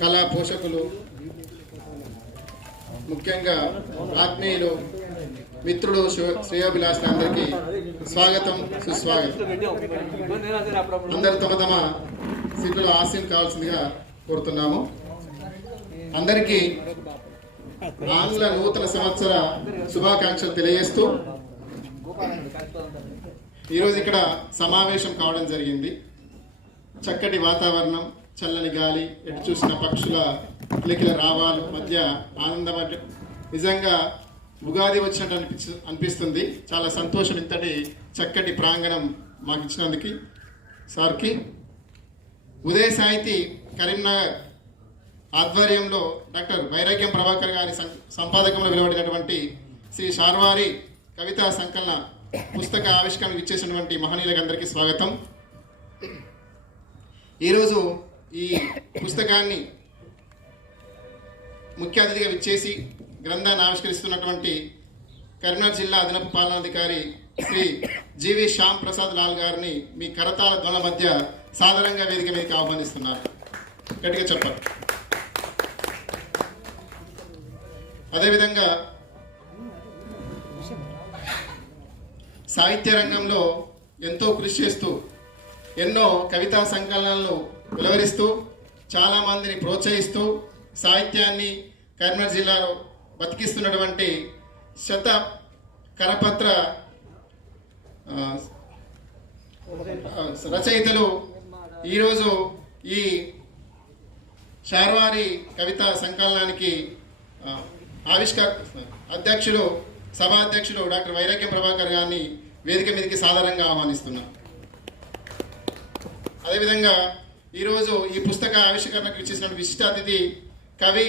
కళా పోషకులు, ముఖ్యంగా ఆత్మీయులు, మిత్రులు, శ్రేయోభిలాషులందరికీ స్వాగతం, సుస్వాగతం. అందరు తమ తమ సీట్లలో ఆసీన్ కావాల్సిందిగా కోరుతున్నాము. అందరికీ ఆంగ్ల నూతన సంవత్సర శుభాకాంక్షలు తెలియజేస్తూ ఈరోజు ఇక్కడ సమావేశం కావడం జరిగింది. చక్కటి వాతావరణం, చల్లని గాలి, ఎటు చూసిన పక్షుల కిలకిల రావాలు మధ్య ఆనందం. నిజంగా ఉగాది వచ్చినట్టు అనిపిస్తుంది. చాలా సంతోషం. ఇంతటి చక్కటి ప్రాంగణం మాకు ఇచ్చినందుకు సార్కి. ఉదయ సాహితీ కరీంనగర్ ఆధ్వర్యంలో డాక్టర్ వైరాగ్యం ప్రభాకర్ గారి సంపాదకంలో వెలువడినటువంటి శ్రీ శార్వారి కవితా సంకలన పుస్తక ఆవిష్కరణకు ఇచ్చేసినటువంటి మహనీయులందరికీ స్వాగతం. ఈరోజు ఈ పుస్తకాన్ని ముఖ్య అతిథిగా విచ్చేసి గ్రంథాన్ని ఆవిష్కరిస్తున్నటువంటి కరీంనగర్ జిల్లా అదనపు పాలనాధికారి శ్రీ జీవి శ్యామ్ ప్రసాద్ లాల్ గారిని మీ కరతాళ ధ్వనుల మధ్య సాధారణంగా వేదిక మీదకి ఆహ్వానిస్తున్నారు. గట్టిగా చెప్పాలి. అదేవిధంగా సాహిత్య రంగంలో ఎంతో కృషి చేస్తూ ఎన్నో కవితా సంకలనాలను వెలువరిస్తూ చాలామందిని ప్రోత్సహిస్తూ సాహిత్యాన్ని కరీంనగర్ జిల్లాలో బతికిస్తున్నటువంటి శత కరపత్ర రచయితలు ఈరోజు ఈ శార్వారి కవితా సంకలనానికి అధ్యక్షులు, సభాధ్యక్షులు డాక్టర్ వైరాగ్యం ప్రభాకర్ గారిని వేదిక మీదకి సాధారణంగా ఆహ్వానిస్తున్నాం. అదేవిధంగా ఈరోజు ఈ పుస్తక ఆవిష్కరణకు ఇచ్చేసిన విశిష్ట అతిథి కవి,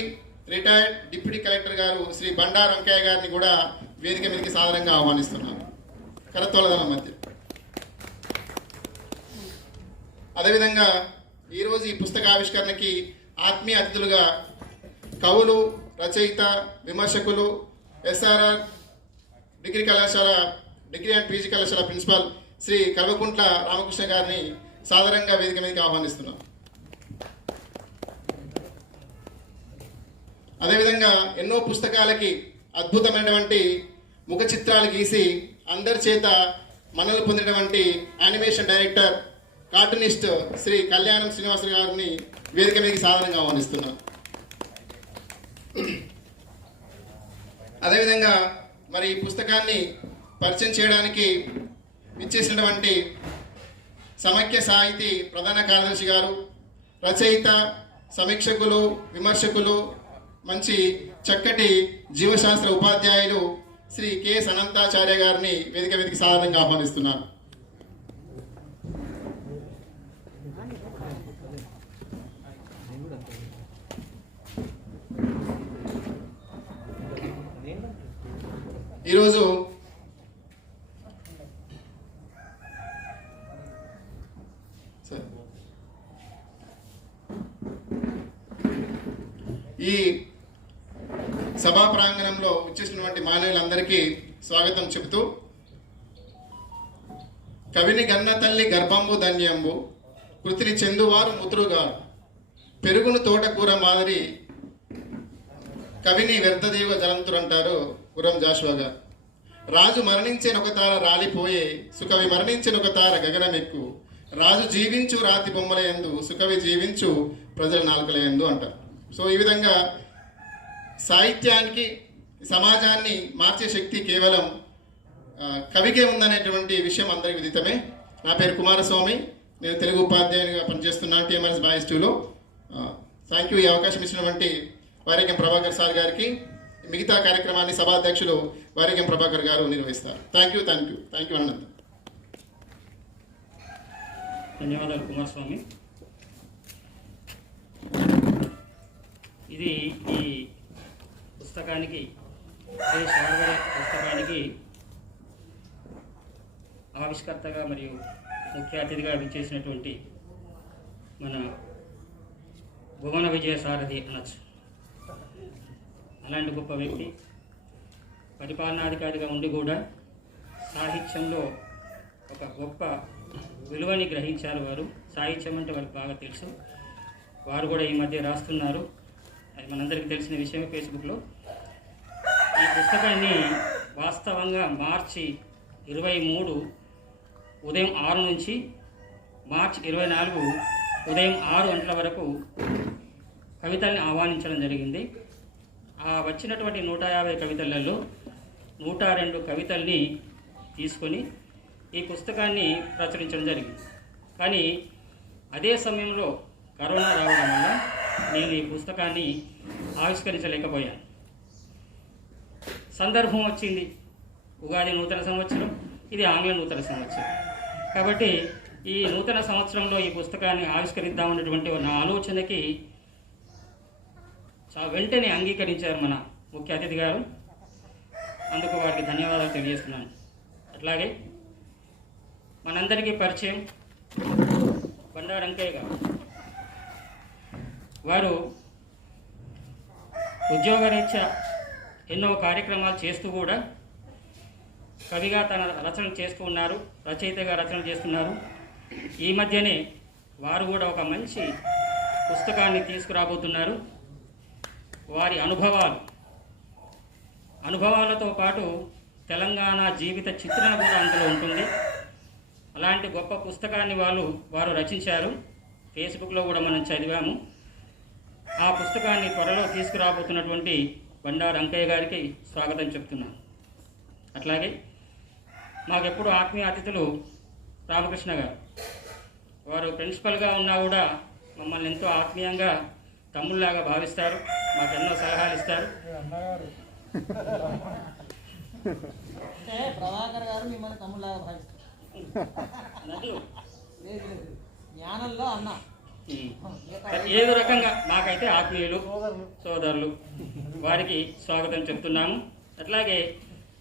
రిటైర్డ్ డిప్యూటీ కలెక్టర్ గారు శ్రీ బండారు వెంకయ్య గారిని కూడా వేదిక మీదకి సాధారణంగా ఆహ్వానిస్తున్నాం కరతోలదన మధ్య. అదేవిధంగా ఈరోజు ఈ పుస్తక ఆవిష్కరణకి ఆత్మీయ అతిథులుగా కవులు, రచయిత, విమర్శకులు, ఎస్ఆర్ఆర్ డిగ్రీ కళాశాల, డిగ్రీ అండ్ పీజీ కళాశాల ప్రిన్సిపాల్ శ్రీ కల్వకుంట్ల రామకృష్ణ గారిని సాధారణంగా వేదిక మీదకి ఆహ్వానిస్తున్నాం. అదేవిధంగా ఎన్నో పుస్తకాలకి అద్భుతమైనటువంటి ముఖ చిత్రాలు గీసి అందరి చేత మన్నలు పొందినటువంటి యానిమేషన్ డైరెక్టర్, కార్టూనిస్ట్ శ్రీ కళ్యాణం శ్రీనివాస గారిని వేదిక మీదకి సాధారణంగా ఆహ్వానిస్తున్నాం. అదేవిధంగా మరి ఈ పుస్తకాన్ని పరిచయం చేయడానికి ఇచ్చేసినటువంటి సమైక్య సాహితీ ప్రధాన కార్యదర్శి గారు, రచయిత, సమీక్షకులు, విమర్శకులు, మంచి చక్కటి జీవశాస్త్ర ఉపాధ్యాయులు శ్రీ కెఎస్ అనంతాచార్య గారిని వేదిక మీదకి సాధారణంగా ఆహ్వానిస్తున్నారు. ఈరోజు ఈ సభా ప్రాంగణంలో వచ్చేసినటువంటి మానవులందరికీ స్వాగతం చెబుతూ, కవిని గన్న తల్లి గర్భంబు ధన్యంబు, కృతిని చెందువారు ముతురుగారు, పెరుగును తోటకూర మాదిరి కవిని వ్యర్థదేవ జలంతురంటారు గుర్రం జాషువా గారు. రాజు మరణించిన ఒక తార రాలిపోయే, సుకవి మరణించిన ఒక తార గగనమెక్కు, రాజు జీవించు రాతి బొమ్మల యందు, సుకవి జీవించు ప్రజల నాలుకల యందు అంటారు. సో ఈ విధంగా సాహిత్యానికి, సమాజాన్ని మార్చే శక్తి కేవలం కవికే ఉందనేటువంటి విషయం అందరికీ విదితమే. నా పేరు కుమారస్వామి, నేను తెలుగు ఉపాధ్యాయునిగా పనిచేస్తున్నాను టీఎంఆర్ఎస్ బాయ్స్ 2లో. Thank you. ఈ అవకాశం ఇచ్చినటువంటి వైరాగ్యం ప్రభాకర్ సార్ గారికి. మిగతా కార్యక్రమాన్ని సభాధ్యక్షులు వైరాగ్యం ప్రభాకర్ గారు నిర్వహిస్తారు. థ్యాంక్ యూ అనంత. ధన్యవాదాలు కుమారస్వామి. ఇది ఈ పుస్తకానికి, పుస్తకానికి ఆవిష్కర్తగా మరియు ముఖ్య అతిథిగా విచ్చేసినటువంటి మన భువన విజయ సారథి అనొచ్చు. అలాంటి గొప్ప వ్యక్తి, పరిపాలనాధికారిగా ఉండి కూడా సాహిత్యంలో ఒక గొప్ప విలువని గ్రహించారు వారు. సాహిత్యం అంటే వారికి బాగా తెలుసు. వారు కూడా ఈ మధ్య రాస్తున్నారు. అది మనందరికీ తెలిసిన విషయమే ఫేస్బుక్లో. ఈ పుస్తకాన్ని వాస్తవంగా మార్చి 23 ఉదయం 6 నుంచి మార్చి 24 ఉదయం 6 గంటల వరకు కవితల్ని ఆహ్వానించడం జరిగింది. ఆ వచ్చినటువంటి 150 కవితలలో 102 కవితల్ని తీసుకొని ఈ పుస్తకాన్ని ప్రచురించడం జరిగింది. కానీ అదే సమయంలో కరోనా రావడం వల్ల నేను ఈ పుస్తకాన్ని ఆవిష్కరించలేకపోయాను. సందర్భం వచ్చింది, ఉగాది నూతన సంవత్సరం, ఇది ఆంగ్ల నూతన సంవత్సరం. కాబట్టి ఈ నూతన సంవత్సరంలో ఈ పుస్తకాన్ని ఆవిష్కరిద్దామన్నటువంటి నా ఆలోచనకి వెంటనే అంగీకరించారు మన ముఖ్య అతిథి గారు. అందుకు వారికి ధన్యవాదాలు తెలియజేస్తున్నాను. అట్లాగే మనందరికీ పరిచయం బండారు అంకయ్య గారు. వారు ఉద్యోగరీత్యా ఎన్నో కార్యక్రమాలు చేస్తూ కూడా కవిగా తన రచనలు చేస్తూ ఉన్నారు, రచయితగా రచనలు చేస్తున్నారు. ఈ మధ్యనే వారు కూడా ఒక మంచి పుస్తకాన్ని తీసుకురాబోతున్నారు. వారి అనుభవాలతో పాటు తెలంగాణ జీవిత చిత్రణ కూడా అందులో ఉంటుంది. అలాంటి గొప్ప పుస్తకాన్ని వారు రచించారు. ఫేస్బుక్లో కూడా మనం చదివాము. ఆ పుస్తకాన్ని త్వరలో తీసుకురాబోతున్నటువంటి బండారు అంకయ్య గారికి స్వాగతం చెప్తున్నాను. అట్లాగే మాకెప్పుడు ఆత్మీయ అతిథులు రామకృష్ణ గారు. వారు ప్రిన్సిపల్గా ఉన్నా కూడా మమ్మల్ని ఎంతో ఆత్మీయంగా తమ్ముళ్ళలాగా భావిస్తారు, మాకు ఎన్నో సలహాలు ఇస్తారు. ప్రభాకర్ గారు మిమ్మల్ని తమ్ముళ్ళలాగా భావిస్తారు. జ్ఞానంలో అన్న ఏదో రకంగా మాకైతే ఆత్మీయులు, సోదరులు. వారికి స్వాగతం చెప్తున్నాము. అట్లాగే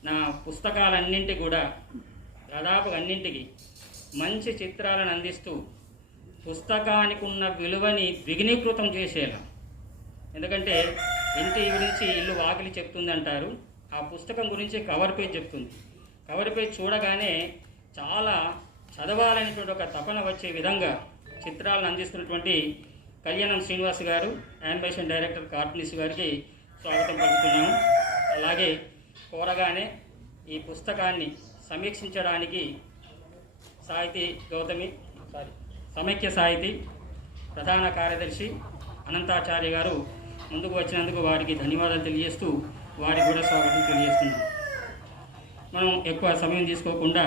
నా పుస్తకాలన్నింటి కూడా దాదాపు అన్నింటికి మంచి చిత్రాలను అందిస్తూ పుస్తకానికి ఉన్న విలువని ద్విగుణీకృతం చేసేలా. ఎందుకంటే ఇంటి గురించి ఇల్లు వాకిలి చెప్తుంది అంటారు. ఆ పుస్తకం గురించి కవర్ పేజ్ చెప్తుంది. కవర్ పేజ్ చూడగానే చాలా చదవాలనేటువంటి ఒక తపన వచ్చే విధంగా చిత్రాలను అందిస్తున్నటువంటి కళ్యాణం శ్రీనివాస్ గారు, యానిమేషన్ డైరెక్టర్ కార్టూనిస్ట్ గారికి స్వాగతం పలుకుతున్నాము. అలాగే కోరగానే ఈ పుస్తకాన్ని సమీక్షించడానికి సమైక్య సాహితీ ప్రధాన కార్యదర్శి అనంతాచార్య గారు ముందుకు వచ్చినందుకు వారికి ధన్యవాదాలు తెలియజేస్తూ వారికి కూడా స్వాగతం తెలియజేస్తున్నాం. మనం ఎక్కువ సమయం తీసుకోకుండా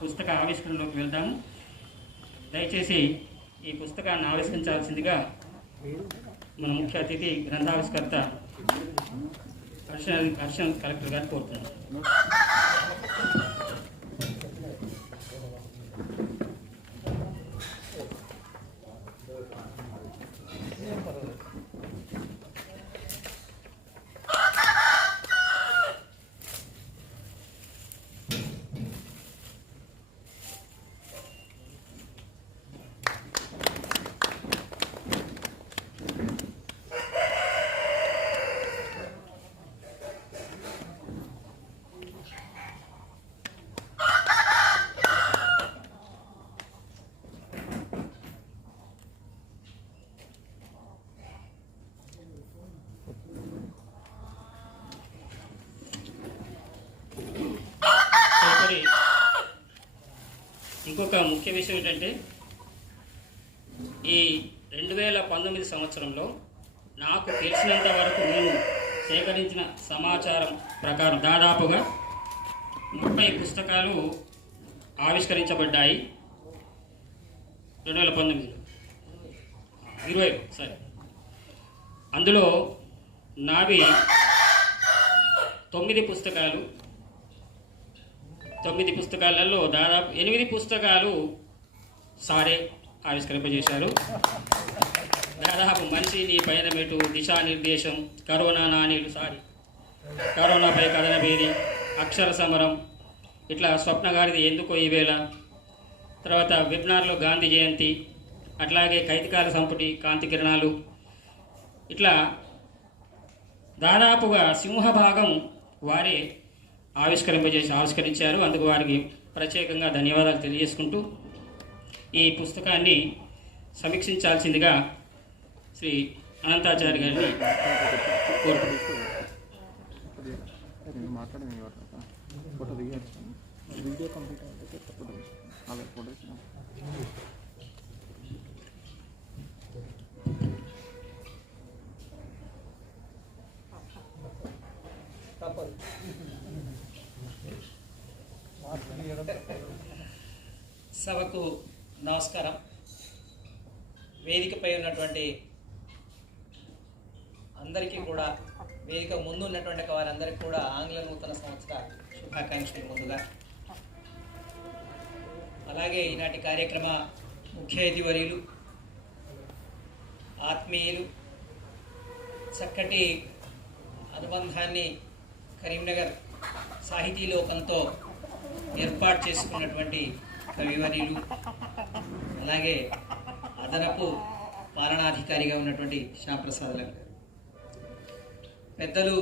పుస్తక ఆవిష్కరణలోకి వెళ్దాము. దయచేసి ఈ పుస్తకాన్ని ఆవిష్కరించాల్సిందిగా మన ముఖ్య అతిథి గ్రంథావిష్కర్త అడిషనల్ కలెక్టర్ గారు కోరుతున్నాం. ఇంకొక ముఖ్య విషయం ఏంటంటే ఈ 2019 సంవత్సరంలో నాకు తెలిసినంత వరకు నేను సేకరించిన సమాచారం ప్రకారం దాదాపుగా 30 పుస్తకాలు ఆవిష్కరించబడ్డాయి. 2019లో 20 సరే. అందులో నావి 9 పుస్తకాలు. 9 పుస్తకాలలో దాదాపు 8 పుస్తకాలు సారే ఆవిష్కరింపజేశారు. దాదాపు మనిషి నీ పయనమెటు, దిశానిర్దేశం, కరోనా నాణేలు కరోనాపై కథన భేది, అక్షర సమరం, ఇట్లా స్వప్న గారిది ఎందుకో ఈవేళ, తర్వాత వెబ్నార్లో గాంధీ జయంతి, అట్లాగే కైతికాల సంపుటి, కాంతి కిరణాలు, ఇట్లా దాదాపుగా సింహభాగం వారే ఆవిష్కరించారు. అందుకు వారికి ప్రత్యేకంగా ధన్యవాదాలు తెలియజేసుకుంటూ ఈ పుస్తకాన్ని సమీక్షించాల్సిందిగా శ్రీ అనంతాచార్య గారిని కోరుతున్నాను. ఫోటో దిగచ్చు, వీడియో కంప్లీట్ అయితే ఫోటో అదే ఫోటో తప్పదు. సభకు నమస్కారం. వేదికపై ఉన్నటువంటి అందరికీ కూడా, వేదిక ముందు ఉన్నటువంటి వారందరికీ కూడా ఆంగ్ల నూతన సంవత్సర శుభాకాంక్షలు ముందుగా. అలాగే ఈనాటి కార్యక్రమ ముఖ్య అతిథివర్యులు, ఆత్మీయులు, చక్కటి అనుబంధాన్ని కరీంనగర్ సాహితీ లోకంతో ఏర్పాటు చేసుకున్నటువంటి కవివర్యులు, అలాగే అదనపు పాలనాధికారిగా ఉన్నటువంటి శ్యాంప్రసాద్ గారు, పెద్దలు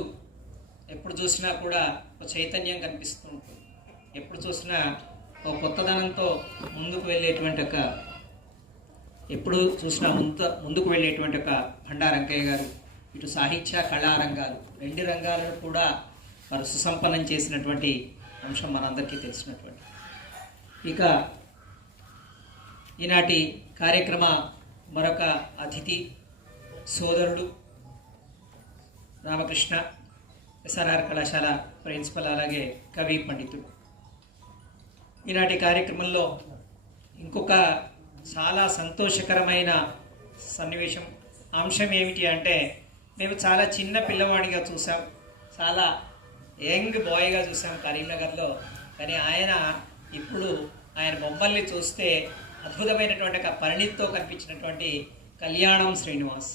ఎప్పుడు చూసినా కూడా ఒక చైతన్యం కనిపిస్తూ ఉంటుంది. ఎప్పుడు చూసినా ఒక కొత్తదనంతో ముందుకు వెళ్ళేటువంటి ఎప్పుడు చూసినా ముందుకు వెళ్ళేటువంటి ఒక భండారంకయ్య గారు, ఇటు సాహిత్య కళా రంగాలు రెండు రంగాలను కూడా వారు సుసంపన్నం చేసినటువంటి అంశం మనందరికీ తెలిసినటువంటి. ఇక ఈనాటి కార్యక్రమ మరొక అతిథి సోదరుడు రామకృష్ణ, ఎస్ఆర్ఆర్ కళాశాల ప్రిన్సిపల్, అలాగే కవి పండితుడు. ఈనాటి కార్యక్రమంలో ఇంకొక చాలా సంతోషకరమైన సన్నివేశం, అంశం ఏమిటి అంటే, మేము చాలా చిన్న పిల్లవాడిగా చూసాం, చాలా యంగ్ బాయ్గా చూసాం కరీంనగర్లో. కానీ ఇప్పుడు ఆయన బొమ్మల్ని చూస్తే అద్భుతమైనటువంటి ఒక పరిణితితో కనిపించినటువంటి కళ్యాణం శ్రీనివాస్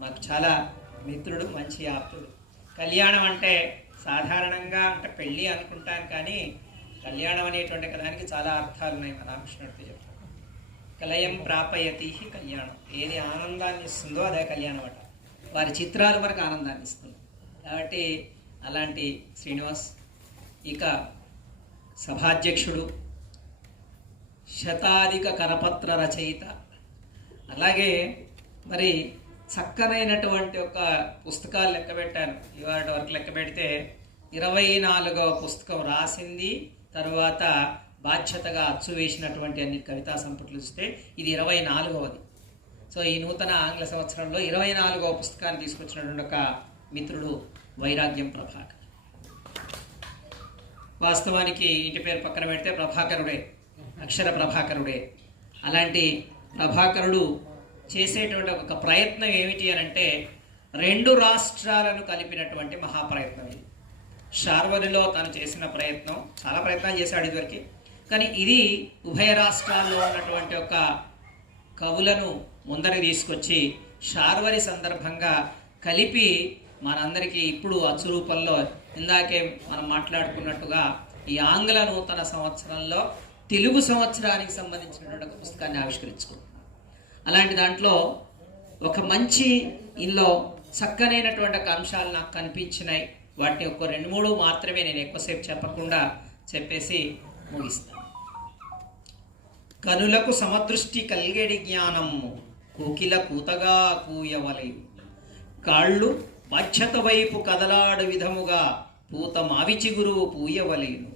మాకు చాలా మిత్రుడు, మంచి ఆప్తుడు. కళ్యాణం అంటే సాధారణంగా అంటే పెళ్ళి అనుకుంటాను, కానీ కళ్యాణం అనేటువంటి దానికి చాలా అర్థాలు ఉన్నాయి. మా రామకృష్ణుడితో చెప్తాను, కలయం ప్రాపయతి కళ్యాణం, ఏది ఆనందాన్ని ఇస్తుందో అదే కళ్యాణం అట. వారి చిత్రాలు మనకు ఆనందాన్ని ఇస్తుంది కాబట్టి అలాంటి శ్రీనివాస్. ఇక సభాధ్యక్షుడు, శతాధిక కరపత్ర రచయిత, అలాగే మరి చక్కనైనటువంటి ఒక పుస్తకాలు లెక్క పెట్టాను. ఇవాటి వరకు లెక్క పెడితే 24వ పుస్తకం రాసింది, తరువాత బాధ్యతగా అచ్చు వేసినటువంటి అన్ని కవితా సంపుట్లు చూస్తే ఇది 24వది. సో ఈ నూతన ఆంగ్ల సంవత్సరంలో 24వ పుస్తకాన్ని తీసుకొచ్చినటువంటి ఒక మిత్రుడు వైరాగ్యం ప్రభాకర్. వాస్తవానికి ఇంటి పేరు పక్కన పెడితే ప్రభాకరుడే, అక్షర ప్రభాకరుడే. అలాంటి ప్రభాకరుడు చేసేటువంటి ఒక ప్రయత్నం ఏమిటి అని అంటే, 2 రాష్ట్రాలను కలిపినటువంటి మహాప్రయత్నం ఇది. షార్వరిలో తను చేసిన ప్రయత్నం, చాలా ప్రయత్నాలు చేశాడు ఇదివరకు, కానీ ఇది ఉభయ రాష్ట్రాల్లో ఉన్నటువంటి ఒక కవులను ముందరికి తీసుకొచ్చి షార్వరి సందర్భంగా కలిపి మనందరికీ ఇప్పుడు అచ్చు రూపంలో ఇందాకే మనం మాట్లాడుకున్నట్టుగా ఈ ఆంగ్ల నూతన సంవత్సరంలో తెలుగు సంవత్సరానికి సంబంధించినటువంటి ఒక పుస్తకాన్ని ఆవిష్కరించుకుంటున్నాం. అలాంటి దాంట్లో ఒక మంచి ఇందులో చక్కనైనటువంటి ఒక అంశాలు నాకు కనిపించినాయి. వాటిని ఒక 2-3 మాత్రమే నేను ఎక్కువసేపు చెప్పకుండా చెప్పేసి ముగిస్తాను. కనులకు సమదృష్టి కలిగేడి జ్ఞానము, కోకిల కూతగా కూయవలయు, కాళ్ళు బాధ్యత వైపు కదలాడు విధముగా పూత మావిచిగురువు పూయవలేను,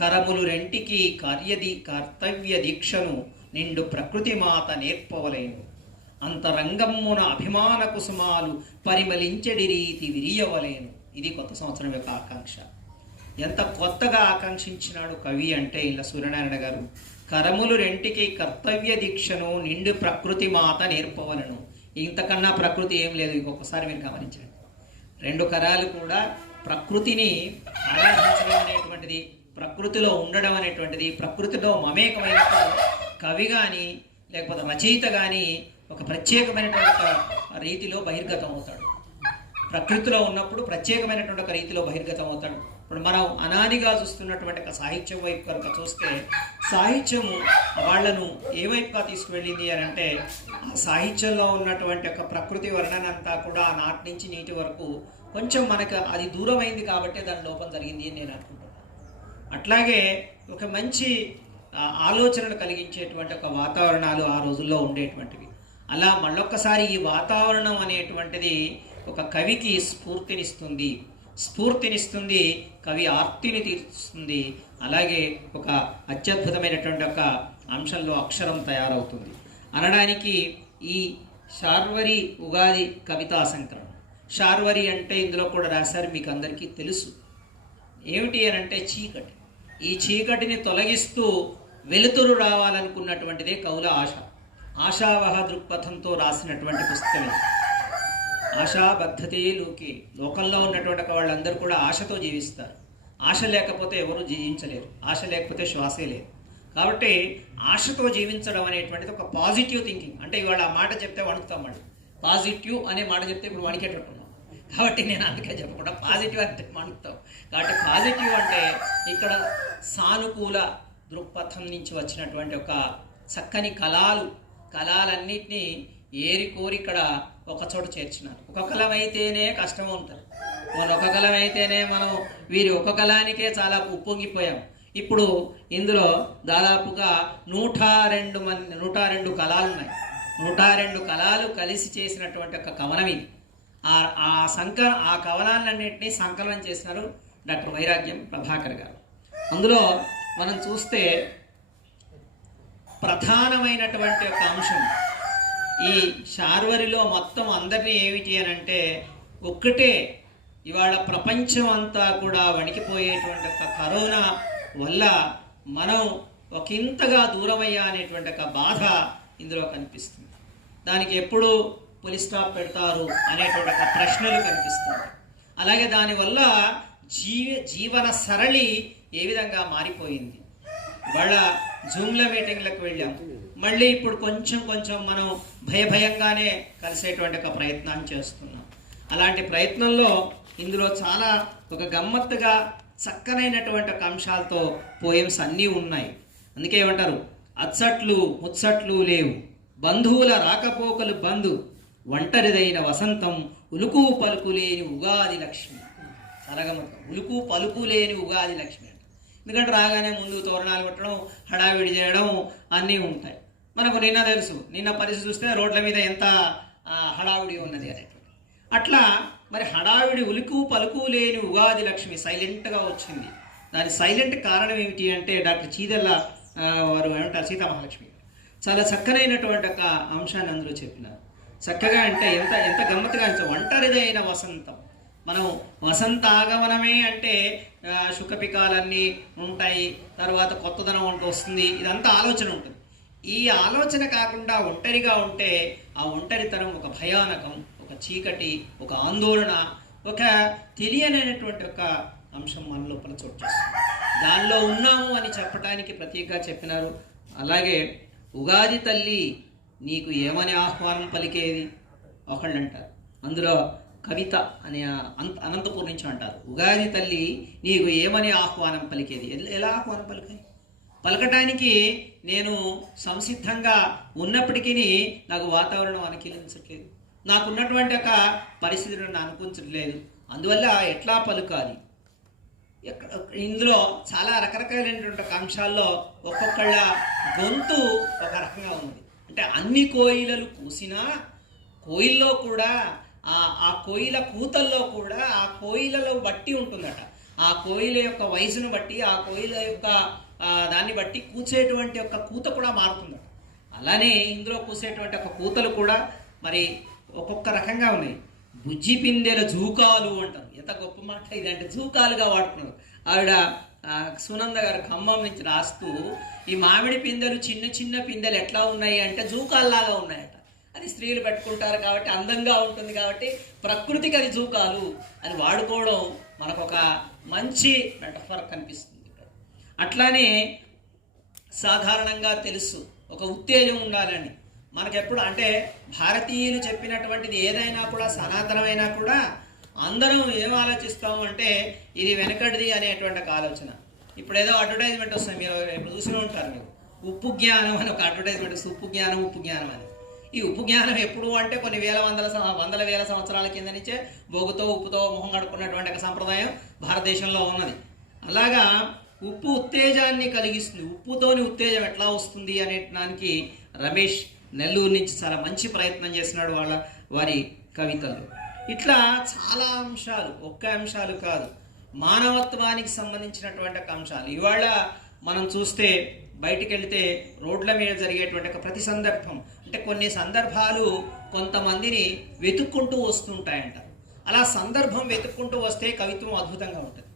కరములు రెంటికి కర్తవ్య దీక్షను నిండు ప్రకృతి మాత నేర్పవలేను, అంతరంగమ్మున అభిమాన కుసుమాలు పరిమళించడి రీతి విరియవలేను. ఇది కొత్త సంవత్సరం యొక్క ఆకాంక్ష. ఎంత కొత్తగా ఆకాంక్షించినాడు కవి అంటే ఇలా సూర్యనారాయణ గారు, కరములు రెంటికి కర్తవ్య దీక్షను నిండు ప్రకృతి మాత నేర్పవలను. ఇంతకన్నా ప్రకృతి ఏం లేదు. ఇంకొకసారి మీరు గమనించండి, 2 కరాలు కూడా ప్రకృతిని ఆరాధించడం అనేటువంటిది, ప్రకృతిలో ఉండడం అనేటువంటిది, ప్రకృతిలో మమేకమైనటువంటి కవి కానీ లేకపోతే రచయిత కానీ ఒక ప్రత్యేకమైనటువంటి రీతిలో బహిర్గతం అవుతాడు. ప్రకృతిలో ఉన్నప్పుడు ప్రత్యేకమైనటువంటి ఒక రీతిలో బహిర్గతం అవుతాడు. ఇప్పుడు మనం అనాదిగా చూస్తున్నటువంటి ఒక సాహిత్యం వైపు కనుక చూస్తే, సాహిత్యము వాళ్లను ఏ వైపుగా తీసుకువెళ్ళింది అని అంటే, ఆ సాహిత్యంలో ఉన్నటువంటి ఒక ప్రకృతి వర్ణన అంతా కూడా నాటి నుంచి నీటి వరకు కొంచెం మనకు అది దూరమైంది కాబట్టి దాని లోపం జరిగింది అని నేను అనుకుంటున్నాను. అట్లాగే ఒక మంచి ఆలోచనలు కలిగించేటువంటి ఒక వాతావరణాలు ఆ రోజుల్లో ఉండేటువంటివి. అలా మళ్ళొక్కసారి ఈ వాతావరణం అనేటువంటిది ఒక కవికి స్ఫూర్తినిస్తుంది, కవి ఆర్తిని తీరుస్తుంది. అలాగే ఒక అత్యద్భుతమైనటువంటి ఒక అంశంలో అక్షరం తయారవుతుంది అనడానికి ఈ శార్వరి ఉగాది కవితా సంకలనం. శార్వరి అంటే ఇందులో కూడా రాశారు, మీకు అందరికీ తెలుసు. ఏమిటి అని అంటే చీకటి. ఈ చీకటిని తొలగిస్తూ వెలుతురు రావాలనుకున్నటువంటిదే కవుల ఆశావహ దృక్పథంతో రాసినటువంటి పుస్తకం ఇది. ఆశాబద్ధతే లోకే, లోకంలో ఉన్నటువంటి వాళ్ళందరూ కూడా ఆశతో జీవిస్తారు. ఆశ లేకపోతే ఎవరు జీవించలేరు, ఆశ లేకపోతే శ్వాసే లేదు. కాబట్టి ఆశతో జీవించడం అనేటువంటిది ఒక పాజిటివ్ థింకింగ్. అంటే ఇవాళ ఆ మాట చెప్తే వణుకుతాం, మళ్ళీ పాజిటివ్ అనే మాట చెప్తే ఇప్పుడు వణికేటట్టున్నాం. కాబట్టి నేను అందుకే చెప్పకుండా పాజిటివ్ అంటే వణుకుతాం. కాబట్టి పాజిటివ్ అంటే ఇక్కడ సానుకూల దృక్పథం నుంచి వచ్చినటువంటి ఒక చక్కని కళలన్నింటినీ ఏరి కోరి ఇక్కడ ఒక చోట చేర్చినారు. ఒక కలం అయితేనే కష్టం ఉంటుంది, ఒక కలం అయితేనే మనం వీరి ఒక కళానికే చాలా ఉప్పొంగిపోయాం. ఇప్పుడు ఇందులో దాదాపుగా 102 కళలు ఉన్నాయి. 102 కళలు కలిసి చేసినటువంటి ఒక కవనం ఇది. ఆ కవనాలన్నింటినీ సంకలనం చేసినారు డాక్టర్ వైరాగ్యం ప్రభాకర్ గారు. అందులో మనం చూస్తే ప్రధానమైనటువంటి ఒక అంశం ఈ శార్వరిలో మొత్తం అందరినీ ఏమిటి అని అంటే ఒక్కటే, ఇవాళ ప్రపంచం అంతా కూడా వణికిపోయేటువంటి ఒక కరోనా వల్ల మనం ఒకంతగా దూరమయ్యా అనేటువంటి ఒక బాధ ఇందులో కనిపిస్తుంది. దానికి ఎప్పుడు పులి స్టాప్ పెడతారు అనేటువంటి ఒక ప్రశ్నలు కనిపిస్తుంది. అలాగే దానివల్ల జీవన సరళి ఏ విధంగా మారిపోయింది. వాళ్ళ జూమ్ల మీటింగ్లకు వెళ్ళాం, మళ్ళీ ఇప్పుడు కొంచెం మనం భయంగానే కలిసేటువంటి ఒక ప్రయత్నం చేస్తున్నాం. అలాంటి ప్రయత్నంలో ఇందులో చాలా ఒక గమ్మత్తుగా చక్కనైనటువంటి ఒక అంశాలతో పోయమ్స్ అన్నీ ఉన్నాయి. అందుకే ఏమంటారు, అచ్చట్లు ముచ్చట్లు లేవు, బంధువుల రాకపోకలు బంధు, ఒంటరిదైన వసంతం, ఉలుకు పలుకు లేని ఉగాది లక్ష్మి. చాలా గమ్మత్తు, ఉలుకు పలుకు లేని ఉగాది లక్ష్మి అంటే ఎందుకంటే రాగానే ముందు తోరణాలు పెట్టడం, హడావిడి చేయడం అన్నీ ఉంటాయి. మనకు నిన్న పరిస్థితి చూస్తే రోడ్ల మీద ఎంత హడావిడి ఉన్నది అనేటువంటి. అట్లా మరి హడావిడి ఉలుకు పలుకు లేని ఉగాది లక్ష్మి సైలెంట్గా వచ్చింది. దాని సైలెంట్ కారణం ఏమిటి అంటే డాక్టర్ చీదెల్ల వారు ఏమంటారు, సీతామహాలక్ష్మి చాలా చక్కనైనటువంటి ఒక అంశాన్ని అందులో చెప్పినారు. చక్కగా అంటే ఎంత గమ్మత్తుగా అంటే ఒంటరిదైన వసంతం. మనం వసంత ఆగమనమే అంటే శుకపికాలన్నీ ఉంటాయి, తర్వాత కొత్తదనం అంటూ వస్తుంది, ఇదంతా ఆలోచన ఉంటుంది. ఈ ఆలోచన కాకుండా ఒంటరిగా ఉంటే ఆ ఒంటరితనం ఒక భయానకం, ఒక చీకటి, ఒక ఆందోళన, ఒక తెలియనైనటువంటి ఒక అంశం మన లోపల చోటు చేస్తుంది. దానిలో ఉన్నాము అని చెప్పడానికి ప్రత్యేకంగా చెప్పినారు. అలాగే ఉగాది తల్లి నీకు ఏమని ఆహ్వానం పలికేది ఒకళ్ళు అంటారు. అందులో కవిత అనే అనంతపూర్ నుంచి అంటారు, ఉగాది తల్లి నీకు ఏమని ఆహ్వానం పలికేది. ఎలా ఆహ్వానం పలకటానికి నేను సంసిద్ధంగా ఉన్నప్పటికీ నాకు వాతావరణం అనుకూలించట్లేదు, నాకున్నటువంటి ఒక పరిస్థితులను నన్ను అనుకూలించట్లేదు, అందువల్ల ఎట్లా పలుకాలి. ఇందులో చాలా రకరకాలైనటువంటి అంశాల్లో ఒక్కొక్కళ్ళ గొంతు ఒక రకంగా ఉంది. అంటే అన్ని కోయిలలు కూసినా కోయిల్లో కూడా ఆ కోయిల కూతల్లో కూడా ఆ కోయిలలో బట్టి ఉంటుందట. ఆ కోయిల యొక్క వయసును బట్టి, ఆ కోయిల యొక్క దాన్ని బట్టి కూసేటువంటి ఒక కూత కూడా మారుతుందట. అలానే ఇందులో కూసేటువంటి ఒక కూతలు కూడా మరి ఒక్కొక్క రకంగా ఉన్నాయి. బుజ్జి పిందెల జూకాలు అంటారు. ఎంత గొప్ప మాట ఇదంటే, జూకాలుగా వాడుతున్నారు. ఆవిడ సునంద గారు ఖమ్మం నుంచి రాస్తూ, ఈ మామిడి పిందెలు చిన్న పిందెలు ఎట్లా ఉన్నాయి అంటే జూకాల్లాగా ఉన్నాయట. అది స్త్రీలు పెట్టుకుంటారు కాబట్టి అందంగా ఉంటుంది, కాబట్టి ప్రకృతికి అది జూకాలు అని వాడుకోవడం మనకు ఒక మంచి మెటఫర్ కనిపిస్తుంది. అట్లానే సాధారణంగా తెలుసు ఒక ఉత్తేజం ఉండాలని మనకెప్పుడు. అంటే భారతీయులు చెప్పినటువంటిది ఏదైనా కూడా సనాతనమైనా కూడా అందరం ఏం ఆలోచిస్తాము అంటే ఇది వెనకటిది అనేటువంటి ఒక ఆలోచన. ఇప్పుడు ఏదో అడ్వర్టైజ్మెంట్ వస్తుంది, మీరు ఎప్పుడు చూసి ఉంటారు, మీరు ఉప్పు జ్ఞానం అని ఒక అడ్వర్టైజ్మెంట్ వస్తుంది, ఉప్పు జ్ఞానం అని. ఈ ఉప్పు జ్ఞానం ఎప్పుడు అంటే కొన్ని వందల వేల సంవత్సరాల కింద నుంచే బొగ్గుతో ఉప్పుతో మొహం కడుక్కున్నటువంటి ఒక సంప్రదాయం భారతదేశంలో ఉన్నది. అలాగా ఉప్పు ఉత్తేజాన్ని కలిగిస్తుంది. ఉప్పుతోని ఉత్తేజం ఎట్లా వస్తుంది అనే దానికి రమేష్ నెల్లూరు నుంచి చాలా మంచి ప్రయత్నం చేసినాడు వారి కవితలు. ఇట్లా చాలా అంశాలు, ఒక్క అంశాలు కాదు, మానవత్వానికి సంబంధించినటువంటి అంశాలు. ఇవాళ మనం చూస్తే బయటికి వెళితే రోడ్ల మీద జరిగేటువంటి ప్రతి సందర్భం, అంటే కొన్ని సందర్భాలు కొంతమందిని వెతుక్కుంటూ వస్తుంటాయంట. అలా సందర్భం వెతుక్కుంటూ వస్తే కవిత్వం అద్భుతంగా ఉంటుంది.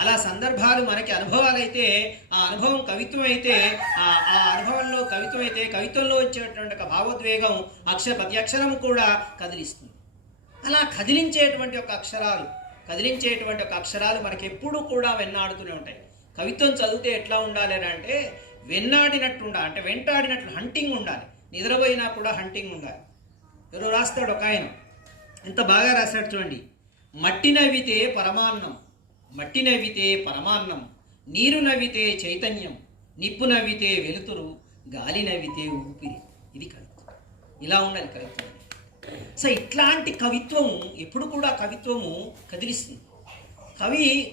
అలా సందర్భాలు మనకి అనుభవాలైతే, ఆ అనుభవం కవిత్వం అయితే, ఆ అనుభవంలో కవిత్వం అయితే, కవిత్వంలో వచ్చేటువంటి భావోద్వేగం ప్రతి అక్షరం కూడా కదిలిస్తుంది. అలా కదిలించేటువంటి ఒక అక్షరాలు మనకి ఎప్పుడూ కూడా వెన్నాడుతూనే ఉంటాయి. కవిత్వం చదివితే ఎట్లా ఉండాలి అంటే వెన్నాడినట్టు ఉండాలి, అంటే వెంటాడినట్లు హంటింగ్ ఉండాలి. నిద్రపోయినా కూడా హంటింగ్ ఉండాలి. ఎవరో రాస్తాడు ఒక ఆయన, ఎంత బాగా రాశాడు చూడండి. మట్టి నవ్వితే పరమాన్నం, నీరు నవ్వితే చైతన్యం, నిప్పు నవ్వితే వెలుతురు, గాలి నవ్వితే ఊపిరి. ఇది కవిత్వం. ఇలా ఉండాలి కవిత్వం. సో ఇట్లాంటి కవిత్వము ఎప్పుడు కూడా కవిత్వము కదిలిస్తుంది.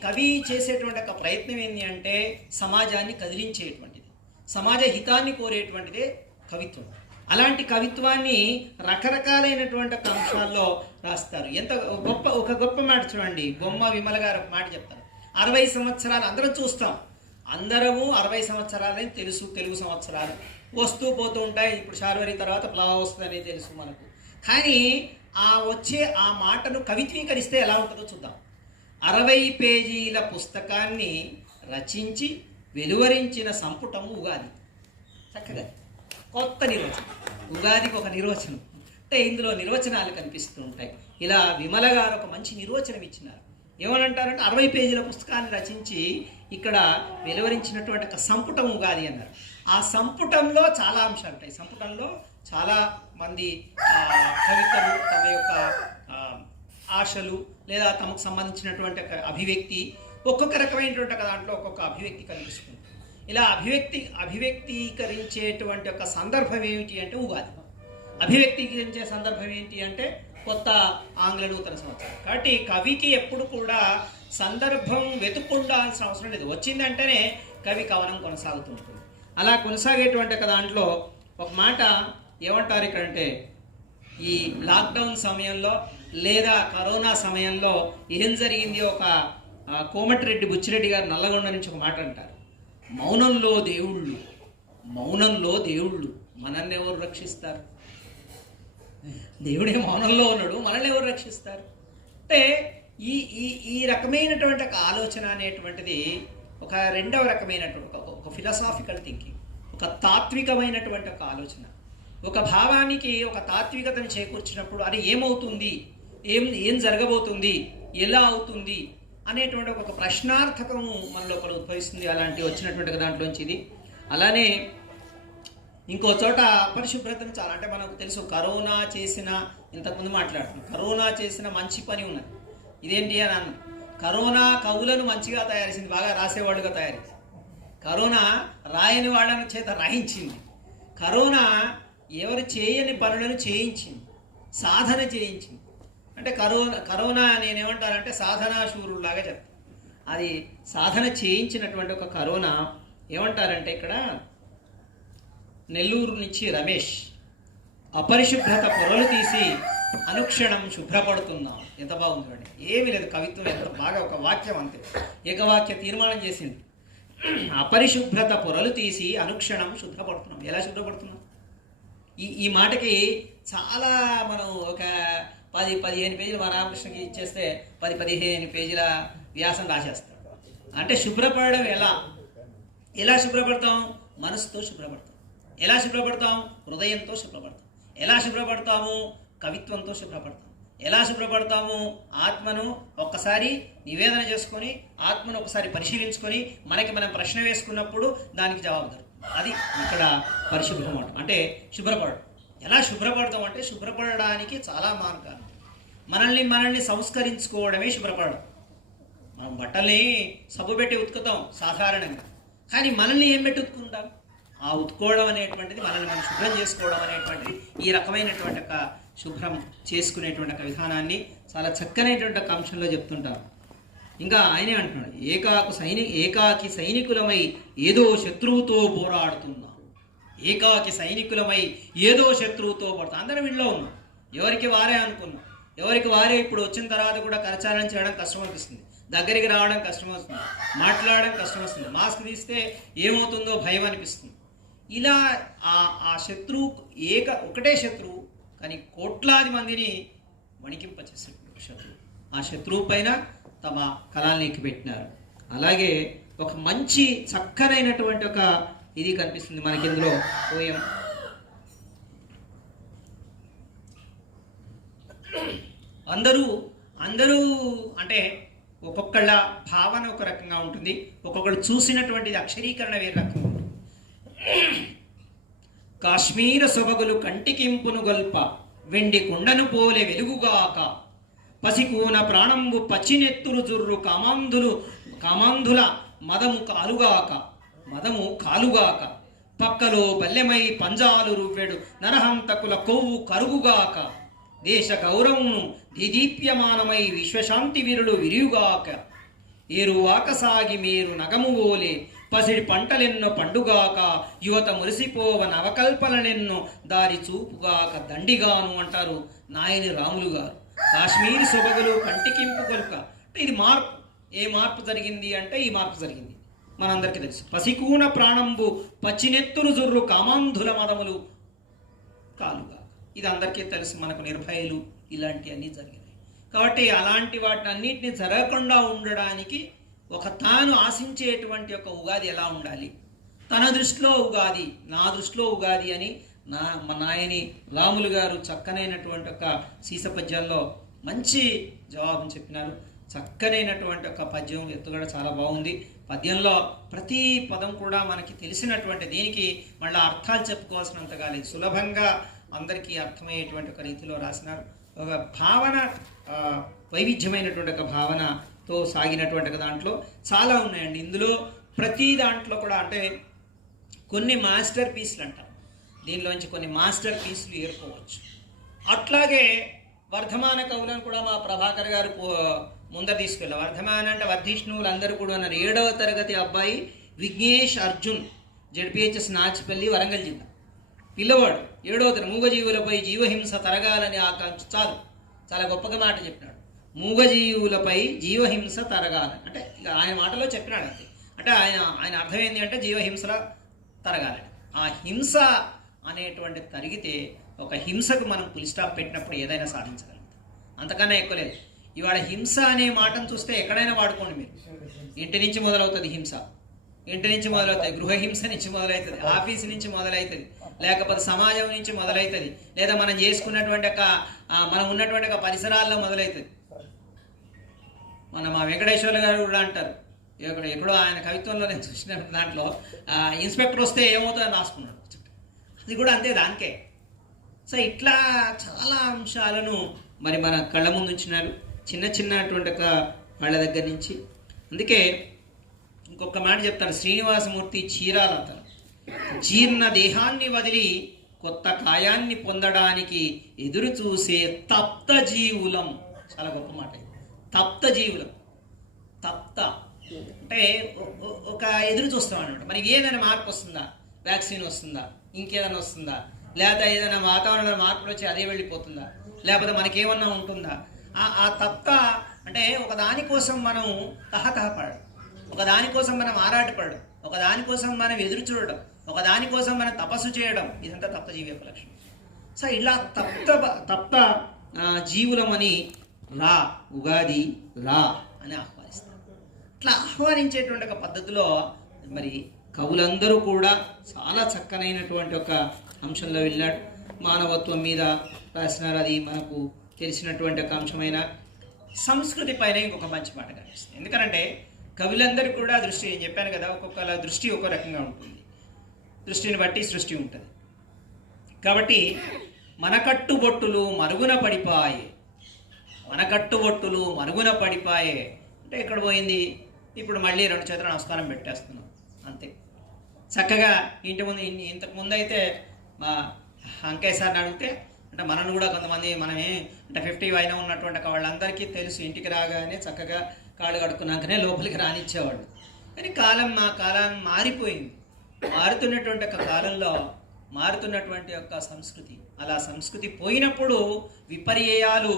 కవి చేసేటువంటి ఒక ప్రయత్నం ఏంటి అంటే సమాజాన్ని కదిలించేటువంటిది, సమాజ హితాన్ని కోరేటువంటిదే కవిత్వం. అలాంటి కవిత్వాన్ని రకరకాలైనటువంటి అంశాల్లో రాస్తారు. ఒక గొప్ప మాట చూడండి. బొమ్మ విమల గారు ఒక మాట చెప్తారు. 60 సంవత్సరాలు అందరం చూస్తాం, అందరము 60 సంవత్సరాలని తెలుసు, తెలుగు సంవత్సరాలు వస్తూ పోతూ ఉంటాయి. ఇప్పుడు శార్వరి తర్వాత ప్లవ వస్తుందని తెలుసు మనకు. కానీ ఆ మాటను కవిత్వీకరిస్తే ఎలా ఉంటుందో చూద్దాం. 60 పేజీల పుస్తకాన్ని రచించి వెలువరించిన సంపుటము ఉగాది. చక్కగా కొత్త నిర్వచనం, ఉగాదికి ఒక నిర్వచనం. అంటే ఇందులో నిర్వచనాలు కనిపిస్తూ ఉంటాయి. ఇలా విమల గారు ఒక మంచి నిర్వచనం ఇచ్చినారు. ఏమనంటారంటే 60 పేజీల పుస్తకాన్ని రచించి ఇక్కడ వెలువరించినటువంటి ఒక సంపుటం ఉగాది అన్నారు. ఆ సంపుటంలో చాలా అంశాలు ఉంటాయి. సంపుటంలో చాలా మంది కవితలు తమ యొక్క ఆశలు లేదా తమకు సంబంధించినటువంటి ఒక అభివ్యక్తి, ఒక్కొక్క రకమైనటువంటి దాంట్లో ఒక్కొక్క అభివ్యక్తి కనిపిస్తుంది. ఇలా అభివ్యక్తీకరించేటువంటి ఒక సందర్భం ఏమిటి అంటే ఉగాది. అభివ్యక్తీకరించే సందర్భం ఏంటి అంటే కొత్త ఆంగ్ల నూతన సంవత్సరం. కాబట్టి కవికి ఎప్పుడు కూడా సందర్భం వెతుక్కుండాల్సిన అవసరం లేదు. వచ్చిందంటేనే కవి కవనం కొనసాగుతుంటుంది. అలా కొనసాగేటువంటి ఒక దాంట్లో ఒక మాట ఏమంటారు ఇక్కడ అంటే, ఈ లాక్డౌన్ సమయంలో లేదా కరోనా సమయంలో ఏం జరిగింది, ఒక కోమటిరెడ్డి బుచ్చిరెడ్డి గారు నల్లగొండ నుంచి ఒక మాట అంటారు. మౌనంలో దేవుళ్ళు మనల్ని ఎవరు రక్షిస్తారు? దేవుడే మౌనంలో ఉన్నాడు, మనల్ని ఎవరు రక్షిస్తారు? అంటే ఈ రకమైనటువంటి ఒక ఆలోచన అనేటువంటిది ఒక రెండవ రకమైనటువంటి ఒక ఫిలాసాఫికల్ థింకింగ్, ఒక తాత్వికమైనటువంటి ఒక ఆలోచన. ఒక భావానికి ఒక తాత్వికతను చేకూర్చినప్పుడు అది ఏమవుతుంది, ఏం జరగబోతుంది, ఎలా అవుతుంది అనేటువంటి ఒక ప్రశ్నార్థకము మనలో ఒకటి ఉద్భవిస్తుంది. అలాంటి వచ్చినటువంటి దాంట్లోంచి ఇది. అలానే ఇంకో చోట పరిశుభ్రతను చాలా, అంటే మనకు తెలుసు కరోనా చేసిన, ఇంతకుముందు మాట్లాడుతున్నాం, కరోనా చేసిన మంచి పని ఉన్నది. ఇదేంటి అని అన్న, కరోనా కవులను మంచిగా తయారు చేసింది, బాగా రాసేవాళ్ళుగా తయారు చేసింది. కరోనా రాయని వాళ్ళని చేత రాయించింది. కరోనా ఎవరు చేయని పనులను చేయించింది, సాధన చేయించింది. అంటే కరోనా నేనేమంటానంటే సాధనా శూరులాగా చెప్తాను. అది సాధన చేయించినటువంటి ఒక కరోనా. ఏమంటారంటే ఇక్కడ నెల్లూరు నుంచి రమేష్, అపరిశుభ్రత పొరలు తీసి అనుక్షణం శుభ్రపడుతున్నాం. ఎంత బాగుంది చూడండి. ఏమీ లేదు, కవిత్వం ఎంత బాగా, ఒక వాక్యం అంతే, ఏకవాక్య తీర్మానం చేసింది. అపరిశుభ్రత పొరలు తీసి అనుక్షణం శుభ్రపడుతున్నాం. ఎలా శుభ్రపడుతున్నాం? ఈ మాటకి చాలా మనం ఒక 10-15 పేజీలు మా రామకృష్ణకి ఇచ్చేస్తే 10-15 పేజీల వ్యాసం రాసేస్తాం. అంటే శుభ్రపడడం ఎలా శుభ్రపడతాం? మనసుతో శుభ్రపడతాం. ఎలా శుభ్రపడతాం? హృదయంతో శుభ్రపడతాం. ఎలా శుభ్రపడతాము? కవిత్వంతో శుభ్రపడతాం. ఎలా శుభ్రపడతాము? ఆత్మను ఒక్కసారి నివేదన చేసుకొని, ఆత్మను ఒకసారి పరిశీలించుకొని, మనకి మనం ప్రశ్న వేసుకున్నప్పుడు దానికి జవాబు దొరుకుతుంది. అది ఇక్కడ పరిశుభ్రం అంటే శుభ్రపడడం. ఎలా శుభ్రపడతాం అంటే శుభ్రపడడానికి చాలా మార్గాలు. మనల్ని సంస్కరించుకోవడమే శుభ్రపడడం. మనం బట్టల్ని సబ్బు పెట్టి ఉతుకుతాం సాధారణంగా, కానీ మనల్ని ఏం పెట్టి ఉతుకుంటాం? ఆ ఉతుకోవడం అనేటువంటిది, మనల్ని మనం శుభ్రం చేసుకోవడం అనేటువంటిది, ఈ రకమైనటువంటి ఒక శుభ్రం చేసుకునేటువంటి ఒక విధానాన్ని చాలా చక్కనైనటువంటి ఒక అంశంలో చెప్తుంటాం. ఇంకా ఆయనే అంటున్నాడు, ఏకాకి సైనికులమై ఏదో శత్రువుతో పోరాడుతున్నాం. ఏకాకి సైనికులమై ఏదో శత్రువుతో పడుతుంది. అందరం ఇంట్లో ఉన్నాం, ఎవరికి వారే అనుకున్నాం, ఎవరికి వారే ఇప్పుడు వచ్చిన తర్వాత కూడా కరచాలనం చేయడం కష్టం అనిపిస్తుంది, దగ్గరికి రావడం కష్టం వస్తుంది, మాట్లాడడం కష్టం వస్తుంది, మాస్క్ తీస్తే ఏమవుతుందో భయం అనిపిస్తుంది. ఇలా ఆ శత్రువు ఒకటే శత్రువు, కానీ కోట్లాది మందిని వణికింపచేసేటువంటి శత్రువు. ఆ శత్రువు పైన తమ కళాలను ఎక్కిపెట్టినారు. అలాగే ఒక మంచి చక్కనైనటువంటి ఒక ఇది కనిపిస్తుంది మనకి ఇందులో పోయం. అందరూ అంటే ఒక్కొక్కళ్ళ భావన ఒక రకంగా ఉంటుంది, ఒక్కొక్కళ్ళు చూసినటువంటిది అక్షరీకరణ వేరే రకంగా ఉంటుంది. కాశ్మీర సొబగులు కంటికింపును గొల్ప వెండి కొండను పోలే వెలుగుగాక పసికూన ప్రాణంబు పచ్చినెత్తురు జుర్రు కామాంధుల మదము కాలుగాక పక్కలో బల్లెమై పంజాలు రువ్వెడు నరహంతకుల కొవ్వు కరుగుగాక దేశ గౌరవమును దీదీప్యమానమై విశ్వశాంతి వీరులు విరియుగాక ఏరువాక సాగి మీరు నగము ఓలే పసిడి పంటలెన్నో పండుగాక యువత మురిసిపోవ నవకల్పనలెన్నో దారి చూపుగాక దండిగాను అంటారు నాయని రాములు గారు. కాశ్మీర్ సొబగులు కంటికింపు కొలుక అంటే ఇది మార్పు. ఏ మార్పు జరిగింది అంటే ఈ మార్పు జరిగింది, మనందరికీ తెలుసు. పసికూన ప్రాణంబు పచ్చినెత్తులు జుర్రు కామాంధుల మదములు కాలుగా, ఇది అందరికీ తెలుసు. మనకు నిర్భయలు ఇలాంటివన్నీ జరిగినాయి. కాబట్టి అలాంటి వాటిని అన్నింటినీ జరగకుండా ఉండడానికి తాను ఆశించేటువంటి ఒక ఉగాది ఎలా ఉండాలి, తన దృష్టిలో ఉగాది, నా దృష్టిలో ఉగాది అని మా నాయని రాములు గారు చక్కనైనటువంటి ఒక సీస పద్యాల్లో మంచి జవాబుని చెప్పినారు. చక్కనైనటువంటి ఒక పద్యం ఎత్తుగడ చాలా బాగుంది. పద్యంలో ప్రతి పదం కూడా మనకి తెలిసినటువంటి, దీనికి మళ్ళీ అర్థాలు చెప్పుకోవాల్సినంతగా లేదు, సులభంగా అందరికీ అర్థమయ్యేటువంటి ఒక రీతిలో రాసినారు. ఒక భావన, వైవిధ్యమైనటువంటి ఒక భావనతో సాగినటువంటి దాంట్లో చాలా ఉన్నాయండి. ఇందులో ప్రతి దాంట్లో కూడా అంటే కొన్ని మాస్టర్ పీస్లు అంటారు, దీనిలోంచి కొన్ని మాస్టర్ పీస్లు ఏర్కోవచ్చు. అట్లాగే వర్ధమాన కవులను కూడా మా ప్రభాకర్ గారు ముందర తీసుకెళ్ళారు. వర్ధమాన అంటే వర్ధిష్ణువులు అందరూ కూడా ఉన్నారు. 7వ తరగతి అబ్బాయి విఘ్నేష్ అర్జున్, జెడ్పిహెచ్ఎస్ నాచిపల్లి, వరంగల్ జిల్లా పిల్లవాడు. 7వ తరగతి. మూగజీవులపై జీవహింస తరగాలని ఆకాంక్ష, చాలా గొప్పగా మాట చెప్పినాడు. మూగజీవులపై జీవహింస తరగాలని అంటే ఇక ఆయన మాటలో చెప్పినాడు అంతే. అంటే ఆయన అర్థం ఏంటి అంటే జీవహింసలో తరగాలని. ఆ హింస అనేటువంటి తరిగితే ఒక హింసకు మనం పులి స్టాప్ పెట్టినప్పుడు ఏదైనా సాధించగలుగుతాం, అంతకన్నా ఎక్కువ లేదు. ఇవాళ హింస అనే మాటను చూస్తే ఎక్కడైనా వాడుకోండి మీరు. ఇంటి నుంచి మొదలవుతుంది హింస, ఇంటి నుంచి మొదలవుతుంది, గృహహింస నుంచి మొదలవుతుంది, ఆఫీస్ నుంచి మొదలవుతుంది, లేకపోతే సమాజం నుంచి మొదలవుతుంది, లేదా మనం చేసుకున్నటువంటి మనం ఉన్నటువంటి ఒక పరిసరాల్లో మొదలవుతుంది. మా వెంకటేశ్వర్ల గారు కూడా అంటారు, ఎక్కడో ఆయన కవిత్వంలో నేను చూసిన దాంట్లో ఇన్స్పెక్టర్ వస్తే ఏమవుతుందని రాసుకున్నాడు. అది కూడా అంతే, దానికే. సో ఇట్లా చాలా అంశాలను మరి మన కళ్ళ ముందు ఉంచినారు, చిన్నటువంటి ఒక వాళ్ళ దగ్గర నుంచి. అందుకే ఇంకొక మాట చెప్తాను, శ్రీనివాసమూర్తి చీరాల అతను జీర్ణ దేహాన్ని వదిలి కొత్త కాయాన్ని పొందడానికి ఎదురు చూసే తప్త జీవులం. చాలా గొప్ప మాట ఇది, తప్త జీవులం. తప్త అంటే ఒక ఎదురు చూస్తాం అన్నమాట. మరి ఏదైనా మార్పు వస్తుందా, వ్యాక్సిన్ వస్తుందా, ఇంకేదైనా వస్తుందా, లేదా ఏదైనా వాతావరణంలో మార్పులు వచ్చి అదే వెళ్ళిపోతుందా, లేకపోతే మనకేమన్నా ఉంటుందా? ఆ తప్త అంటే ఒక దానికోసం మనం తహతహపడడం, ఒక దానికోసం మనం ఆరాటపడడం, ఒక దానికోసం మనం ఎదురు చూడడం, ఒక దానికోసం మనం తపస్సు చేయడం, ఇదంతా తప్త జీవి యొక్క లక్షణం. సో ఇలా తప్త జీవులమని రా ఉగాది రా అని ఆహ్వానిస్తారు. ఇట్లా ఆహ్వానించేటువంటి ఒక పద్ధతిలో మరి కవులందరూ కూడా చాలా చక్కనైనటువంటి ఒక అంశంలో వెళ్ళాడు. మానవత్వం మీద రాసినారు, అది మనకు తెలిసినటువంటి ఒక అంశమైన. సంస్కృతి పైన ఇంకొక మంచి మాట కనిపిస్తుంది. ఎందుకంటే కవులందరూ కూడా దృష్టి, నేను చెప్పాను కదా, ఒక్కొక్కల దృష్టి ఒక్కో రకంగా ఉంటుంది, దృష్టిని బట్టి సృష్టి ఉంటుంది. కాబట్టి మనకట్టుబొట్టులు మరుగున పడిపాయే, మనకట్టుబొట్టులు మరుగున పడిపాయే అంటే ఎక్కడ పోయింది? ఇప్పుడు మళ్ళీ 2 చేతుల నమస్కారం పెట్టేస్తున్నాం అంతే. చక్కగా ఇంటి ముందు, ఇంతకు ముందు అయితే మా అంకయ్య సార్ని అడిగితే అంటే మనను కూడా కొంతమంది మనమే అంటే 50 అయినా ఉన్నటువంటి వాళ్ళందరికీ తెలుసు, ఇంటికి రాగానే చక్కగా కాళ్ళు కడుక్కున్నాకనే లోపలికి రానిచ్చేవాళ్ళు. కానీ కాలం మారిపోయింది. మారుతున్నటువంటి ఒక కాలంలో మారుతున్నటువంటి యొక్క సంస్కృతి. అలా సంస్కృతి పోయినప్పుడు విపర్యయాలు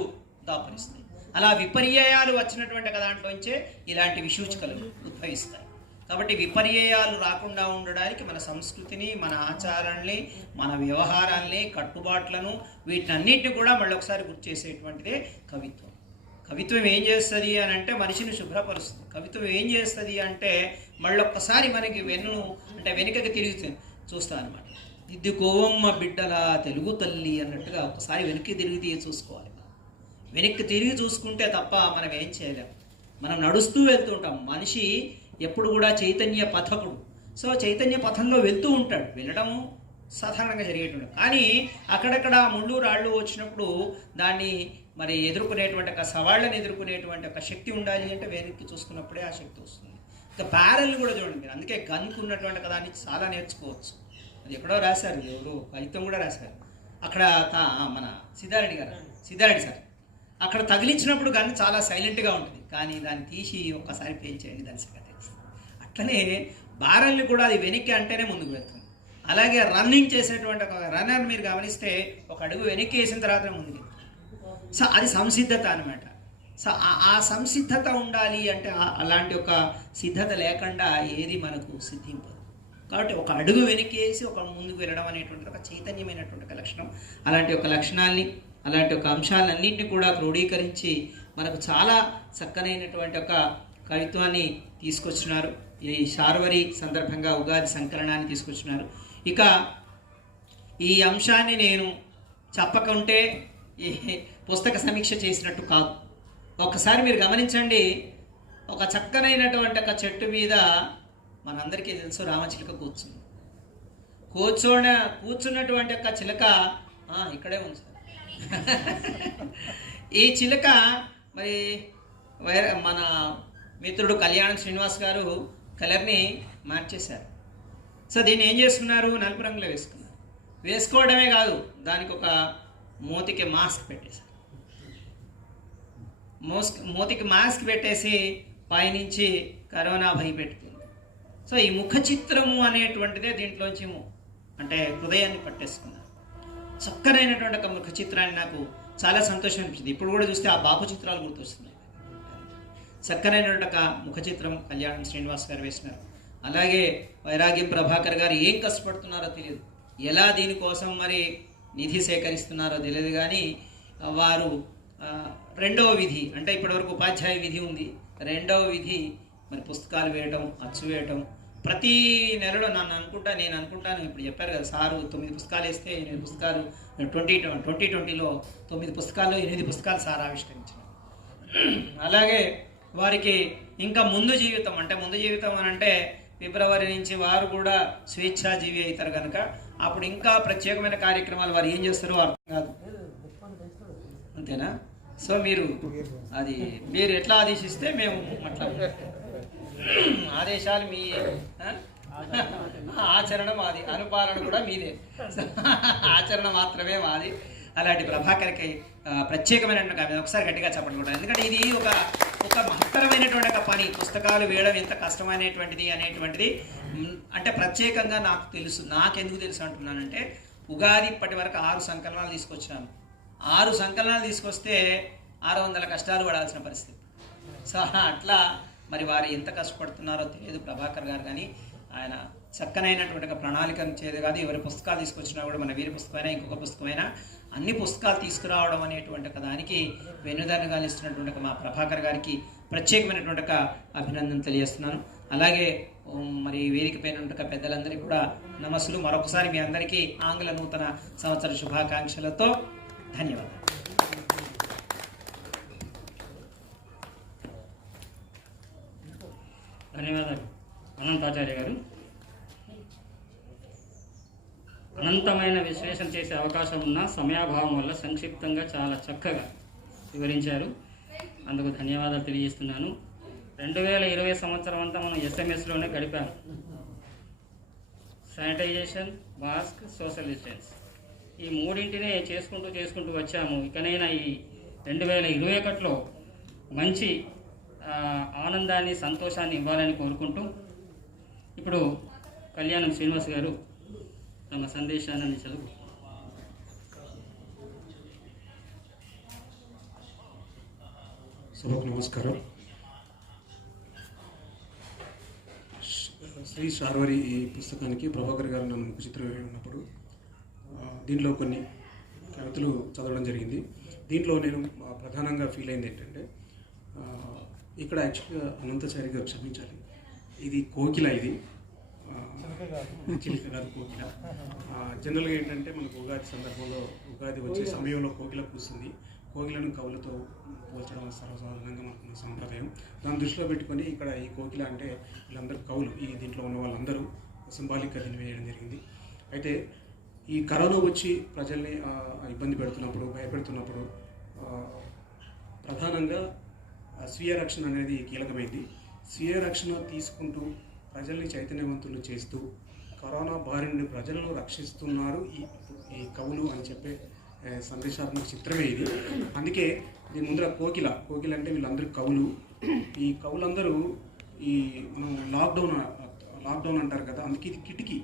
దాపరిస్తాయి. అలా విపర్యయాలు వచ్చినటువంటి దాంట్లోంచే ఇలాంటి విసూచికలు ఉద్భవిస్తాయి. కాబట్టి విపర్యయాలు రాకుండా ఉండడానికి మన సంస్కృతిని, మన ఆచారాల్ని, మన వ్యవహారాల్ని, కట్టుబాట్లను, వీటన్నిటిని కూడా మళ్ళీ ఒకసారి గుర్తు చేసేటువంటిదే కవిత్వం. కవిత్వం ఏం చేస్తుంది అని అంటే మనిషిని శుభ్రపరుస్తుంది. కవిత్వం ఏం చేస్తుంది అంటే మళ్ళొక్కసారి మనకి వెనుకకి తిరిగి చూస్తా అనమాట. ఇది కోవమ్మ బిడ్డల తెలుగు తల్లి అన్నట్టుగా ఒకసారి వెనక్కి తిరిగి చూసుకోవాలి. వెనక్కి తిరిగి చూసుకుంటే తప్ప మనం ఏం చేయలేం. మనం నడుస్తూ వెళ్తూ ఉంటాం. మనిషి ఎప్పుడు కూడా చైతన్య పథకుడు. సో చైతన్య పథంలో వెళ్తూ ఉంటాడు. వెళ్ళడము సాధారణంగా జరిగేటువంటి, కానీ అక్కడక్కడ ముళ్ళు రాళ్ళు వచ్చినప్పుడు దాన్ని మరి ఎదుర్కొనేటువంటి ఒక సవాళ్ళని ఎదుర్కొనేటువంటి ఒక శక్తి ఉండాలి. అంటే వెనక్కి చూసుకున్నప్పుడే ఆ శక్తి వస్తుంది. ఇంకా ప్యారల్ కూడా చూడండి మీరు. అందుకే గన్కున్నటువంటి దాన్ని చాలా నేర్చుకోవచ్చు. అది ఎక్కడో రాశారు, ఎవరు కవిత్వం కూడా రాశారు. అక్కడ మన సిద్ధారెడ్డి సార్ అక్కడ తగిలించినప్పుడు గన్ చాలా సైలెంట్గా ఉంటుంది, కానీ దాన్ని తీసి ఒక్కసారి పేల్చేయండి దాని సంగతి. అట్లనే బారల్ని కూడా అది వెనక్కి అంటేనే ముందుకు వెళ్తుంది. అలాగే రన్నింగ్ చేసేటువంటి ఒక రన్నర్ మీరు గమనిస్తే ఒక అడుగు వెనక్కి వేసిన తర్వాత ముందుకు వెళ్తుంది. సో అది సంసిద్ధత అనమాట. సో ఆ సంసిద్ధత ఉండాలి. అంటే అలాంటి ఒక సిద్ధత లేకుండా ఏది మనకు సిద్ధింపదు. కాబట్టి ఒక అడుగు వెనక్కి వేసి ఒక ముందుకు వెళ్ళడం అనేటువంటి ఒక చైతన్యమైనటువంటి ఒక లక్షణం. అలాంటి ఒక లక్షణాల్ని, అలాంటి ఒక అంశాలన్నింటినీ కూడా క్రోడీకరించి మనకు చాలా చక్కనైనటువంటి ఒక కవిత్వాన్ని తీసుకొచ్చినారు. ఈ శార్వరి సందర్భంగా ఉగాది సంకలనాన్ని తీసుకొచ్చినారు. ఇక ఈ అంశాన్ని నేను చెప్పకుంటే ఈ పుస్తక సమీక్ష చేసినట్టు కాదు. ఒకసారి మీరు గమనించండి, ఒక చక్కనైనటువంటి ఒక చెట్టు మీద మనందరికీ తెలుసు రామచిలుక కూర్చున్నటువంటి ఒక చిలుక ఇక్కడే ఉంది సార్. ఈ చిలుక మరి మన మిత్రుడు కళ్యాణం శ్రీనివాస్ గారు కలర్ని మార్చేశారు. సో దీన్ని ఏం చేసుకున్నారు, నలుపు రంగులో వేసుకున్నారు. వేసుకోవడమే కాదు, దానికి ఒక మూతికి మాస్క్ పెట్టేశారు. మూతికి మాస్క్ పెట్టేసి పైనుంచి కరోనా భయపెట్టుకుంది. సో ఈ ముఖ చిత్రము అనేటువంటిదే దీంట్లోంచి అంటే హృదయాన్ని పట్టేసుకున్నారు. చక్కనైనటువంటి ఒక ముఖ చిత్రాన్ని నాకు చాలా సంతోషం అనిపించింది. ఇప్పుడు కూడా చూస్తే ఆ బాపు చిత్రాలు గుర్తొస్తున్నాయి. చక్కనైనటువంటి ఒక ముఖ చిత్రం కళ్యాణం శ్రీనివాస్ గారు వేసినారు. అలాగే వైరాగ్యం ప్రభాకర్ గారు ఏం కష్టపడుతున్నారో తెలియదు, ఎలా దీనికోసం మరి నిధి సేకరిస్తున్నారో తెలియదు, కానీ వారు రెండవ విధి అంటే ఇప్పటివరకు ఉపాధ్యాయ విధి ఉంది, రెండవ విధి మరి పుస్తకాలు వేయటం, అచ్చు వేయటం. ప్రతి నెలలో నేను అనుకుంటాను ఇప్పుడు చెప్పారు కదా సారు 9 పుస్తకాలు వేస్తే 8 పుస్తకాలు 2020లో 9 పుస్తకాల్లో 8 పుస్తకాలు సార్ ఆవిష్కరించారు. అలాగే వారికి ఇంకా ముందు జీవితం అని అంటే ఫిబ్రవరి నుంచి వారు కూడా స్వేచ్ఛాజీవి అవుతారు కనుక అప్పుడు ఇంకా ప్రత్యేకమైన కార్యక్రమాలు వారు ఏం చేస్తారో అర్థం కాదు. అంతేనా? సో మీరు ఎట్లా ఆదేశిస్తే మేము అట్లా ఆదేశాలు మీ ఆచరణ మాది, అనుపాలన కూడా మీదే, ఆచరణ మాత్రమే మాది. అలాంటి ప్రభాకర్కి ప్రత్యేకమైనటువంటి ఒకసారి గట్టిగా చెప్పడం, ఎందుకంటే ఇది ఒక మహత్తరమైనటువంటి ఒక పని. పుస్తకాలు వేయడం ఎంత కష్టమైనటువంటిది అనేటువంటిది అంటే ప్రత్యేకంగా నాకెందుకు తెలుసు అంటున్నానంటే ఉగాది ఇప్పటి వరకు 6 సంకలనాలు తీసుకొచ్చాను. 6 సంకలనాలు తీసుకొస్తే 600 కష్టాలు పడాల్సిన పరిస్థితి. సో అట్లా మరి వారు ఎంత కష్టపడుతున్నారో తెలియదు ప్రభాకర్ గారు. కానీ ఆయన చక్కనైనటువంటి ఒక ప్రణాళిక చేయదు కాదు. ఎవరి పుస్తకాలు తీసుకొచ్చినా కూడా మన వీరి పుస్తకమైనా ఇంకొక పుస్తకమైనా అన్ని పుస్తకాలు తీసుకురావడం అనేటువంటి ఒక దానికి వెన్నుదన్నుగా ఇస్తున్నటువంటి మా ప్రభాకర్ గారికి ప్రత్యేకమైనటువంటి ఒక అభినందన తెలియజేస్తున్నాను. అలాగే మరి వేదిక పైన పెద్దలందరికీ కూడా నమస్సులు. మరొకసారి మీ అందరికీ ఆంగ్ల నూతన సంవత్సర శుభాకాంక్షలతో ధన్యవాదాలు. ధన్యవాదాలు అనంతాచార్య గారు. అనంతమైన విశ్లేషణ చేసే అవకాశం ఉన్న సమయాభావం వల్ల సంక్షిప్తంగా చాలా చక్కగా వివరించారు. అందుకు ధన్యవాదాలు తెలియజేస్తున్నాను. 2020 సంవత్సరం అంతా మనం ఎస్ఎంఎస్లోనే గడిపాము. శానిటైజేషన్, మాస్క్, సోషల్ డిస్టెన్స్ ఈ మూడింటినే చేసుకుంటూ వచ్చాము. ఇకనైనా ఈ 2021లో మంచి ఆనందాన్ని, సంతోషాన్ని ఇవ్వాలని కోరుకుంటూ ఇప్పుడు కళ్యాణం శ్రీనివాస్ గారు తమ సందేశాన్ని అందించదు. సభకు నమస్కారం. శ్రీ శార్వరి ఈ పుస్తకానికి ప్రభాకర్ గారు నన్ను ముఖ చిత్రం ఉన్నప్పుడు దీంట్లో కొన్ని కవితలు చదవడం జరిగింది. దీంట్లో నేను ప్రధానంగా ఫీల్ అయింది ఏంటంటే, ఇక్కడ యాక్చువల్గా అనంతచారి గారు క్షమించాలి, ఇది కోకిల, ఇది చిలిక కాదు, కోకిల. జనరల్గా ఏంటంటే మనకు ఉగాది సందర్భంలో, ఉగాది వచ్చే సమయంలో కోకిల కూస్తుంది. కోకిలను కవులతో పోల్చడం సర్వసాధారణంగా మనకున్న సంప్రదాయం. దాన్ని దృష్టిలో పెట్టుకొని ఇక్కడ ఈ కోకిల అంటే వీళ్ళందరూ కవులు, ఈ దీంట్లో ఉన్న వాళ్ళందరూ సింబాలిక్గా దీన్ని వేయడం జరిగింది. అయితే ఈ కరోనా వచ్చి ప్రజల్ని ఇబ్బంది పెడుతున్నప్పుడు, భయపెడుతున్నప్పుడు ప్రధానంగా స్వీయ రక్షణ అనేది కీలకమైంది. స్వీయ రక్షణ తీసుకుంటూ ప్రజల్ని చైతన్యవంతులు చేస్తూ కరోనా బారి నుండి ప్రజలను రక్షిస్తున్నారు ఈ కవులు అని చెప్పే సందేశాత్మక చిత్రమే ఇది. అందుకే దీని ముందర కోకిల అంటే వీళ్ళందరూ కవులు. ఈ కవులందరూ ఈ మనం లాక్డౌన్ అంటారు కదా, అందుకే ఇది కిటికీ.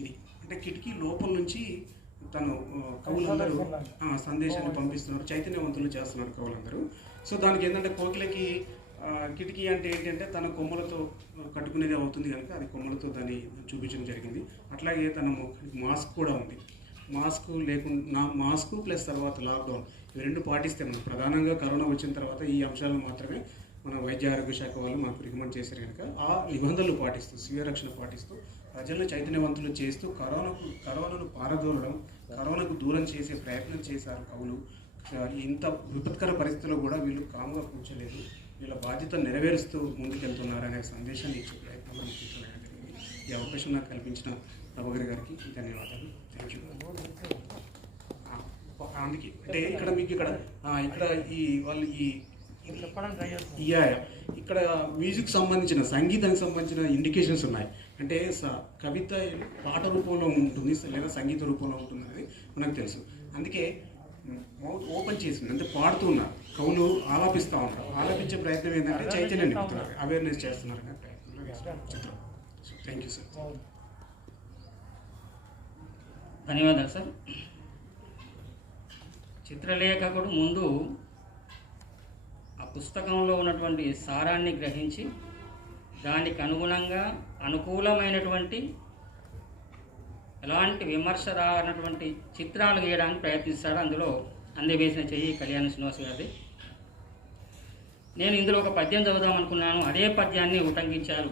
ఇది అంటే కిటికీ లోపల నుంచి తను కవులందరూ సందేశాన్ని పంపిస్తున్నారు, చైతన్యవంతులు చేస్తున్నారు కవులందరూ. సో దానికి ఏంటంటే కోకిలకి కిటికీ అంటే ఏంటంటే తన కొమ్మలతో కట్టుకునేది అవుతుంది కనుక అది కొమ్మలతో దాన్ని చూపించడం జరిగింది. అట్లాగే తన మాస్క్ కూడా ఉంది. మాస్క్ ప్లస్ తర్వాత లాక్డౌన్, ఇవి రెండు పాటిస్తే మనం ప్రధానంగా కరోనా వచ్చిన తర్వాత ఈ అంశాలను మాత్రమే మన వైద్య ఆరోగ్య శాఖ వాళ్ళు మాకు రికమెండ్ చేశారు కనుక ఆ నిబంధనలు పాటిస్తూ, స్వీయ రక్షణ పాటిస్తూ, ప్రజలను చైతన్యవంతులు చేస్తూ కరోనాను పారదోలడం, కరోనాకు దూరం చేసే ప్రయత్నం చేశారు కవులు. ఇంత విపత్కర పరిస్థితుల్లో కూడా వీళ్ళు కామ్గా కూర్చోలేదు, వీళ్ళ బాధ్యత నెరవేరుస్తూ ముందుకెళ్తున్నారనే సందేశాన్ని ఇచ్చే ప్రయత్నంలో ముఖ్యమైన జరిగింది. ఈ అవకాశం నాకు కల్పించిన ప్రభాకర్ గారికి ధన్యవాదాలు. Thank you. అందుకే అంటే ఇక్కడ మీకు ఇక్కడ ఈ వాళ్ళు ఇక్కడ మ్యూజిక్ సంబంధించిన, సంగీతానికి సంబంధించిన ఇండికేషన్స్ ఉన్నాయి. అంటే కవిత పాట రూపంలో ఉంటుంది లేదా సంగీత రూపంలో ఉంటుంది అనేది మనకు తెలుసు. అందుకే మౌత్ ఓపెన్ చేసింది, అంటే పాడుతూ ఉన్నారు, కవులు ఆలాపిస్తూ ఉంటారు. ఆలాపించే ప్రయత్నం ఏంటంటే చైతన్యం నింపుతున్నారు, అవేర్నెస్ చేస్తున్నారు అనే ప్రయత్నంలో చిత్రం. Thank you sir. ధన్యవాదాలు సార్. చిత్రలేఖకుడు ముందు ఆ పుస్తకంలో ఉన్నటువంటి సారాన్ని గ్రహించి దానికి అనుగుణంగా అనుకూలమైనటువంటి, ఎలాంటి విమర్శ రానటువంటి చిత్రాలు గీయడానికి ప్రయత్నిస్తాడు. అందులో అందవేసిన చెయ్యి కళ్యాణ శ్రీనివాస్ గారిది. నేను ఇందులో ఒక పద్యం చదువుదాం అనుకున్నాను, అదే పద్యాన్ని ఉటంకించారు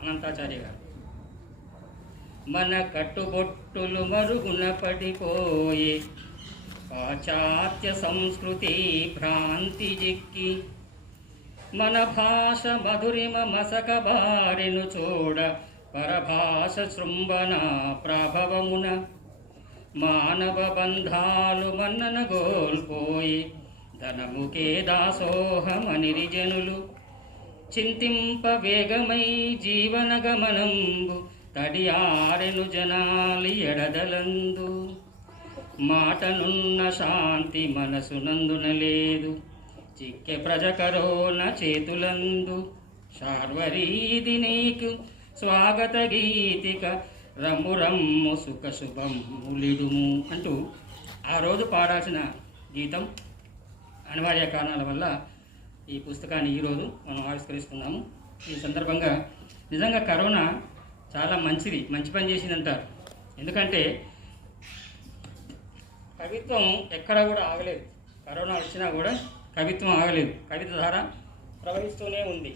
అనంతాచార్య గారు. మన కట్టుబొట్టులు మరుగున పడిపోయి పాశ్చాత్య సంస్కృతి భ్రాంతి జిక్కి, మన భాష మధురిమ మసక బారెను చూడ పరభాష శృంభన ప్రాభవమున, మానవ బంధాలు మన్నన గోల్పోయి ధనముకే దాసోహమనిరి జనులు, చింతింప వేగమై జీవన గమనంబు తడియారెను జనాలి ఎడదలందు, మాటనున్న శాంతి మనసునందున లేదు, చిక్కె ప్రజకరోన చేతులందు, శార్వరీది నీకు స్వాగత గీతిక రమ్ము రమ్ము సుఖ శుభములిడుము అంటూ ఆ రోజు పాడాల్సిన గీతం అనివార్య కారణాల వల్ల ఈ పుస్తకాన్ని ఈరోజు మనం ఆవిష్కరిస్తున్నాము. ఈ సందర్భంగా నిజంగా కరోనా చాలా మంచిది, మంచి పని చేసిందంటారు. ఎందుకంటే కవిత్వం ఎక్కడా కూడా ఆగలేదు. కరోనా వచ్చినా కూడా కవిత్వం ఆగలేదు, కవిత ధార ప్రవహిస్తూనే ఉంది.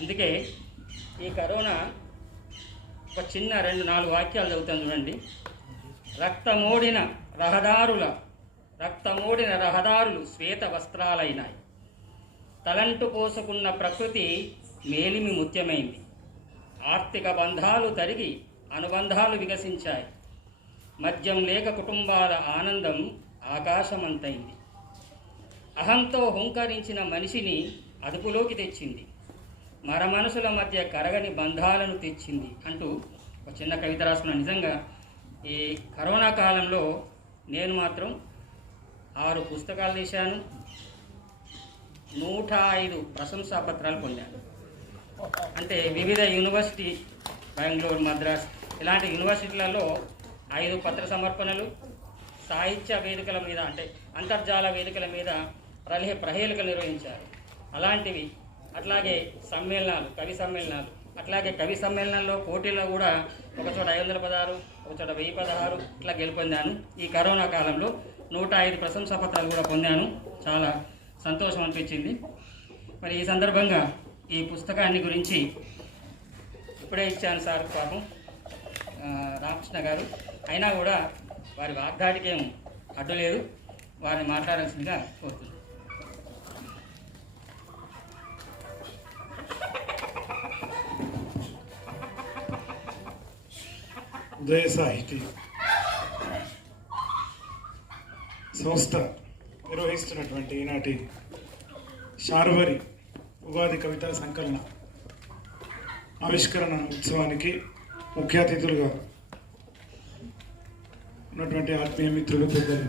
అందుకే ఈ కరోనా ఒక చిన్న 2-4 వాక్యాలు చదువుతాను చూడండి. రక్తమోడిన రహదారులు శ్వేత వస్త్రాలైనాయి, తలంటు పోసుకున్న ప్రకృతి మేలిమి ముత్యమైంది, ఆర్థిక బంధాలు తరిగి అనుబంధాలు వికసించాయి, మద్యం లేక కుటుంబాల ఆనందం ఆకాశమంతైంది, అహంతో హుంకరించిన మనిషిని అదుపులోకి తెచ్చింది, మరమనసుల మధ్య కరగని బంధాలను తెచ్చింది అంటూ ఒక చిన్న కవిత రాసుకున్నాను. నిజంగా ఈ కరోనా కాలంలో నేను మాత్రం 6 పుస్తకాలు తీశాను, 105 ప్రశంసా పత్రాలు పొందాను. అంటే వివిధ యూనివర్సిటీ, బెంగళూరు, మద్రాస్ ఇలాంటి యూనివర్సిటీలలో 5 పత్ర సమర్పణలు, సాహిత్య వేదికల మీద అంటే అంతర్జాల వేదికల మీద ప్రహేళికలు నిర్వహించారు. అలాంటివి అట్లాగే సమ్మేళనాలు, కవి సమ్మేళనాలు, అట్లాగే కవి సమ్మేళనాల్లో పోటీల్లో కూడా ఒకచోట 516, ఒకచోట 1016 ఇట్లా గెలుపొందాను. ఈ కరోనా కాలంలో 105 ప్రశంసా పత్రాలు కూడా పొందాను. చాలా సంతోషం అనిపించింది. మరి ఈ సందర్భంగా ఈ పుస్తకాన్ని గురించి ఇప్పుడే ఇచ్చాను సార్ పాపం రామకృష్ణ గారు, అయినా కూడా వారి వాగ్దాటికి ఏం అడ్డు లేదు, వారిని మాట్లాడాల్సిందిగా కోరుతున్నాను. ఉదయ సాహితీ సంస్థ నిర్వహిస్తున్నటువంటి ఈనాటి శార్వరి ఉగాది కవితా సంకలన ఆవిష్కరణ ఉత్సవానికి ముఖ్య అతిథులుగా ఉన్నటువంటి ఆత్మీయ మిత్రులు, పెద్దలు,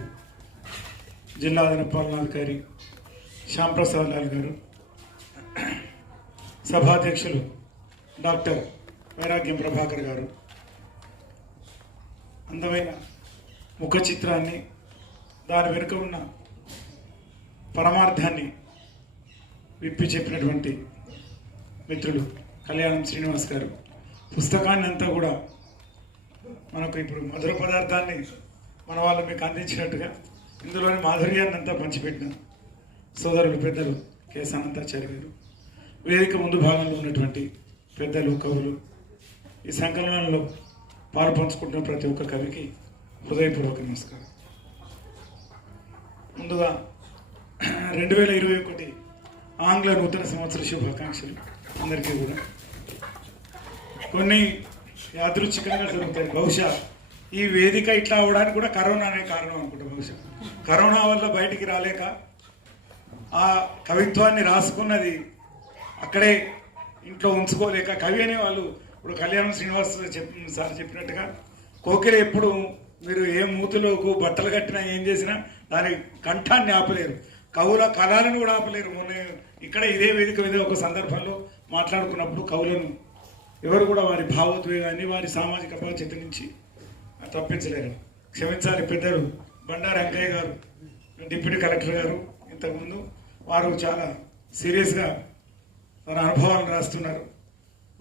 జిల్లా అదన పాలనాధికారి శ్యాంప్రసాద్ లాల్ గారు, సభాధ్యక్షులు డాక్టర్ వైరాగ్యం ప్రభాకర్ గారు, అందమైన ముఖ చిత్రాన్ని, దాని వెనుక ఉన్న పరమార్థాన్ని విప్పి చెప్పినటువంటి మిత్రులు కళ్యాణం శ్రీనివాస్ గారు, పుస్తకాన్ని అంతా కూడా మనకు ఇప్పుడు మధుర పదార్థాన్ని మన వాళ్ళు మీకు అందించినట్టుగా ఇందులోని మాధుర్యాన్ని అంతా పంచిపెట్టిన సోదరులు, పెద్దలు కెఎస్ అనంతాచార్య గారు, వేదిక ముందు భాగంలో ఉన్నటువంటి పెద్దలు, కవులు, ఈ సంకలనంలో పాలు పంచుకుంటున్న ప్రతి ఒక్క కవికి హృదయపూర్వక నమస్కారం. ముందుగా 2021 ఆంగ్ల నూతన సంవత్సర శుభాకాంక్షలు అందరికీ కూడా. కొన్ని యాదృచ్ఛికంగా జరుగుతాయి. బహుశా ఈ వేదిక ఇట్లా అవడానికి కూడా కరోనా అనే కారణం అనుకుంటా. బహుశా కరోనా వల్ల బయటికి రాలేక ఆ కవిత్వాన్ని రాసుకున్నది అక్కడే ఇంట్లో ఉంచుకోలేక కవి అనే వాళ్ళు ఇప్పుడు కళ్యాణం శ్రీనివాస్ సార్ చెప్పినట్టుగా కోకిల ఎప్పుడు మీరు ఏ మూతులోకి బట్టలు కట్టినా ఏం చేసినా దాని కంఠాన్ని ఆపలేరు, కవుల కళలను కూడా ఆపలేరు. మొన్న ఇక్కడ ఇదే వేదిక మీద ఒక సందర్భంలో మాట్లాడుకున్నప్పుడు కవులను ఎవరు కూడా వారి భావోద్వేగాన్ని, వారి సామాజిక బాధ్యత నుంచి తప్పించలేరు. క్షమించాలి పెద్దలు బండారు వెంకయ్య గారు, డిప్యూటీ కలెక్టర్ గారు, ఇంతకుముందు వారు చాలా సీరియస్గా తన అనుభవాలను రాస్తున్నారు.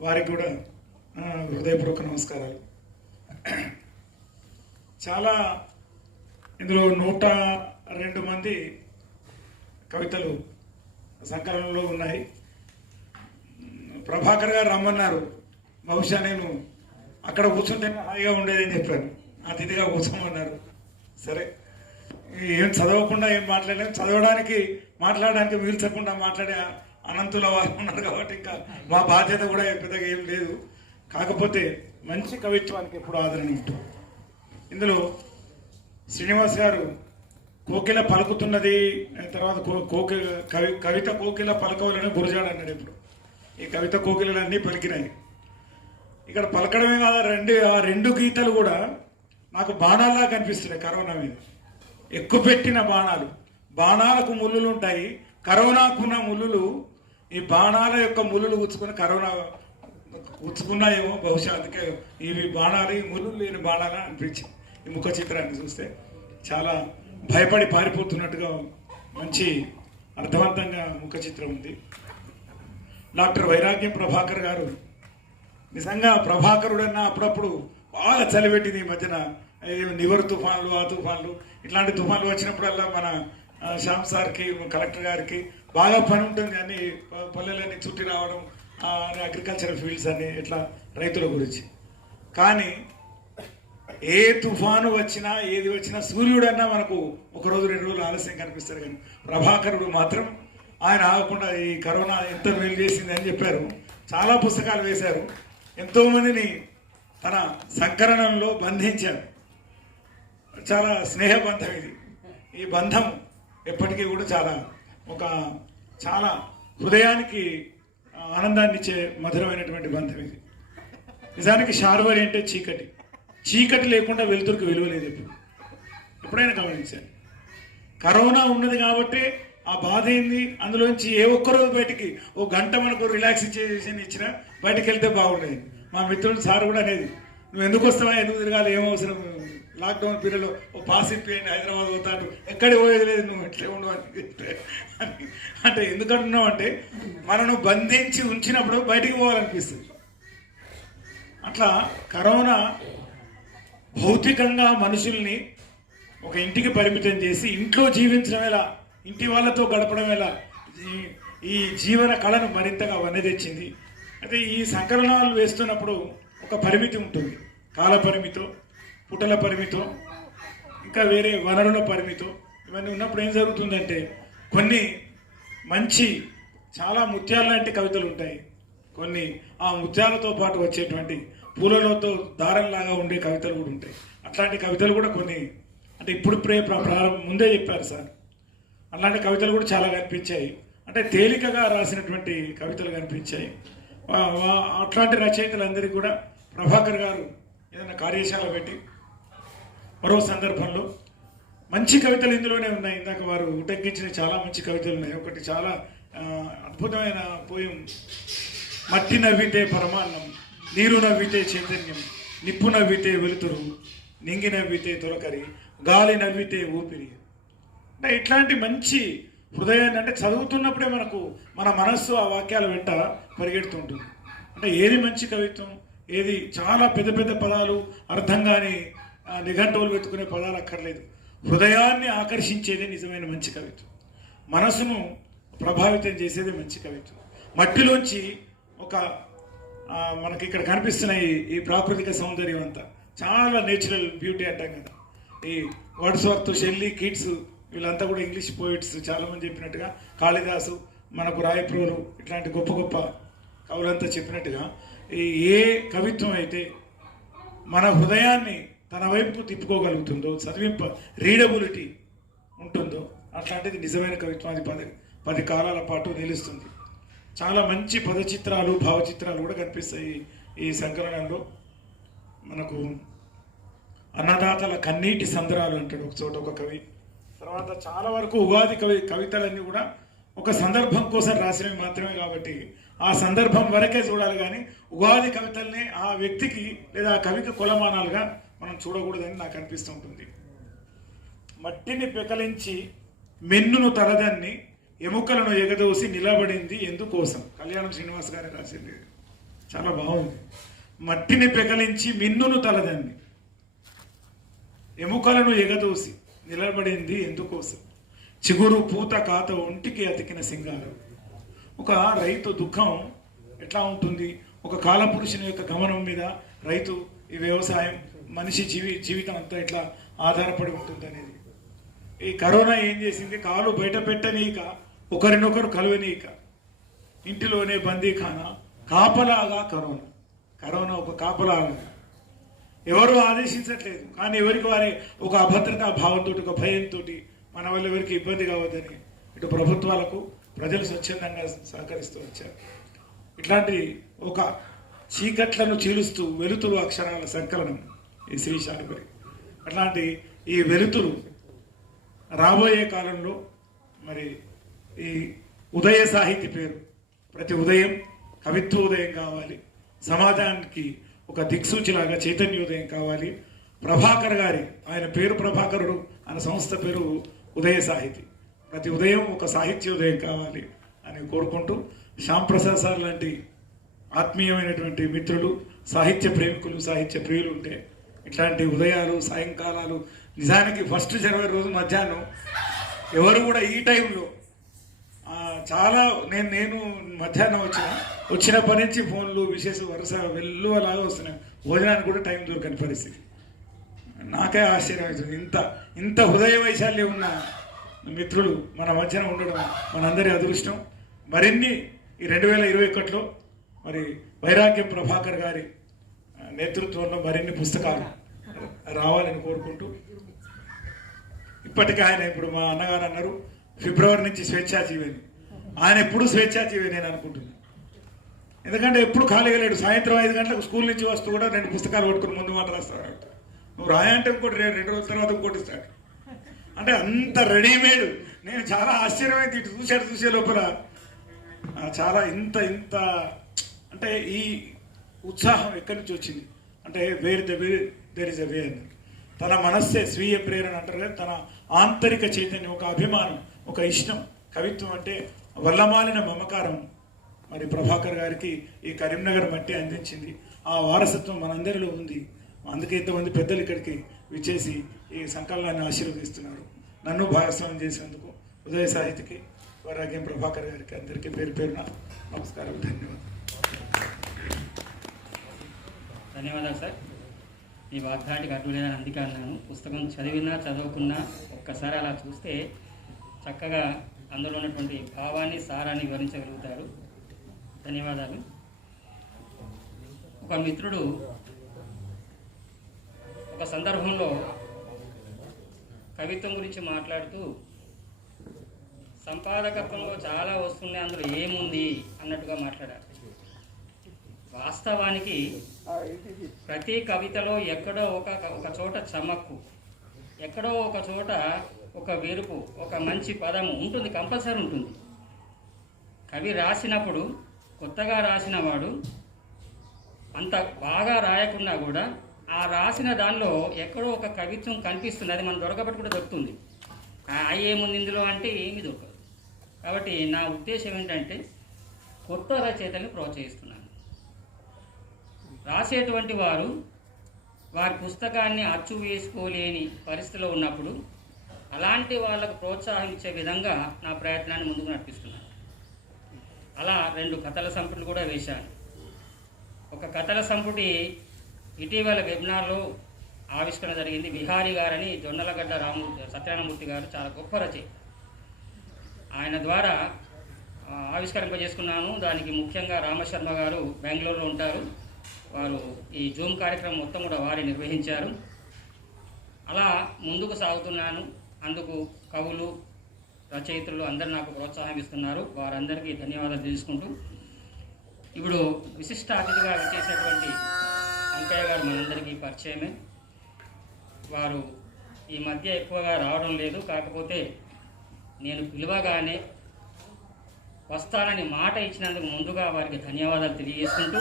వారికి కూడా హృదయపూర్వక నమస్కారాలు. చాలా ఇందులో 102 మంది కవితలు సంకలనంలో ఉన్నాయి. ప్రభాకర్ గారు రమ్మన్నారు. బహుశా నేను అక్కడ కూర్చుంటే హాయిగా ఉండేదని చెప్పాను, అతిథిగా కూర్చోమన్నారు. సరే, ఏం చదవకుండా ఏం మాట్లాడలేము, మాట్లాడడానికి వీల్చకుండా మాట్లాడే అనంతుల వారు ఉన్నారు కాబట్టి ఇంకా మా బాధ్యత కూడా పెద్దగా ఏం లేదు. కాకపోతే మంచి కవిత్వానికి ఎప్పుడు ఆదరణ ఉంటుంది. ఇందులో శ్రీనివాస్ గారు కోకిల పలుకుతున్నది, తర్వాత కవిత కోకిల పలకవలని గురజాడు అన్నాడు. ఇప్పుడు ఈ కవిత కోకిలలన్నీ పలికినాయి. ఇక్కడ పలకడమే కాదు, ఆ రెండు గీతలు కూడా నాకు బాణాల్లా కనిపిస్తున్నాయి. కరోనా మీద ఎక్కువ పెట్టిన బాణాలకు ముళ్ళులు ఉంటాయి. కరోనాకున్న ముళ్ళులు ఈ బాణాల యొక్క ముళ్ళులు ఉచ్చుకున్నాయేమో బహుశా. అందుకే ఇవి బాణాలు, ఈ ముళ్ళు లేని బాణాలు అనిపించింది. ఈ ముఖ చిత్రాన్ని చూస్తే చాలా భయపడి పారిపోతున్నట్టుగా మంచి అర్థవంతంగా ముఖ చిత్రం ఉంది. డాక్టర్ వైరాగ్యం ప్రభాకర్ గారు నిజంగా ప్రభాకరుడన్నా అప్పుడప్పుడు బాగా చలిపెట్టింది. ఈ మధ్యన నివర్ తుఫాన్లు, ఆ తుఫాన్లు, ఇట్లాంటి తుఫాన్లు వచ్చినప్పుడల్లా మన శ్యామ్ సార్కి, కలెక్టర్ గారికి బాగా పని ఉంటుంది. కానీ పల్లెలన్నీ చుట్టి రావడం, అగ్రికల్చరల్ ఫీల్డ్స్ అన్ని, ఇట్లా రైతుల గురించి. కానీ ఏ తుఫాను వచ్చినా ఏది వచ్చినా సూర్యుడన్నా మనకు 1 రోజు 2 రోజులు ఆలస్యం కనిపిస్తారు. కానీ ప్రభాకరుడు మాత్రం ఆయన ఆగకుండా ఈ కరోనా ఎంత మేలు చేసింది అని చెప్పారు. చాలా పుస్తకాలు వేశారు, ఎంతోమందిని తన సంకలనంలో బంధించారు. చాలా స్నేహబంధం ఇది. ఈ బంధం ఎప్పటికీ కూడా చాలా హృదయానికి ఆనందాన్ని ఇచ్చే మధురమైనటువంటి బంధం ఇది. నిజానికి శార్వరి అంటే చీకటి లేకుండా వెలుతురుకు విలువ లేదు. ఎప్పుడైనా గమనించాను. కరోనా ఉన్నది కాబట్టి ఆ బాధ ఏంది, అందులోంచి ఏ ఒక్కరోజు బయటికి 1 గంట మనకు రిలాక్సేషన్ ఇచ్చినా బయటకు వెళ్తే బాగుండేది. మా మిత్రుడు సార్ కూడా అనేది, నువ్వు ఎందుకు వస్తావా, ఎందుకు తిరగాలి, ఏమవసరం లాక్డౌన్ పీరియడ్లో ఓ పాస్ ఇప్పియండి హైదరాబాద్ పోతాడు, ఎక్కడికి పోయేది లేదు, నువ్వు ఎట్లే ఉండవు అంటే ఎందుకంటున్నావు అంటే మనను బంధించి ఉంచినప్పుడు బయటికి పోవాలనిపిస్తుంది. అట్లా కరోనా భౌతికంగా మనుషుల్ని ఒక ఇంటికి పరిమితం చేసి ఇంట్లో జీవించడం ఎలా, ఇంటి వాళ్ళతో గడపడం ఎలా, ఈ జీవన కళను మరింతగా వన్నెదెచ్చింది. అయితే ఈ సంకలనాలు వేస్తున్నప్పుడు ఒక పరిమితి ఉంటుంది, కాల పరిమితో, పుటల పరిమితో, ఇంకా వేరే వనరుల పరిమితో. ఇవన్నీ ఉన్నప్పుడు ఏం జరుగుతుందంటే కొన్ని మంచి చాలా ముత్యాల లాంటి కవితలు ఉంటాయి, కొన్ని ఆ ముత్యాలతో పాటు వచ్చేటువంటి పూలలతో దారంలాగా ఉండే కవితలు కూడా ఉంటాయి. అట్లాంటి కవితలు కూడా కొన్ని అంటే ఇప్పుడు ప్రారంభం ముందే చెప్పారు సార్, అలాంటి కవితలు కూడా చాలా కనిపించాయి. అంటే తేలికగా రాసినటువంటి కవితలు కనిపించాయి. అట్లాంటి రచయితలందరికీ కూడా ప్రభాకర్ గారు ఏదైనా కార్యశాల పెట్టి మరో సందర్భంలో మంచి కవితలు ఇందులోనే ఉన్నాయి. ఇందాక వారు ఉటంకించిన చాలా మంచి కవితలు ఉన్నాయి. ఒకటి చాలా అద్భుతమైన పోయం, మట్టి నవ్వితే పరమాన్నం, నీరు నవ్వితే చైతన్యం, నిప్పు నవ్వితే వెలుతురు, నింగి నవ్వితే తొలకరి, గాలి నవ్వితే ఊపిరి. అంటే ఇట్లాంటి మంచి హృదయాన్ని అంటే చదువుతున్నప్పుడే మనకు మన మనస్సు ఆ వాక్యాల వెంట పరిగెడుతుంటుంది. అంటే ఏది మంచి కవిత్వం, ఏది చాలా పెద్ద పెద్ద పదాలు అర్థం కాని నిఘంటువులు వెతుకునే పదాలు అక్కర్లేదు, హృదయాన్ని ఆకర్షించేది నిజమైన మంచి కవిత్వం, మనసును ప్రభావితం చేసేది మంచి కవిత్వం. మట్టిలోంచి ఒక మనకి ఇక్కడ కనిపిస్తున్న ఈ ప్రాకృతిక సౌందర్యం అంతా చాలా నేచురల్ బ్యూటీ అంటాం కదా. ఈ వర్డ్స్వర్త్, షెల్లీ, కీట్స్ వీళ్ళంతా కూడా ఇంగ్లీష్ పోయిట్స్ చాలామంది చెప్పినట్టుగా, కాళిదాసు, మనకు రాయప్రోలు ఇట్లాంటి గొప్ప గొప్ప కవులంతా చెప్పినట్టుగా ఏ కవిత్వం అయితే మన హృదయాన్ని తన వైపుకు తిప్పుకోగలుగుతుందో, రీడబిలిటీ ఉంటుందో అట్లాంటిది నిజమైన కవిత్వం. అది 10 కాలాల పాటు నిలుస్తుంది. చాలా మంచి పదచిత్రాలు, భావచిత్రాలు కూడా కనిపిస్తాయి ఈ సంకలనంలో. మనకు అన్నదాతల కన్నీటి సంద్రాలు అంటాడు ఒక చోట ఒక కవి. తర్వాత చాలా వరకు ఉగాది కవితలన్నీ కూడా ఒక సందర్భం కోసం రాసినవి మాత్రమే కాబట్టి ఆ సందర్భం వరకే చూడాలి, కానీ ఉగాది కవితల్ని ఆ వ్యక్తికి లేదా ఆ కవికి కొలమానాలుగా మనం చూడకూడదని నాకు అనిపిస్తుంటుంది. మట్టిని పెకలించి మెన్నును తలదన్ని, ఎముకలను ఎగదోసి నిలబడింది ఎందుకోసం, కళ్యాణం శ్రీనివాస్ గారు రాసింది, చాలా బాగుంది. మట్టిని పెకలించి మిన్నును తలదన్ని, ఎముకలను ఎగదోసి నిలబడింది ఎందుకోసం, చిగురు పూత కాత ఒంటికి అతికిన సింగారం. ఒక రైతు దుఃఖం ఎట్లా ఉంటుంది, ఒక కాలపురుషుని యొక్క గమనం మీద రైతు ఈ వ్యవసాయం, మనిషి జీవితం అంతా ఎట్లా ఆధారపడి ఉంటుంది అనేది. ఈ కరోనా ఏం చేసింది, కాలు బయట పెట్టనీక, ఒకరినొకరు కలవనీక, ఇంటిలోనే బందీఖానా, కాపలాగా కరోనా ఒక కాపలాగా. ఎవరు ఆదేశించట్లేదు, కానీ ఎవరికి వారే ఒక అభద్రతా భావంతో, ఒక భయంతో మన వల్ల ఎవరికి ఇబ్బంది కావద్దని ఇటు ప్రభుత్వాలకు ప్రజలు స్వచ్ఛందంగా సహకరిస్తూ వచ్చారు. ఇట్లాంటి ఒక చీకట్లను చీలుస్తూ వెలుతురు అక్షరాల సంకలనం ఈ శ్రీ శాలిపరి. అట్లాంటి ఈ వెలుతురు రాబోయే కాలంలో మరి ఈ ఉదయ సాహితీ పేరు, ప్రతి ఉదయం కవిత్వ ఉదయం కావాలి, సమాజానికి ఒక దిక్సూచిలాగా చైతన్యోదయం కావాలి. ప్రభాకర్ గారి, ఆయన పేరు ప్రభాకరుడు, ఆయన సంస్థ పేరు ఉదయ సాహితీ, ప్రతి ఉదయం ఒక సాహిత్యోదయం కావాలి అని కోరుకుంటూ, శ్యాంప్రసాద్ సార్ లాంటి ఆత్మీయమైనటువంటి మిత్రులు, సాహిత్య ప్రేమికులు, సాహిత్య ప్రియులు ఉంటే ఇట్లాంటి ఉదయాలు, సాయంకాలాలు, నిజానికి ఫస్ట్ జనవరి రోజు మధ్యాహ్నం ఎవరు కూడా ఈ టైంలో చాలా నేను మధ్యాహ్నం వచ్చినప్పటి నుంచి ఫోన్లు విశేష వరుస వెల్లువలాగా వస్తున్నాయి, భోజనానికి కూడా టైం దొరకని పరిస్థితి. నాకే ఆశ్చర్యం, ఇంత హృదయ వైశాల్యం ఉన్న మిత్రులు మన మధ్యన ఉండడం మనందరి అదృష్టం. మరిన్ని ఈ 2021లో మరి వైరాగ్యం ప్రభాకర్ గారి నేతృత్వంలో మరిన్ని పుస్తకాలు రావాలని కోరుకుంటూ, ఇప్పటికే ఆయన ఇప్పుడు మా అన్నగారు అన్నారు ఫిబ్రవరి నుంచి స్వేచ్ఛాజీవి అని. ఆయన ఎప్పుడు స్వేచ్ఛాజీవి నేను అనుకుంటున్నాను, ఎందుకంటే ఎప్పుడు ఖాళీగా లేడు. సాయంత్రం 5 గంటలకు స్కూల్ నుంచి వస్తూ కూడా 2 పుస్తకాలు పట్టుకుని ముందు మాట రాస్తాడు. నువ్వు రాయంటే ఇంకోటి 2 రోజుల తర్వాత ఇంకోటి ఇస్తాడు. అంటే అంత రెడీమేడ్. నేను చాలా ఆశ్చర్యమైంది ఇటు చూసే లోపల చాలా ఇంత అంటే ఈ ఉత్సాహం ఎక్కడి నుంచి వచ్చింది అంటే వేర్ ఇస్ ఎ వే అని. తన మనస్సే స్వీయ ప్రేరణ అంటారు కదా, తన ఆంతరిక చైతన్యం, ఒక అభిమానం, ఒక ఇష్టం. కవిత్వం అంటే వల్లమాలిన మమకారం మరి ప్రభాకర్ గారికి ఈ కరీంనగర్ మట్టి అందించింది. ఆ వారసత్వం మనందరిలో ఉంది. అందుకే ఇంతమంది పెద్దలు ఇక్కడికి విచ్చేసి ఈ సంకలనాన్ని ఆశీర్వదిస్తున్నారు. నన్ను భాగస్వామ్యం చేసినందుకు ఉదయ సాహితికి, వైరాగ్యం ప్రభాకర్ గారికి అందరికీ పేరు పేరున నమస్కారం, ధన్యవాదాలు. ధన్యవాదాలు సార్. ఈ వాగ్దాటికి అడ్డు లేదని అందుకే అన్నాను. పుస్తకం చదివినా చదవకున్నా ఒక్కసారి అలా చూస్తే చక్కగా అందులో ఉన్నటువంటి భావాన్ని, సారాన్ని వివరించగలుగుతారు. ధన్యవాదాలు. ఒక మిత్రుడు ఒక సందర్భంలో కవిత్వం గురించి మాట్లాడుతూ సంపాదకత్వంలో చాలా వస్తున్నాయి, అందులో ఏముంది అన్నట్టుగా మాట్లాడారు. వాస్తవానికి ప్రతి కవితలో ఎక్కడో ఒక చోట చమక్కు, ఎక్కడో ఒక చోట ఒక వెరుపు, ఒక మంచి పదము ఉంటుంది, కంపల్సరీ ఉంటుంది. కవి రాసినప్పుడు కొత్తగా రాసిన వాడు అంత బాగా రాయకున్నా కూడా ఆ రాసిన దానిలో ఎక్కడో ఒక కవిత్వం కనిపిస్తుంది. అది మనం దొరకబట్టి కూడా దొరుకుతుంది. ఏముంది ఇందులో అంటే ఏమీ దొరకదు. కాబట్టి నా ఉద్దేశం ఏంటంటే కొత్త రచయితల్ని ప్రోత్సహిస్తున్నాను. రాసేటువంటి వారు వారి పుస్తకాన్ని అచ్చు వేసుకోలేని పరిస్థితిలో ఉన్నప్పుడు అలాంటి వాళ్ళకు ప్రోత్సాహం ఇచ్చే విధంగా నా ప్రయత్నాన్ని ముందుకు నడిపిస్తున్నాను. అలా 2 కథల సంపుటిలు కూడా వేశాను. ఒక కథల సంపుటి ఇటీవల వెబినార్లో ఆవిష్కరణ జరిగింది. విహారీ గారని జొన్నలగడ్డ సత్యనారాయణమూర్తి గారు చాలా గొప్ప రచయిత. ఆయన ద్వారా ఆవిష్కరింపజేసుకున్నాను. దానికి ముఖ్యంగా రామశర్మ గారు బెంగళూరులో ఉంటారు. వారు ఈ జూమ్ కార్యక్రమం మొత్తం కూడా వారే నిర్వహించారు. అలా ముందుకు సాగుతున్నాను. అందుకు కవులు, రచయితలు అందరూ నాకు ప్రోత్సాహం ఇస్తున్నారు. వారందరికీ ధన్యవాదాలు తెలుసుకుంటూ, ఇప్పుడు విశిష్ట అతిథిగా విచ్చేసినటువంటి అంకయ్య గారు మనందరికీ పరిచయమే. వారు ఈ మధ్య ఎక్కువగా రావడం లేదు. కాకపోతే నేను పిలవగానే వస్తానని మాట ఇచ్చినందుకు ముందుగా వారికి ధన్యవాదాలు తెలియజేసుకుంటూ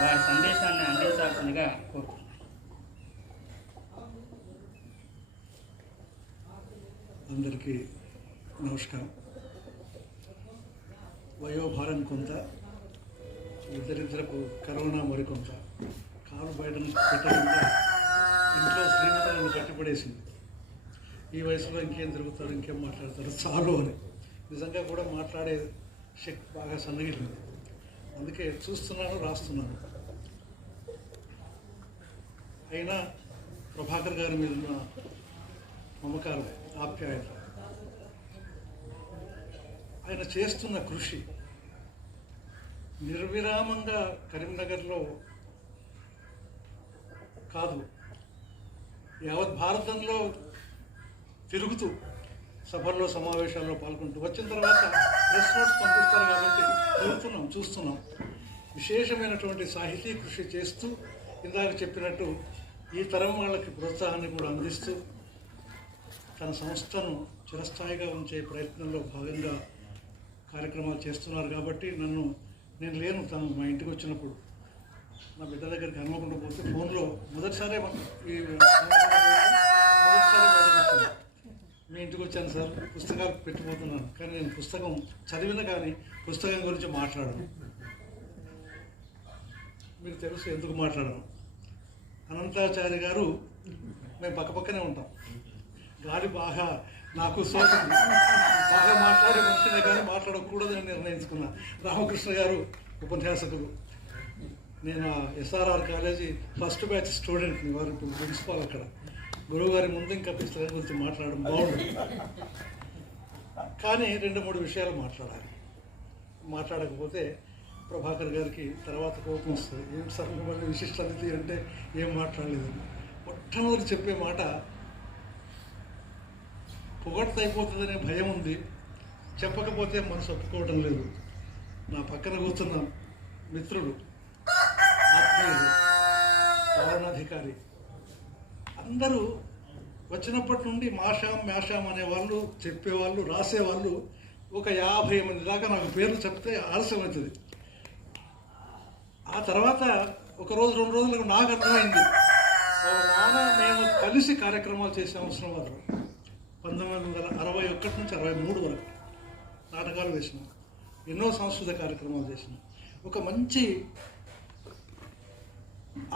వారి సందేశాన్ని అందించాల్సిందిగా కోరుతున్నాను. అందరికీ నమస్కారం. వయోభారం కొంత, ఇద్దరిద్దరకు కరోనా మరికొంత, కాలు బయట నుంచి పెట్టకుండా ఇంట్లో శ్రీమతులను కట్టిపడేసింది. ఈ వయసులో ఇంకేం తిరుగుతారు, ఇంకేం మాట్లాడతారు, చాలు అని నిజంగా కూడా మాట్లాడే శక్తి బాగా సన్నగిలింది. అందుకే చూస్తున్నాను, రాస్తున్నాను. అయినా ప్రభాకర్ గారి మీద ఉన్న మమకారం, ఆప్యాయత, ఆయన చేస్తున్న కృషి నిర్విరామంగా కరీంనగర్లో కాదు, యావత్ భారతంలో తిరుగుతూ సభల్లో, సమావేశాల్లో పాల్గొంటూ వచ్చిన తర్వాత ప్రెస్ నోట్స్ పంపిస్తారు కాబట్టి చదువుతున్నాం, చూస్తున్నాం. విశేషమైనటువంటి సాహితీ కృషి చేస్తూ ఇందాక చెప్పినట్టు ఈ తరం వాళ్ళకి ప్రోత్సాహాన్ని కూడా అందిస్తూ తన సంస్థను చిరస్థాయిగా ఉంచే ప్రయత్నంలో భాగంగా కార్యక్రమాలు చేస్తున్నారు. కాబట్టి నేను లేను, తను మా ఇంటికి వచ్చినప్పుడు నా బిడ్డ దగ్గరికి హనుమకుండా పోతే ఫోన్లో మొదటిసారి బయటకు మీ ఇంటికి వచ్చాను సార్, పుస్తకాలు పెట్టిపోతున్నాను, కానీ నేను పుస్తకం చదివిన కానీ పుస్తకం గురించి మాట్లాడను. మీకు తెలుసు ఎందుకు మాట్లాడను. అనంతాచార్య గారు మేము పక్కపక్కనే ఉంటాం. గాలి బాగా నాకు సోకింది, బాగా మాట్లాడే మనిషినే కానీ మాట్లాడకూడదని నిర్ణయించుకున్నా. రామకృష్ణ గారు ఉపన్యాసకులు, నేను ఎస్ఆర్ఆర్ కాలేజీ ఫస్ట్ బ్యాచ్ స్టూడెంట్ని, వారు ఇప్పుడు ప్రిన్సిపాల్ అక్కడ. గురువుగారి ముందు ఇంకా పుస్తకం గురించి మాట్లాడడం బాగుంది, కానీ 2-3 విషయాలు మాట్లాడాలి. మాట్లాడకపోతే ప్రభాకర్ గారికి తర్వాత కోపం వస్తుంది. ఏం సార్ మిమ్మల్ని విశిష్ట అతిథి అంటే ఏం మాట్లాడలేదని. మొట్టమొదటి చెప్పే మాట పొగడ్త అయిపోతుందనే భయం ఉంది, చెప్పకపోతే మనసు ఒప్పుకోవడం లేదు. నా పక్కన కూర్చున్న మిత్రులు, ఆత్మీయులు, పాలనాధికారి అందరూ వచ్చినప్పటి నుండి మ్యాషాం అనేవాళ్ళు, చెప్పేవాళ్ళు, రాసేవాళ్ళు ఒక 50 మంది దాకా నాకు పేర్లు చెప్తే ఆలస్యం అవుతుంది. ఆ తర్వాత 1 రోజు 2 రోజులకు నాకు అర్థమైంది వాళ్ళ నాన్న మేము కలిసి కార్యక్రమాలు చేసాము హుస్నాబాద్లో 1961 నుంచి 63 వరకు నాటకాలు వేసినాం, ఎన్నో సాంస్కృతిక కార్యక్రమాలు చేసినాం. ఒక మంచి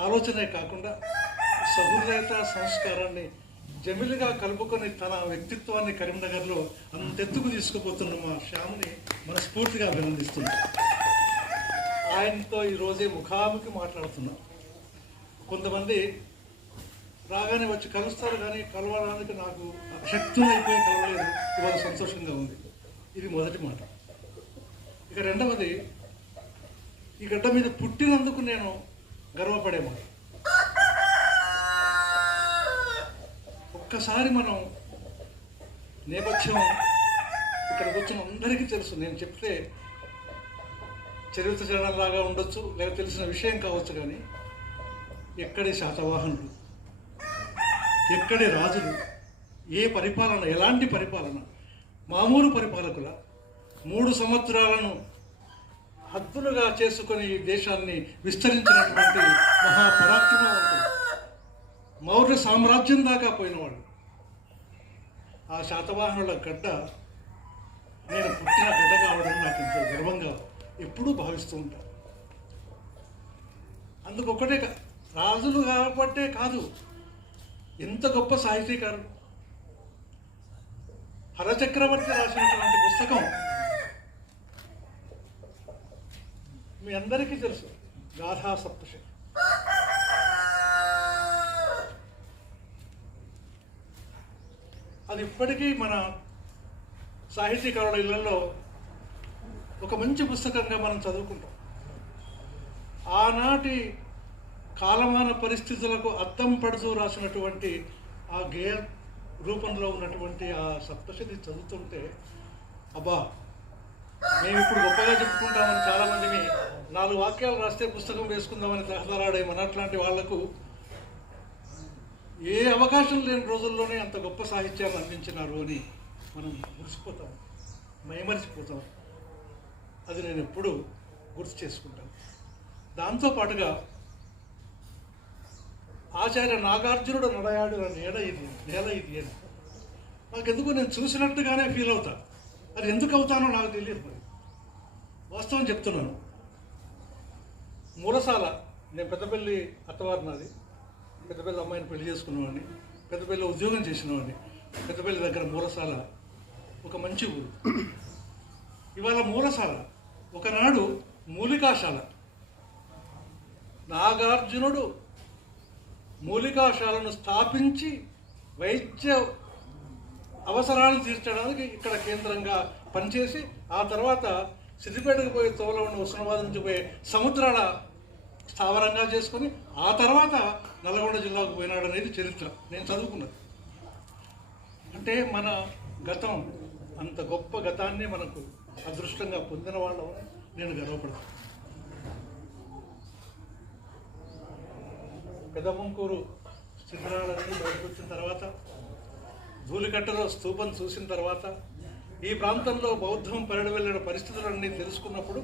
ఆలోచనే కాకుండా సహృదయత సంస్కారాన్ని జమిలిగా కలుపుకొని తన వ్యక్తిత్వాన్ని కరీంనగర్లో అంతెత్తుకు తీసుకుపోతున్న మా శ్యామ్ని మనస్ఫూర్తిగా అభినందిస్తున్నాం. ఆయనతో ఈరోజే ముఖాముఖి మాట్లాడుతున్నాం. కొంతమంది రాగానే వచ్చి కలుస్తారు, కానీ కలవడానికి నాకు శక్తులు అయిపోయి కలవలేదు. ఇవాళ సంతోషంగా ఉంది. ఇది మొదటి మాట. ఇక రెండవది, ఈ గడ్డ మీద పుట్టినందుకు నేను గర్వపడే మాట. ఒక్కసారి మనం నేపథ్యం ఇక్కడికి వచ్చిన అందరికీ తెలుసు. నేను చెప్తే చరిత్ర చరణంలాగా ఉండొచ్చు, లేక తెలిసిన విషయం కావచ్చు, కానీ ఎక్కడి శాతవాహనులు, ఎక్కడి రాజులు, ఏ పరిపాలన, ఎలాంటి పరిపాలన, మామూలు పరిపాలకుల 3 సంవత్సరాలను హద్దులుగా చేసుకొని ఈ దేశాన్ని విస్తరించినటువంటి మహాపరాక్రమవంతులు, మౌర్య సామ్రాజ్యం దాకా పోయినవాడు. ఆ శాతవాహనుల గడ్డ నేను పుట్టిన గడ్డ కావడం నాకు ఎంతో గర్వంగా ఎప్పుడూ భావిస్తూ ఉంటాను. అందుకొక్కటే రాజులు కాబట్టే కాదు, ఎంత గొప్ప సాహితీకారుడు. హరచక్రవర్తి రాసినటువంటి పుస్తకం మీ అందరికీ తెలుసు, గాథా సప్తశతి. అది ఇప్పటికీ మన సాహితీకారుల ఇళ్లలో ఒక మంచి పుస్తకంగా మనం చదువుకుంటాం. ఆనాటి కాలమాన పరిస్థితులకు అద్దం పడుతూ రాసినటువంటి ఆ గేయ రూపంలో ఉన్నటువంటి ఆ సప్తశతి చదువుతుంటే, అబ్బా, మేము ఇప్పుడు గొప్పగా చెప్పుకుంటామని చాలామంది 4 వాక్యాలు రాస్తే పుస్తకం వేసుకుందామని తహదలాడే మనట్లాంటి వాళ్లకు ఏ అవకాశం లేని రోజుల్లోనే అంత గొప్ప సాహిత్యాన్ని అందించినారు అని మనం మురిసిపోతాం, మైమరిచిపోతాం. అది నేను ఎప్పుడూ గుర్తు చేసుకుంటాను. దాంతోపాటుగా ఆచార్య నాగార్జునుడు నడయాడిన నేల ఇది అని నాకెందుకు నేను చూసినట్టుగానే ఫీల్ అవుతా. అది ఎందుకు అవుతానో నాకు తెలియదు. మరి వాస్తవం చెప్తున్నాను. మూలసాల, నేను పెద్దపల్లి అత్తవారి నాది, పెద్దపల్లి అమ్మాయిని పెళ్లి చేసుకున్నవాడిని, పెద్దపల్లి ఉద్యోగం చేసినవాడిని. పెద్దపల్లి దగ్గర మూలసాల ఒక మంచి ఊరు. ఇవాళ మూలసాల ఒకనాడు మూలికాశాల. నాగార్జునుడు మూలికాశాలను స్థాపించి వైద్య అవసరాలు తీర్చడానికి ఇక్కడ కేంద్రంగా పనిచేసి, ఆ తర్వాత సిద్దిపేటకు పోయి తోవలో ఉన్న హుస్నాబాద్ నుంచి పోయే సముద్రాల స్థావరంగా చేసుకొని ఆ తర్వాత నల్గొండ జిల్లాకు పోయినాడు అనేది చరిత్ర నేను చదువుకున్నది. అంటే మన గతం, అంత గొప్ప గతాన్ని మనకు అదృష్టంగా పొందిన వాళ్ళం నేను గర్వపడతాను. పెదమంకూరు శిథిరాలన్నీ బయటకు వచ్చిన తర్వాత, ధూళికట్టలో స్తూపం చూసిన తర్వాత, ఈ ప్రాంతంలో బౌద్ధం పరిడి వెళ్ళిన పరిస్థితులన్నీ తెలుసుకున్నప్పుడు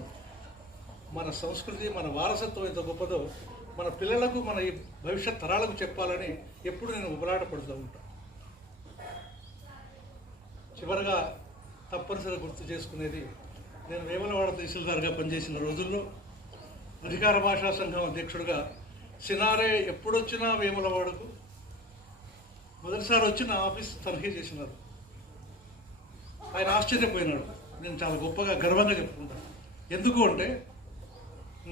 మన సంస్కృతి, మన వారసత్వం ఎంత గొప్పదో మన పిల్లలకు, మన ఈ భవిష్యత్ తరాలకు చెప్పాలని ఎప్పుడు నేను ఉబలాట పడుతూ ఉంటాను. చివరగా తప్పనిసరిగా గుర్తు చేసుకునేది, నేను వేములవాడ తహసీల్దార్గా పనిచేసిన రోజుల్లో అధికార భాషా సంఘం అధ్యక్షుడిగా సినారే ఎప్పుడొచ్చినా వేములవాడకు మొదటిసారి వచ్చి నా ఆఫీస్ తనిఖీ చేసినారు. ఆయన ఆశ్చర్యపోయినాడు. నేను చాలా గొప్పగా గర్వంగా చెప్పుకుంటాను. ఎందుకు అంటే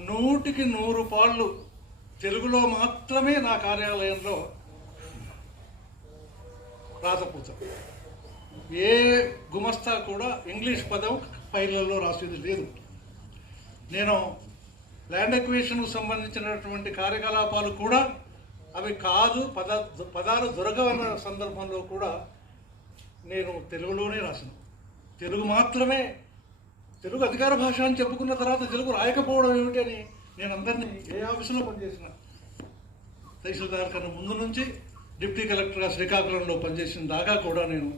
100కి 100 పాళ్ళు తెలుగులో మాత్రమే నా కార్యాలయంలో రాతపూత. ఏ గుమస్తా కూడా ఇంగ్లీష్ పదం ఫైళ్ళల్లో రాసేది లేదు. నేను ల్యాండ్ ఎక్విజిషన్కు సంబంధించినటువంటి కార్యకలాపాలు కూడా అవి కాదు, పదాలు దొరకవన్న సందర్భంలో కూడా నేను తెలుగులోనే రాశాను. తెలుగు మాత్రమే, తెలుగు అధికార భాష అని చెప్పుకున్న తర్వాత తెలుగు రాయకపోవడం ఏమిటని నేను అందరినీ ఏ ఆఫీసులో పనిచేసిన తహసీల్దార్ కన్నా ముందు నుంచి డిప్యూటీ కలెక్టర్గా శ్రీకాకుళంలో పనిచేసిన దాకా కూడా నేను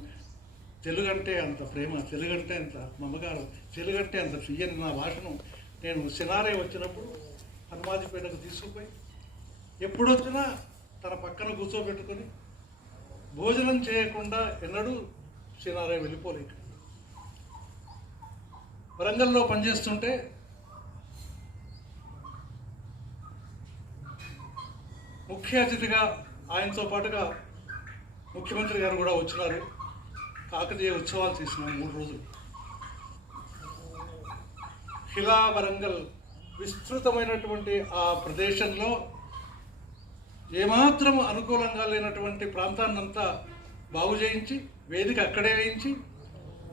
తెలుగు అంటే అంత ప్రేమ, తెలుగు అంటే అంత మమకారం, తెలుగు అంటే అంత ఫియ్యని నా భాషను నేను సినారే వచ్చినప్పుడు హనుమాజిపేటకు తీసుకుపోయి ఎప్పుడు వచ్చినా తన పక్కన కూర్చోబెట్టుకొని భోజనం చేయకుండా ఎన్నడూ సినారే వెళ్ళిపోలేదు. వరంగల్లో పనిచేస్తుంటే ముఖ్య అతిథిగా ఆయనతో పాటుగా ముఖ్యమంత్రి గారు కూడా వచ్చినారు. కాకతీయ ఉత్సవాలు చేసినాం 3 రోజులు. ఖిలా వరంగల్ విస్తృతమైనటువంటి ఆ ప్రదేశంలో ఏమాత్రం అనుకూలంగా లేనటువంటి ప్రాంతాన్నంతా బాగు చేయించి వేదిక అక్కడే వేయించి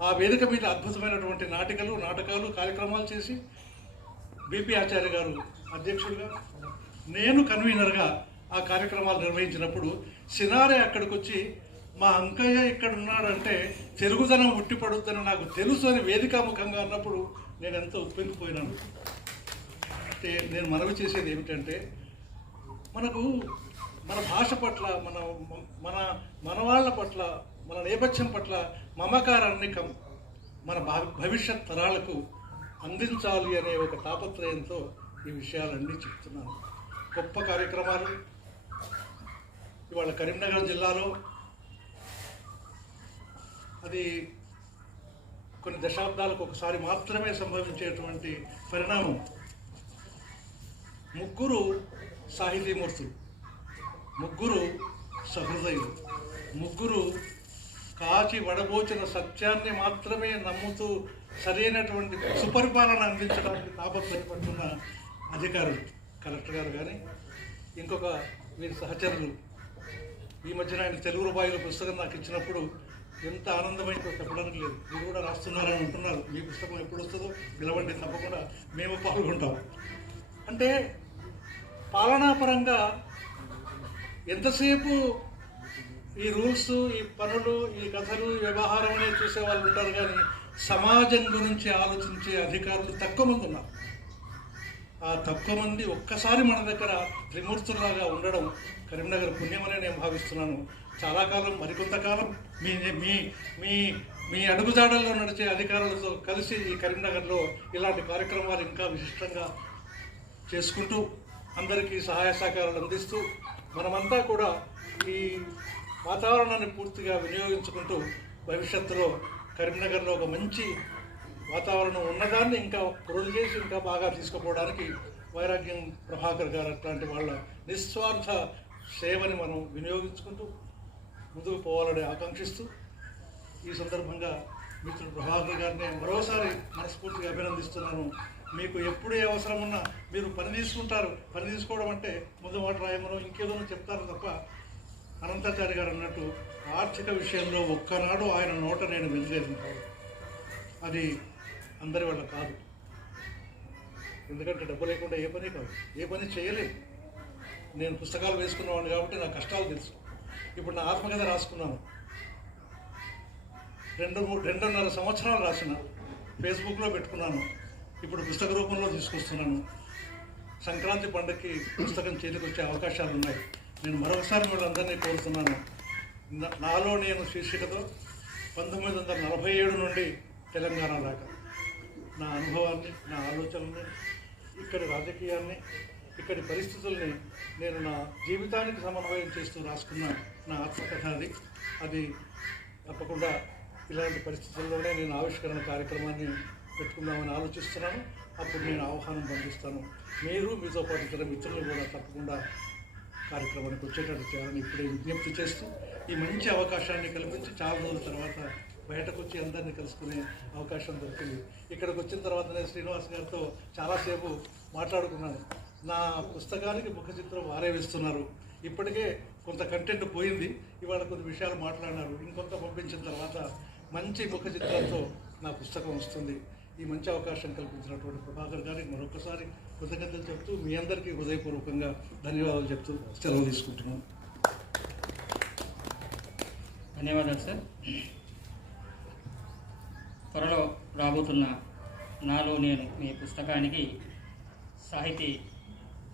ఆ వేదిక మీద అద్భుతమైనటువంటి నాటకాలు కార్యక్రమాలు చేసి బిపి ఆచార్య గారు అధ్యక్షుడిగా, నేను కన్వీనర్గా ఆ కార్యక్రమాలు నిర్వహించినప్పుడు సినారే అక్కడికి వచ్చి మా అంకయ్య ఇక్కడ ఉన్నాడంటే తెలుగుదనం ఉట్టిపడుద్దని నాకు తెలుసు అని వేదికాముఖంగా అన్నప్పుడు నేను ఎంతో ఉప్పెంగిపోయినాను. అంటే నేను మనవి చేసేది ఏమిటంటే మనకు మన భాష పట్ల మన వాళ్ళ పట్ల మన నేపథ్యం పట్ల మమకారాన్ని మన భవిష్యత్ తరాలకు అందించాలి అనే ఒక తాపత్రయంతో ఈ విషయాలన్నీ చెప్తున్నాను. గొప్ప కార్యక్రమాలు ఇవాళ కరీంనగర్ జిల్లాలో అది కొన్ని దశాబ్దాలకు ఒకసారి మాత్రమే సంభవించేటువంటి పరిణామం. 3 సాహితీమూర్తులు, 3 సహృదయులు, 3 కాచి వడబోచిన సత్యాన్ని మాత్రమే నమ్ముతూ సరైనటువంటి సుపరిపాలన అందించడానికి తాపత్రయపడుతున్న అధికారులు, కలెక్టర్ గారు కానీ ఇంకొక వీరి సహచరులు. ఈ మధ్యన ఆయన తెలుగు రూపాయల పుస్తకం నాకు ఇచ్చినప్పుడు ఎంత ఆనందమైందో చెప్పడానికి లేదు. మీరు కూడా రాస్తున్నారని అంటున్నారు. మీ పుస్తకం ఎప్పుడు వస్తుందో పిలవండి, తప్పకుండా మేము పాల్గొంటాం. అంటే పాలనాపరంగా ఎంతసేపు ఈ రూల్స్, ఈ పనులు, ఈ కథలు, ఈ వ్యవహారం అనేది చూసే వాళ్ళు ఉంటారు, కానీ సమాజం గురించి ఆలోచించే అధికారులు తక్కువ మంది ఉన్నారు. ఆ తక్కువ మంది ఒక్కసారి మన దగ్గర త్రిమూర్తుల్లాగా ఉండడం కరీంనగర్ పుణ్యమనే నేను భావిస్తున్నాను. చాలా కాలం, మరికొంతకాలం మీ మీ మీ మీ అడుగుజాడల్లో నడిచే అధికారులతో కలిసి ఈ కరీంనగర్లో ఇలాంటి కార్యక్రమాలు ఇంకా విశిష్టంగా చేసుకుంటూ అందరికీ సహాయ సహకారాలు అందిస్తూ మనమంతా కూడా ఈ వాతావరణాన్ని పూర్తిగా వినియోగించుకుంటూ భవిష్యత్తులో కరీంనగర్లో ఒక మంచి వాతావరణం ఉన్నదాన్ని ఇంకా వృద్ధి చేసి ఇంకా బాగా తీసుకుపోవడానికి వైరాగ్యం ప్రభాకర్ గారు అట్లాంటి వాళ్ళ నిస్వార్థ సేవని మనం వినియోగించుకుంటూ ముందుకు పోవాలని ఆకాంక్షిస్తూ ఈ సందర్భంగా మిత్రుడు ప్రభాకర్ గారిని మరోసారి మనస్ఫూర్తిగా అభినందిస్తున్నాను. మీకు ఎప్పుడు ఏ అవసరం ఉన్నా మీరు పని తీసుకుంటారు. పని తీసుకోవడం అంటే ముందు మాట రాయమనో ఇంకేదో చెప్తారు తప్ప, అనంతాచారి గారు అన్నట్టు ఆర్థిక విషయంలో ఒక్కనాడు ఆయన నోట నేను వినలేదు. అది అందరి వల్ల కాదు. ఎందుకంటే డబ్బు లేకుండా ఏ పని కాదు, ఏ పని చేయలేదు. నేను పుస్తకాలు వేసుకున్నవాడిని కాబట్టి నా కష్టాలు తెలుసు. ఇప్పుడు నా ఆత్మకథ రాసుకున్నాను, 2.5 సంవత్సరాలు రాసిన, ఫేస్బుక్లో పెట్టుకున్నాను, ఇప్పుడు పుస్తక రూపంలో తీసుకొస్తున్నాను. సంక్రాంతి పండుగకి పుస్తకం చేతికి వచ్చే అవకాశాలు ఉన్నాయి. నేను మరొకసారి వీళ్ళందరినీ కోరుతున్నాను. నాలో నేను శీర్షికతో 1947 నుండి తెలంగాణ దాకా నా అనుభవాన్ని, నా ఆలోచనల్ని, ఇక్కడి రాజకీయాన్ని, ఇక్కడి పరిస్థితుల్ని నేను నా జీవితానికి సమన్వయం చేస్తూ రాసుకున్న నా ఆత్మకథ అది తప్పకుండా ఇలాంటి పరిస్థితుల్లోనే నేను ఆవిష్కరణ కార్యక్రమాన్ని పెట్టుకుందామని ఆలోచిస్తున్నాను. అప్పుడు నేను ఆహ్వానం పంపిస్తాను. మీరు మీతో పాటు ఇతర మిత్రులు కూడా తప్పకుండా కార్యక్రమానికి వచ్చేటట్టు చేయాలని ఇప్పుడే విజ్ఞప్తి చేస్తూ ఈ మంచి అవకాశాన్ని కల్పించి చాలా రోజుల తర్వాత బయటకు వచ్చి అందరినీ కలుసుకునే అవకాశం దొరికింది. ఇక్కడికి వచ్చిన తర్వాతనే శ్రీనివాస్ గారితో చాలాసేపు మాట్లాడుకున్నాను. నా పుస్తకానికి ముఖ చిత్రం వారే వేస్తున్నారు. ఇప్పటికే కొంత కంటెంట్ పోయింది, ఇవాళ కొన్ని విషయాలు మాట్లాడినారు. ఇంకొంత పంపించిన తర్వాత మంచి ముఖ చిత్రంతో నా పుస్తకం వస్తుంది. ఈ మంచి అవకాశం కల్పించినటువంటి ప్రభాకర్ గారికి మరొకసారి కృతజ్ఞతలు చెప్తూ మీ అందరికీ హృదయపూర్వకంగా ధన్యవాదాలు చెప్తూ సెలవు తీసుకుంటున్నాను. ధన్యవాదాలు సార్. త్వరలో రాబోతున్న నాలో నేను మీ పుస్తకానికి సాహితీ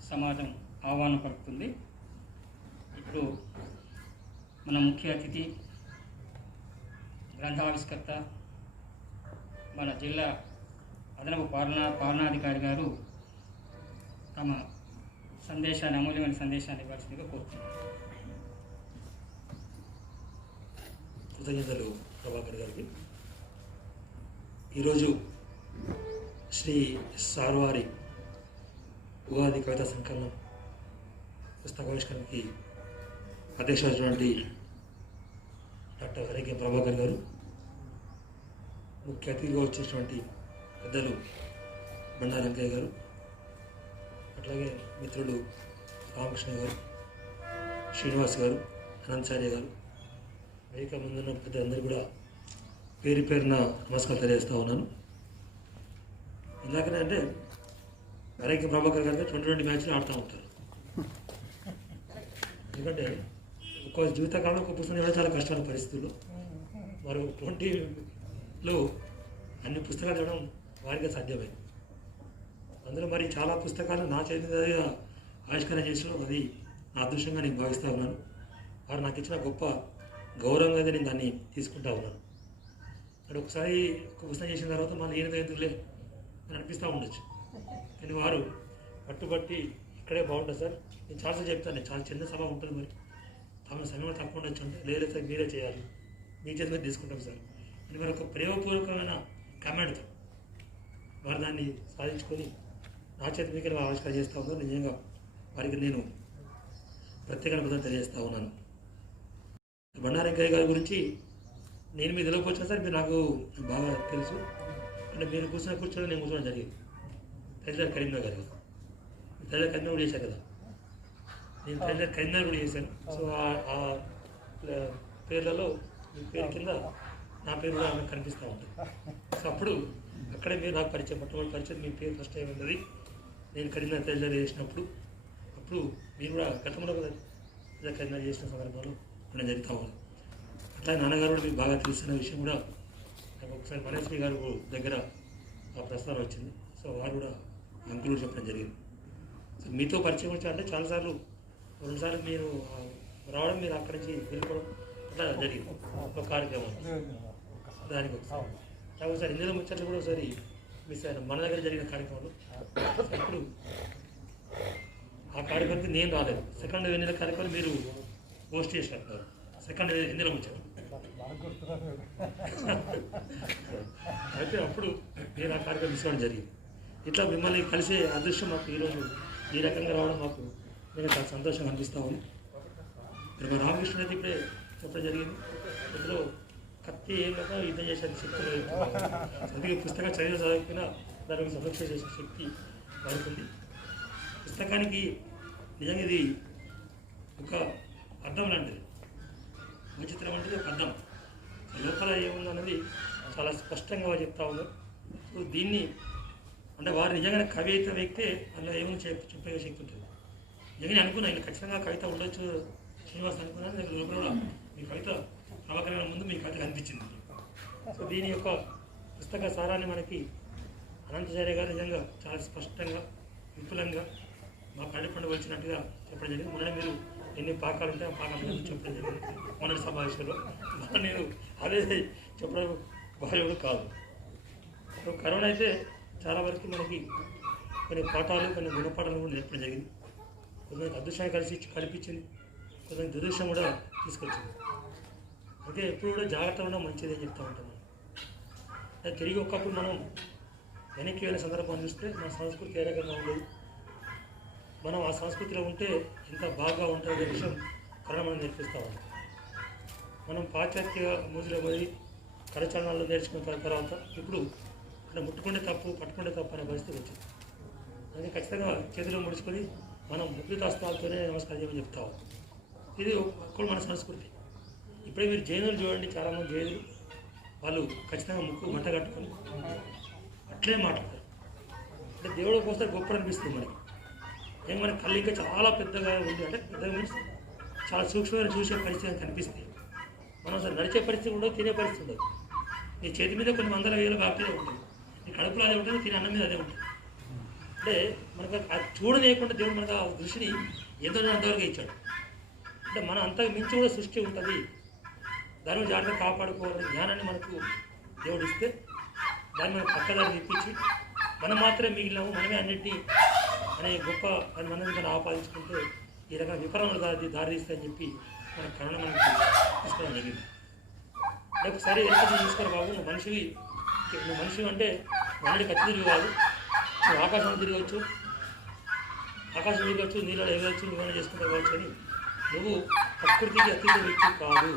సమాజం ఆహ్వానం పలుకుతుంది. ఇప్పుడు మన ముఖ్య అతిథి, గ్రంథావిష్కర్త, మన జిల్లా అదనపు పాలనాధికారి గారు తమ సందేశాన్ని, అమూల్యమైన సందేశాన్ని ఇవ్వాల్సిందిగా కోరుతున్నాను. కృతజ్ఞతలు ప్రభాకర్ గారికి. ఈరోజు శ్రీ సార్వారి ఉగాది కవితా సంకలనం పుస్తకావిష్కరణకి అధ్యక్షుడైనటువంటి డాక్టర్ హరికే ప్రభాకర్ గారు, ముఖ్య అతిథిగా వచ్చేటువంటి పెద్దలు బండారు వెంకయ్య గారు, అట్లాగే మిత్రులు రామకృష్ణ గారు, శ్రీనివాస్ గారు, అనంతాచార్య గారు, వేదిక ముందున్న పెద్దలందరూ కూడా పేరు పేరున నమస్కారం తెలియజేస్తూ ఉన్నాను. ఇందాకనే అంటే హరికే ప్రభాకర్ గారు 20 మ్యాచ్లు ఆడుతూ ఉంటారు. ఎందుకంటే ఒక జీవితకాలంలో ఒక పుస్తకం ఇవ్వడం చాలా కష్టమైన పరిస్థితుల్లో వారు 20లో అన్ని పుస్తకాలు ఇవ్వడం వారికి సాధ్యమైంది. అందులో మరి చాలా పుస్తకాలు నా చేతిగా ఆవిష్కరణ చేసడం అది నా అదృష్టంగా నేను భావిస్తూ ఉన్నాను. వారు నాకు ఇచ్చిన గొప్ప గౌరవంగా నేను దాన్ని తీసుకుంటా ఉన్నాను. అంటే ఒకసారి ఒక పుస్తకం చేసిన తర్వాత మళ్ళీ ఎందుకులే అని అనిపిస్తూ ఉండొచ్చు. కానీ వారు పట్టుబట్టి ఇక్కడే బాగుంటుంది సార్, నేను చాలాసార్లు చెప్తాను, చాలా చిన్న సభ ఉంటుంది, మరి తమ సమయం తక్కువ ఉండొచ్చు అంటే లేదు సార్ మీరే చేయాలి, మీ చేతి మీద తీసుకుంటాం సార్ అని మరి ఒక ప్రేమపూర్వకమైన కమెంట్తో వారు దాన్ని సాధించుకొని నా చేతి మీద ఆవిష్కారం చేస్తూ ఉన్నారు. నిజంగా వారికి నేను ప్రత్యేక పదం తెలియజేస్తూ ఉన్నాను. బండారు వెంకయ్య గారి గురించి నేను మీరు తెలియకపోవచ్చు సార్, మీరు నాకు బాగా తెలుసు. అంటే మీరు కూర్చొని నేను కూర్చోవడం జరిగింది. తల్లిదండ్రులు కరీంనగర్ గారు, తల్లిదండ్రులు కరీంనగర్ కూడా చేశారు కదా, నేను తల్లిదండ్రులు కరీంనగర్ కూడా చేశాను. సో ఆ పేర్లలో మీ పేరు కింద నా పేరు కూడా కనిపిస్తూ ఉంటుంది. సో అప్పుడు అక్కడే మీరు నాకు పరిచయం, మొట్టమొదటి పరిచయం మీ పేరు ఫస్ట్ టైం ఉన్నది నేను కరీంనగర్ తల్లిదండ్రులు చేసినప్పుడు. అప్పుడు మీరు కూడా గతంలో కదా కరీంనగర్ చేసిన సందర్భంలో నేను జరుగుతూ ఉంది. అట్లా నాన్నగారు కూడా మీకు బాగా తెలిసిన విషయం కూడా నాకు ఒకసారి మనశ్రీ గారు దగ్గర ఆ ప్రస్తావన వచ్చింది. సో వారు కూడా అంకులు చెప్పడం జరిగింది. సో మీతో పరిచయం వచ్చా అంటే చాలాసార్లు 2 సార్లు మీరు రావడం, మీరు అక్కడి నుంచి వెళ్ళిపోవడం అట్లా జరిగింది ఒక కార్యక్రమం. దానికి ఒకసారి ఇందులో ముచ్చట్లు కూడా ఒకసారి మిస్ అయినా మన దగ్గర జరిగిన కార్యక్రమంలో. ఇప్పుడు ఆ కార్యక్రమానికి నేను రాలేదు. సెకండ్ వెన్నెల కార్యక్రమం మీరు పోస్ట్ చేసినట్టు సెకండ్ ఇందులో ముచ్చట్లు. అయితే అప్పుడు నేను ఆ కార్యక్రమం మిస్ అవ్వడం జరిగింది. ఇట్లా మిమ్మల్ని కలిసే అదృష్టం మాకు ఈరోజు ఈ రకంగా రావడం మాకు నేను చాలా సంతోషంగా అనిపిస్తూ ఉంది. మరి మా రామకృష్ణ అయితే ఇప్పుడే చెప్పడం జరిగింది. ఇందులో కత్తి ఏం కదా యుద్ధం చేసే శక్తి అందుకే పుస్తకం చదవకపోయినా దానికి సమీక్ష చేసే శక్తి వాడుతుంది. పుస్తకానికి నిజంగా ఇది ఒక అర్థం లాంటిది, విచిత్రం అంటే ఒక అర్థం లోపల ఏముందన్నది చాలా స్పష్టంగా వారు చెప్తా ఉన్నారు. సో దీన్ని అంటే వారు నిజంగా కవి అయితే వ్యక్తే అందులో ఏమని చెప్పే శక్తి ఉంటుంది. నిజంగా అనుకున్నా ఇలా ఖచ్చితంగా కవిత ఉండొచ్చు శ్రీనివాస్ అనుకున్నాను. నేను లోపల మీ కవిత అవకరణ ముందు మీ కవిత కనిపించింది. సో దీని యొక్క పుస్తక సారాన్ని మనకి అనంతాచార్య గారు నిజంగా చాలా స్పష్టంగా విపులంగా మా కళ్ళు పండుగ వచ్చినట్టుగా చెప్పడం జరిగింది. మొన్న మీరు ఎన్ని పాకాలు ఉంటే ఆ పాకాలు చెప్పడం జరిగింది మొన్నటి సమావేశంలో. నేను అదే చెప్పడం భార్యడు కాదు. సో కరోనా అయితే చాలా వరకు మనకి కొన్ని పాఠాలు, కొన్ని గుణపాఠాలు కూడా నేర్పడం జరిగింది. కొంతమంది అదృష్టాన్ని కల్పించింది, కొంతమంది దురదృష్టం కూడా తీసుకొచ్చింది. అంటే ఎప్పుడు కూడా జాగ్రత్త ఉండడం మంచిది అని చెప్తూ ఉంటాం. మనం తిరిగి ఒకప్పుడు మనం వెనక్కి వెళ్ళిన సందర్భాన్ని చూస్తే మన సంస్కృతి ఏ రకంగా ఉండేది, మనం ఆ సంస్కృతిలో ఉంటే ఎంత బాగా ఉంటుందో విషయం కరోనా మనం నేర్పిస్తూ ఉంటాం. మనం పాశ్చాత్య మూజులో పోయి కరచలనాల్లో నేర్చుకున్న తర్వాత ఇప్పుడు ఇట్లా ముట్టుకుంటే తప్పు, పట్టుకుంటే తప్పు అనే పరిస్థితి వచ్చింది. అందుకే ఖచ్చితంగా చేతిలో ముడుచుకొని మనం ముద్రితాస్తాలతోనే నమస్కారం చేయమని చెప్తాము. ఇది ఒక్కడు మన సంస్కృతి. ఇప్పుడే మీరు జైనులు చూడండి, చాలామంది జైనులు వాళ్ళు ఖచ్చితంగా ముక్కు మంట కట్టుకొని అట్లే మాట్లాడతారు. అంటే దేవుడు ఒకసారి గొప్ప అనిపిస్తుంది మనకి. ఏం మన కళ్ళు ఇంకా చాలా పెద్దగా ఉంది అంటే పెద్దగా మీన్స్ చాలా సూక్ష్మమైన చూసే పరిస్థితి కనిపిస్తుంది. మనం అసలు నడిచే పరిస్థితి ఉండదు, తినే పరిస్థితి ఉండదు. నీ చేతి మీద కొన్ని వందల వేల బ్యాక్టీరియా ఉంటుంది, నీ కడుపులో అదే ఉంటుంది, తినే అన్నం మీద అదే ఉంటుంది. అంటే మనకు అది చూడలేకుండా దేవుడు మనకు ఆ దృష్టిని ఎంతో అంతవరకు ఇచ్చాడు. అంటే మనం అంతకు మించి కూడా సృష్టి ఉంటుంది, దాన్ని జాగ్రత్తగా కాపాడుకోవాలని జ్ఞానాన్ని మనకు దేవుడు ఇస్తే దాన్ని మనం పక్కదారి తిప్పించి మనం మాత్రమే మిగిలినాము, మనమే అన్నింటినీ అనే గొప్ప అని మనం మనం ఆపాదించుకుంటే ఈ రకంగా విపరీతమైన దారి తీస్తాయని చెప్పి మన కరోనా మనకి తీసుకోవడం జరిగింది. ఒకసారి వెనక తీసుకోరు బాబు, నువ్వు మనిషివి అంటే మళ్ళీ కత్తి తిరిగి కాదు, నువ్వు ఆకాశంలో తిరగవచ్చు, ఆకాశం తిరగచ్చు, నీళ్ళలో ఎగవచ్చు, నువ్వేమైనా చేసుకుంటూ కావచ్చు, అని నువ్వు ప్రకృతికి అతీత వ్యక్తి కాదు.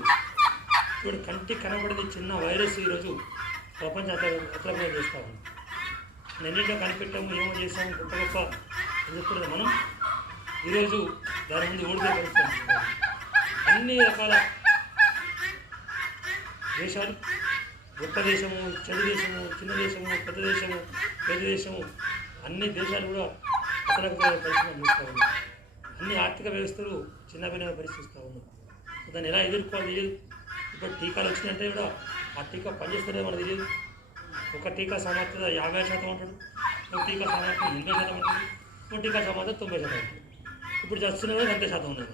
ఇప్పుడు కంటికి కనబడేది చిన్న వైరస్ ఈరోజు ప్రపంచం అతలమయం చేస్తా ఉంది. ఎన్నింటిలో కనిపెట్టాము, ఏమో చేసాము, గొప్ప గొప్ప అని చెప్తున్నది మనం ఈరోజు దాని ముందు ఓడిపోయే పరిస్థితి. అన్ని రకాల దేశాలు, గొప్ప దేశము, చెడు దేశము, చిన్న దేశము, పెద్ద దేశము, పేద దేశము, అన్ని దేశాలు కూడా అతలకుపోయే పరిస్థితులు చూస్తూ ఉన్నాయి. అన్ని ఆర్థిక వ్యవస్థలు చిన్నభిన్న పరిస్థితిస్తూ ఉన్నాయి. దాన్ని ఎలా ఎదుర్కోవాలి తెలియదు. ఇప్పుడు టీకాలు వచ్చినాయంటే కూడా ఆ టీకా పనిచేస్తుందో మనకు తెలియదు. ఒక టీకా సామర్థ్యత 50% ఉంటుంది, ఒక టీకా సామర్థ్యం 80% ఉంటుంది, ఒక టీకా సామర్థ్యం 90% ఉంటుంది. ఇప్పుడు చస్తున్నా కూడా 100% ఉన్నది.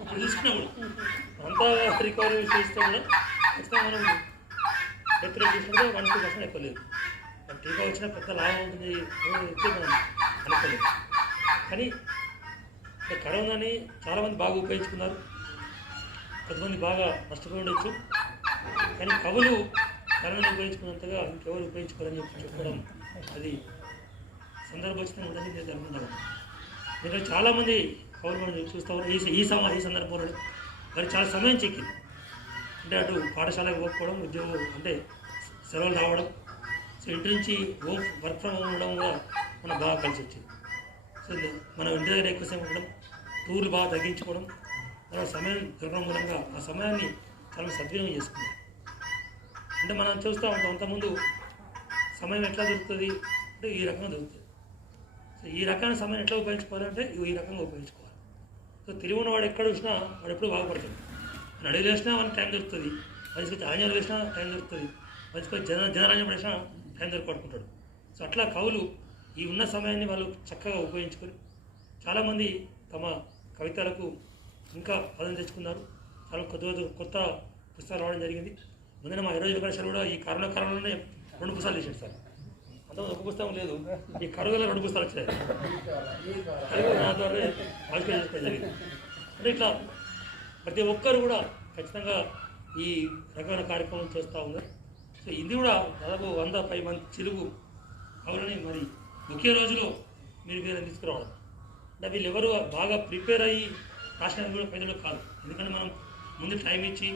ఇప్పుడు చూసుకున్నప్పుడు అంతా రికవరీ చేస్తే కూడా ఖచ్చితంగా మనం డెత్ రేట్ చూసినప్పుడు 1-2% ఎక్కువ లేదు. టీకా వచ్చినా పెద్ద లాభం ఉంటుంది అయితే మనం అనుకోలేదు. కానీ కరోనాని చాలామంది బాగా ఉపయోగించుకున్నారు, కొంతమంది బాగా నష్టపోయి ఉండొచ్చు. కానీ కవులు కరోనా ఉపయోగించుకున్నంతగా ఇంకెవరు ఉపయోగించుకోవాలని చెప్పడం అది సందర్భోచితంగా ఉందని నేను అనుకుంటాను. ఇంకా చాలామంది కవులు మనం చూస్తాము ఈ సందర్భంలో మరి చాలా సమయం చెక్కింది. అంటే అటు పాఠశాలకు పోకపోవడం, ఉద్యోగం అంటే సెలవులు రావడం, సో ఇంటి నుంచి వర్క్ ఫ్రమ్ హోమ్ ఉండడం కూడా మనకు బాగా కలిసి వచ్చింది. సో మనం ఇంటి దగ్గర ఎక్కువసేపు ఉండడం, టూర్లు బాగా తగ్గించుకోవడం, తర్వాత సమయం దొరకడం మూలంగా ఆ సమయాన్ని చాలా సద్వినియోగం చేసుకున్నాం. అంటే మనం చూస్తూ ఉంటాం, అంతకుముందు సమయం ఎట్లా దొరుకుతుంది అంటే ఈ రకంగా దొరుకుతుంది. సో ఈ రకమైన సమయం ఎట్లా ఉపయోగించుకోవాలంటే ఈ రకంగా ఉపయోగించుకోవాలి. సో తెలివి ఉన్నవాడు ఎక్కడ చూసినా వాడు ఎప్పుడు బాగుపడుతుంది. అడవిలో వేసినా మనకి టైం దొరుకుతుంది, మనిషికి అరణ్యాలు వేసినా టైం దొరుకుతుంది, మనిషికి జనరాజ్యం వేసినా టైం దొరకడుకుంటాడు. సో అట్లా కవులు ఈ ఉన్న సమయాన్ని వాళ్ళు చక్కగా ఉపయోగించుకొని చాలామంది తమ కవితలకు ఇంకా పదం తెచ్చుకున్నారు. చాలా కొత్త పుస్తకాలు రావడం జరిగింది. ముందున మా ఈరోజు వెంకటేశ్వర కూడా ఈ కరోనాలోనే 2 పుస్తకాలు తీసాడు సార్. అంత ఒక పుస్తకం లేదు, ఈ కరోనాలో 2 పుస్తకాలు వచ్చాయి. అది కూడా నా ద్వారా ఆవిష్కరణ చేసుకోవడం జరిగింది. అంటే ఇట్లా ప్రతి ఒక్కరు కూడా ఖచ్చితంగా ఈ రకమైన కార్యక్రమం చేస్తూ ఉన్నారు. సో ఇది కూడా దాదాపు 100 మంది తెలుగు కవులని మరి ఒకే రోజులో మీరు తీసుకురావడం అంటే వీళ్ళు ఎవరు బాగా ప్రిపేర్ అయ్యి రాసిన కూడా ప్రజలు కాదు. ఎందుకంటే మనం ముందు టైం ఇచ్చి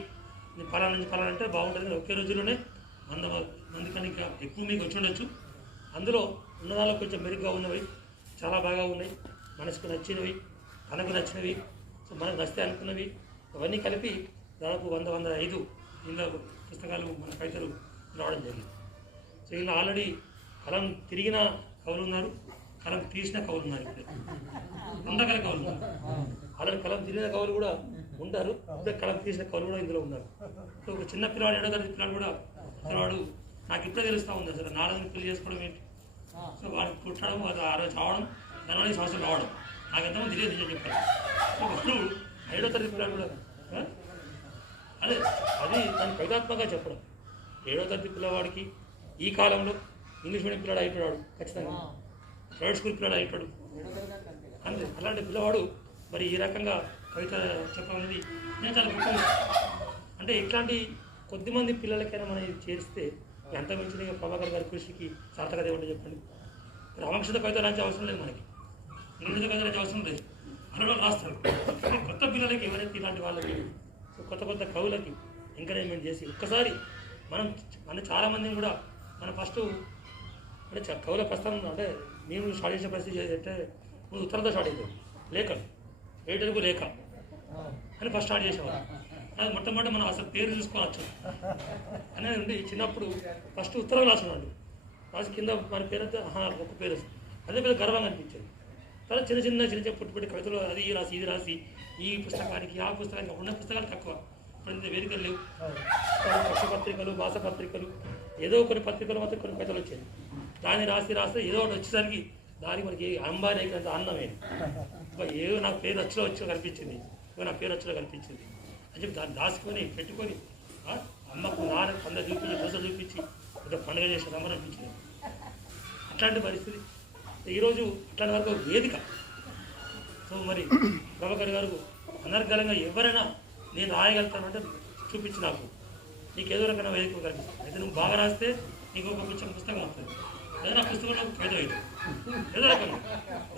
పలానా నుంచి పలానా అంటే బాగుంటుంది. ఒకే రోజులోనే 100 మంది కనుక ఎక్కువ మీకు వచ్చి ఉండొచ్చు. అందులో ఉన్నదాల్లో కొంచెం మెరుగ్గా ఉన్నవి చాలా బాగా ఉన్నాయి, మనసుకు నచ్చినవి, తనకు నచ్చినవి, సో మనకు నచ్చితే అనుకున్నవి, అవన్నీ కలిపి దాదాపు 100-105 ఇందులో పుస్తకాలు మన కవితలు రావడం జరిగింది. సో ఇలా ఆల్రెడీ కలం తిరిగిన కవులు ఉన్నారు, కలం తీసిన కవులు ఉన్నారు. ఇప్పుడు 100 రకాల కవులు ఉన్నారు. ఆల్రెడీ కలం తిరిగిన కవులు కూడా ఉంటారు, ఇప్పుడు కలం తీసిన కవులు కూడా ఇందులో ఉన్నారు. సో ఒక చిన్న పిల్లవాడు 7వ తరగతి పిల్లవాడు కూడా పిల్లవాడు నాకు ఇప్పుడే తెలుస్తూ ఉంది అసలు 4 పెళ్లి చేసుకోవడం ఏంటి. సో వాడు పుట్టడం, అది ఆ రోజు రావడం, దానివల్ల సంవత్సరం రావడం నాకు ఎంతమంది తెలియదు నిజం చెప్పాలి. సో అప్పుడు 7వ తరగతి పిల్లవాడు కూడా అదే అది దాన్ని కవితాత్మకంగా చెప్పడం. 7వ తరగతి పిల్లవాడికి ఈ కాలంలో ఇంగ్లీష్ మీడియం పిల్లవాడు అయిపోయాడు, ఖచ్చితంగా ప్రైవేట్ స్కూల్ పిల్లవాడు అయిపోయాడు. అంతే అలాంటి పిల్లవాడు మరి ఈ రకంగా కవిత చెప్పాలనేది నేను చాలా గొప్ప. అంటే ఇట్లాంటి కొద్దిమంది పిల్లలకైనా మనం ఇది చేస్తే ఎంత మించిన ప్రభాకర్ గారి కృషికి సార్థకత ఏమంటే చెప్పండి. రామకృష్ణ కవిత రాసే అవసరం లేదు, మనకి ఇంగ్లీష్ కవిత రాసే అవసరం లేదు, అలా రాస్తారు. కొత్త పిల్లలకి ఎవరైతే ఇలాంటి వాళ్ళకి సో కొత్త కవులకి ఎంకరేజ్మెంట్ చేసి ఒక్కసారి మనం అంటే చాలామందిని కూడా మనం ఫస్ట్ అంటే కవుల ప్రస్థానం అంటే మేము స్టార్ట్ చేసిన పరిస్థితి అంటే ముందు ఉత్తరంతో స్టార్ట్ అవుతుంది, లేఖలు ఏటరుకు లేఖ అని ఫస్ట్ స్టార్ట్ చేసేవాళ్ళు. అది మొట్టమొదటి మనం అసలు పేరు చూసుకోవచ్చు అనేది ఉండి చిన్నప్పుడు ఫస్ట్ ఉత్తరం రాసినాడు, రాసి కింద మన పేరు అయితే ఒక పేరు వస్తుంది, అదే పేరు గర్వంగా అనిపించేది. తర్వాత చిన్న పుట్టి కవితలు అది రాసి ఇది రాసి ఈ పుస్తకానికి ఆ పుస్తకానికి ఉన్న పుస్తకాలు తక్కువ, ఇప్పుడు వేదికలు లేవు. పక్ష పత్రికలు, మాసపత్రికలు, ఏదో కొన్ని పత్రికలు మాత్రం కొన్ని కవితలు వచ్చాయి. దాన్ని రాస్తే ఏదో ఒకటి వచ్చేసరికి దానికి మనకి అంబానీ అయినంత అన్నమే ఏదో నాకు పేరు వచ్చో కనిపించింది, నా పేరు వచ్చలో కనిపించింది అని చెప్పి దాన్ని దాచుకొని పెట్టుకొని అమ్మకు నాన్నకు అందరూ చూపించి దోశలు చూపించి ఒక పండుగ చేసే సంబరం అనిపించింది. అట్లాంటి పరిస్థితి ఈరోజు ఇట్లాంటి వరకు వేదిక. సో మరి ప్రభాకర్ గారు అనర్గళంగా ఎవరైనా నేను రాయగలుగుతానంటే చూపించి నాకు నీకు ఏదో రకమైన వేదిక కనిపిస్తుంది. అయితే నువ్వు బాగా రాస్తే నీకు ఒక పుస్తకం వస్తుంది, ఏదైనా పుస్తకంలో ఖైదు అవుతావు, ఏదో రకంగా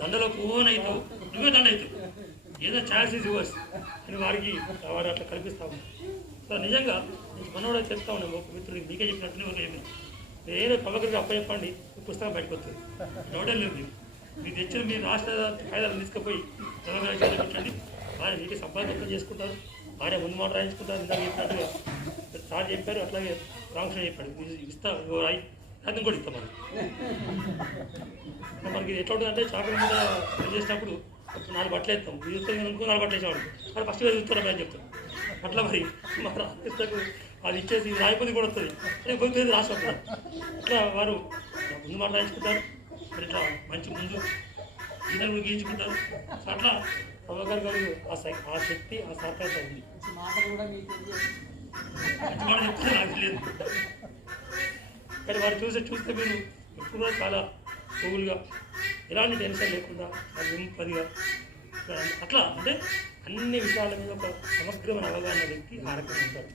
దండలో పువ్వుని అవుతావు, నువ్వే దండ అవుతావు, ఏదో ఛాన్స్ ఈజ్ యువర్స్ అని వారు అట్లా కల్పిస్తాము. సో నిజంగా నీకు మనోడు చెప్తా ఉన్నాను, ఒక మిత్రుడికి మీకే చెప్పినట్టు ఒక చెప్పిన ఏదో పవకరికి అప్ప చెప్పండి, ఈ పుస్తకం బయటకు వస్తుంది. డౌటే లేదు, మీరు తెచ్చిన మీరు రాష్ట్ర కాయిదాలు తీసుకుపోయి తెలంగాణ పెట్టండి, ఆయన నీటి సంపాదన చేసుకుంటారు, ఆయన ముందు మాట రాయించుకుంటారు. ఇందాక చెప్పినట్టుగా సార్ చెప్పారు, అట్లాగే రామకృష్ణ చెప్పాడు, ఇస్తా రాయి అది కూడా ఇస్తాం. మనకి ఎట్లా ఉంటుందంటే చాకలి మీద చేసినప్పుడు 4 బట్టలు వేస్తాం, ఇది ఇస్తాం అనుకో 4 బట్టలు వేసేవాడు, అది ఫస్ట్ వేసి ఇస్తారా అని చెప్తాం. అట్లా మరి మన రాష్ట్రకు అది ఇచ్చేసి రాయిపోతే కూడా వస్తుంది, కొంచెం రాసి వస్తారు. అట్లా వారు ముందు మాట రాయించుకుంటారు, మరి ఇట్లా మంచి ముందు ఈయనలు గీయించుకుంటారు. సో అట్లా ప్రభాకర్ గారు ఆ శక్తి ఆ సాకారత ఉంది. మంచి మాట చెప్తే నాకు లేదు, కానీ వారు చూస్తే మీరు ఎప్పుడు కూడా చాలా కూల్గా ఎలాంటి టెన్షన్ లేకుండా నింపదిగా అట్లా అంటే అన్ని విషయాల మీద ఒక సమగ్రమైన అవగాహన వ్యక్తి ఆ రకంగా ఉంటాడు.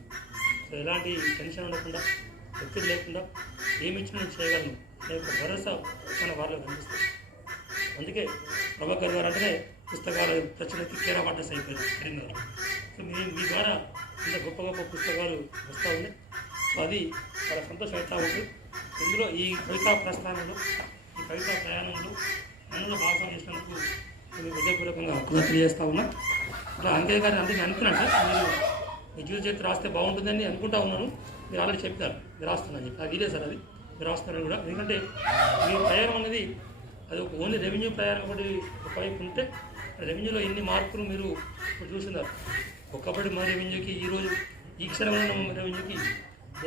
సో ఎలాంటి టెన్షన్ ఉండకుండా, ఒత్తిడి లేకుండా ఏమి ఇచ్చినా నేను చేయగలను అనే ఒక భరోసా మన వాళ్ళలో కనిపిస్తుంది. అందుకే ప్రభాకర్ గారు అంటేనే పుస్తకాల ప్రచురణకి కేరాపడ్డస్ అయిపోయారు కరీంనగర్. సో మీ ద్వారా ఇంత గొప్ప గొప్ప పుస్తకాలు వస్తూ ఉన్నాయి. సో అది చాలా సంతోషం అవుతూ ఉంటుంది. ఇందులో ఈ కవితా ప్రస్థానంలో, ఈ కవితా ప్రయాణంలో నన్ను భాగం చేసినందుకు నేను హృదయపూర్వకంగా కృతజ్ఞతలు చేస్తూ ఉన్నా. అట్లా అంకే గారు అందుకే అనుకున్నాను సార్, మీరు మీ జీవిత చరిత్ర రాస్తే బాగుంటుందని అనుకుంటా ఉన్నాను. మీరు ఆల్రెడీ చెప్పారు మీరు రాస్తున్నాను చెప్పి, అది ఇదే సార్, అది మీరు రాస్తున్నారని కూడా. ఎందుకంటే మీ ప్రయాణం అనేది అది ఒక ఓన్లీ రెవెన్యూ ప్రయాణం ఒకవైపు ఉంటే, రెవెన్యూలో ఎన్ని మార్పులు మీరు ఇప్పుడు చూస్తున్నారు. ఒకప్పటి మన రెవెన్యూకి ఈరోజు ఈ క్షణంలో ఉన్న రెవెన్యూకి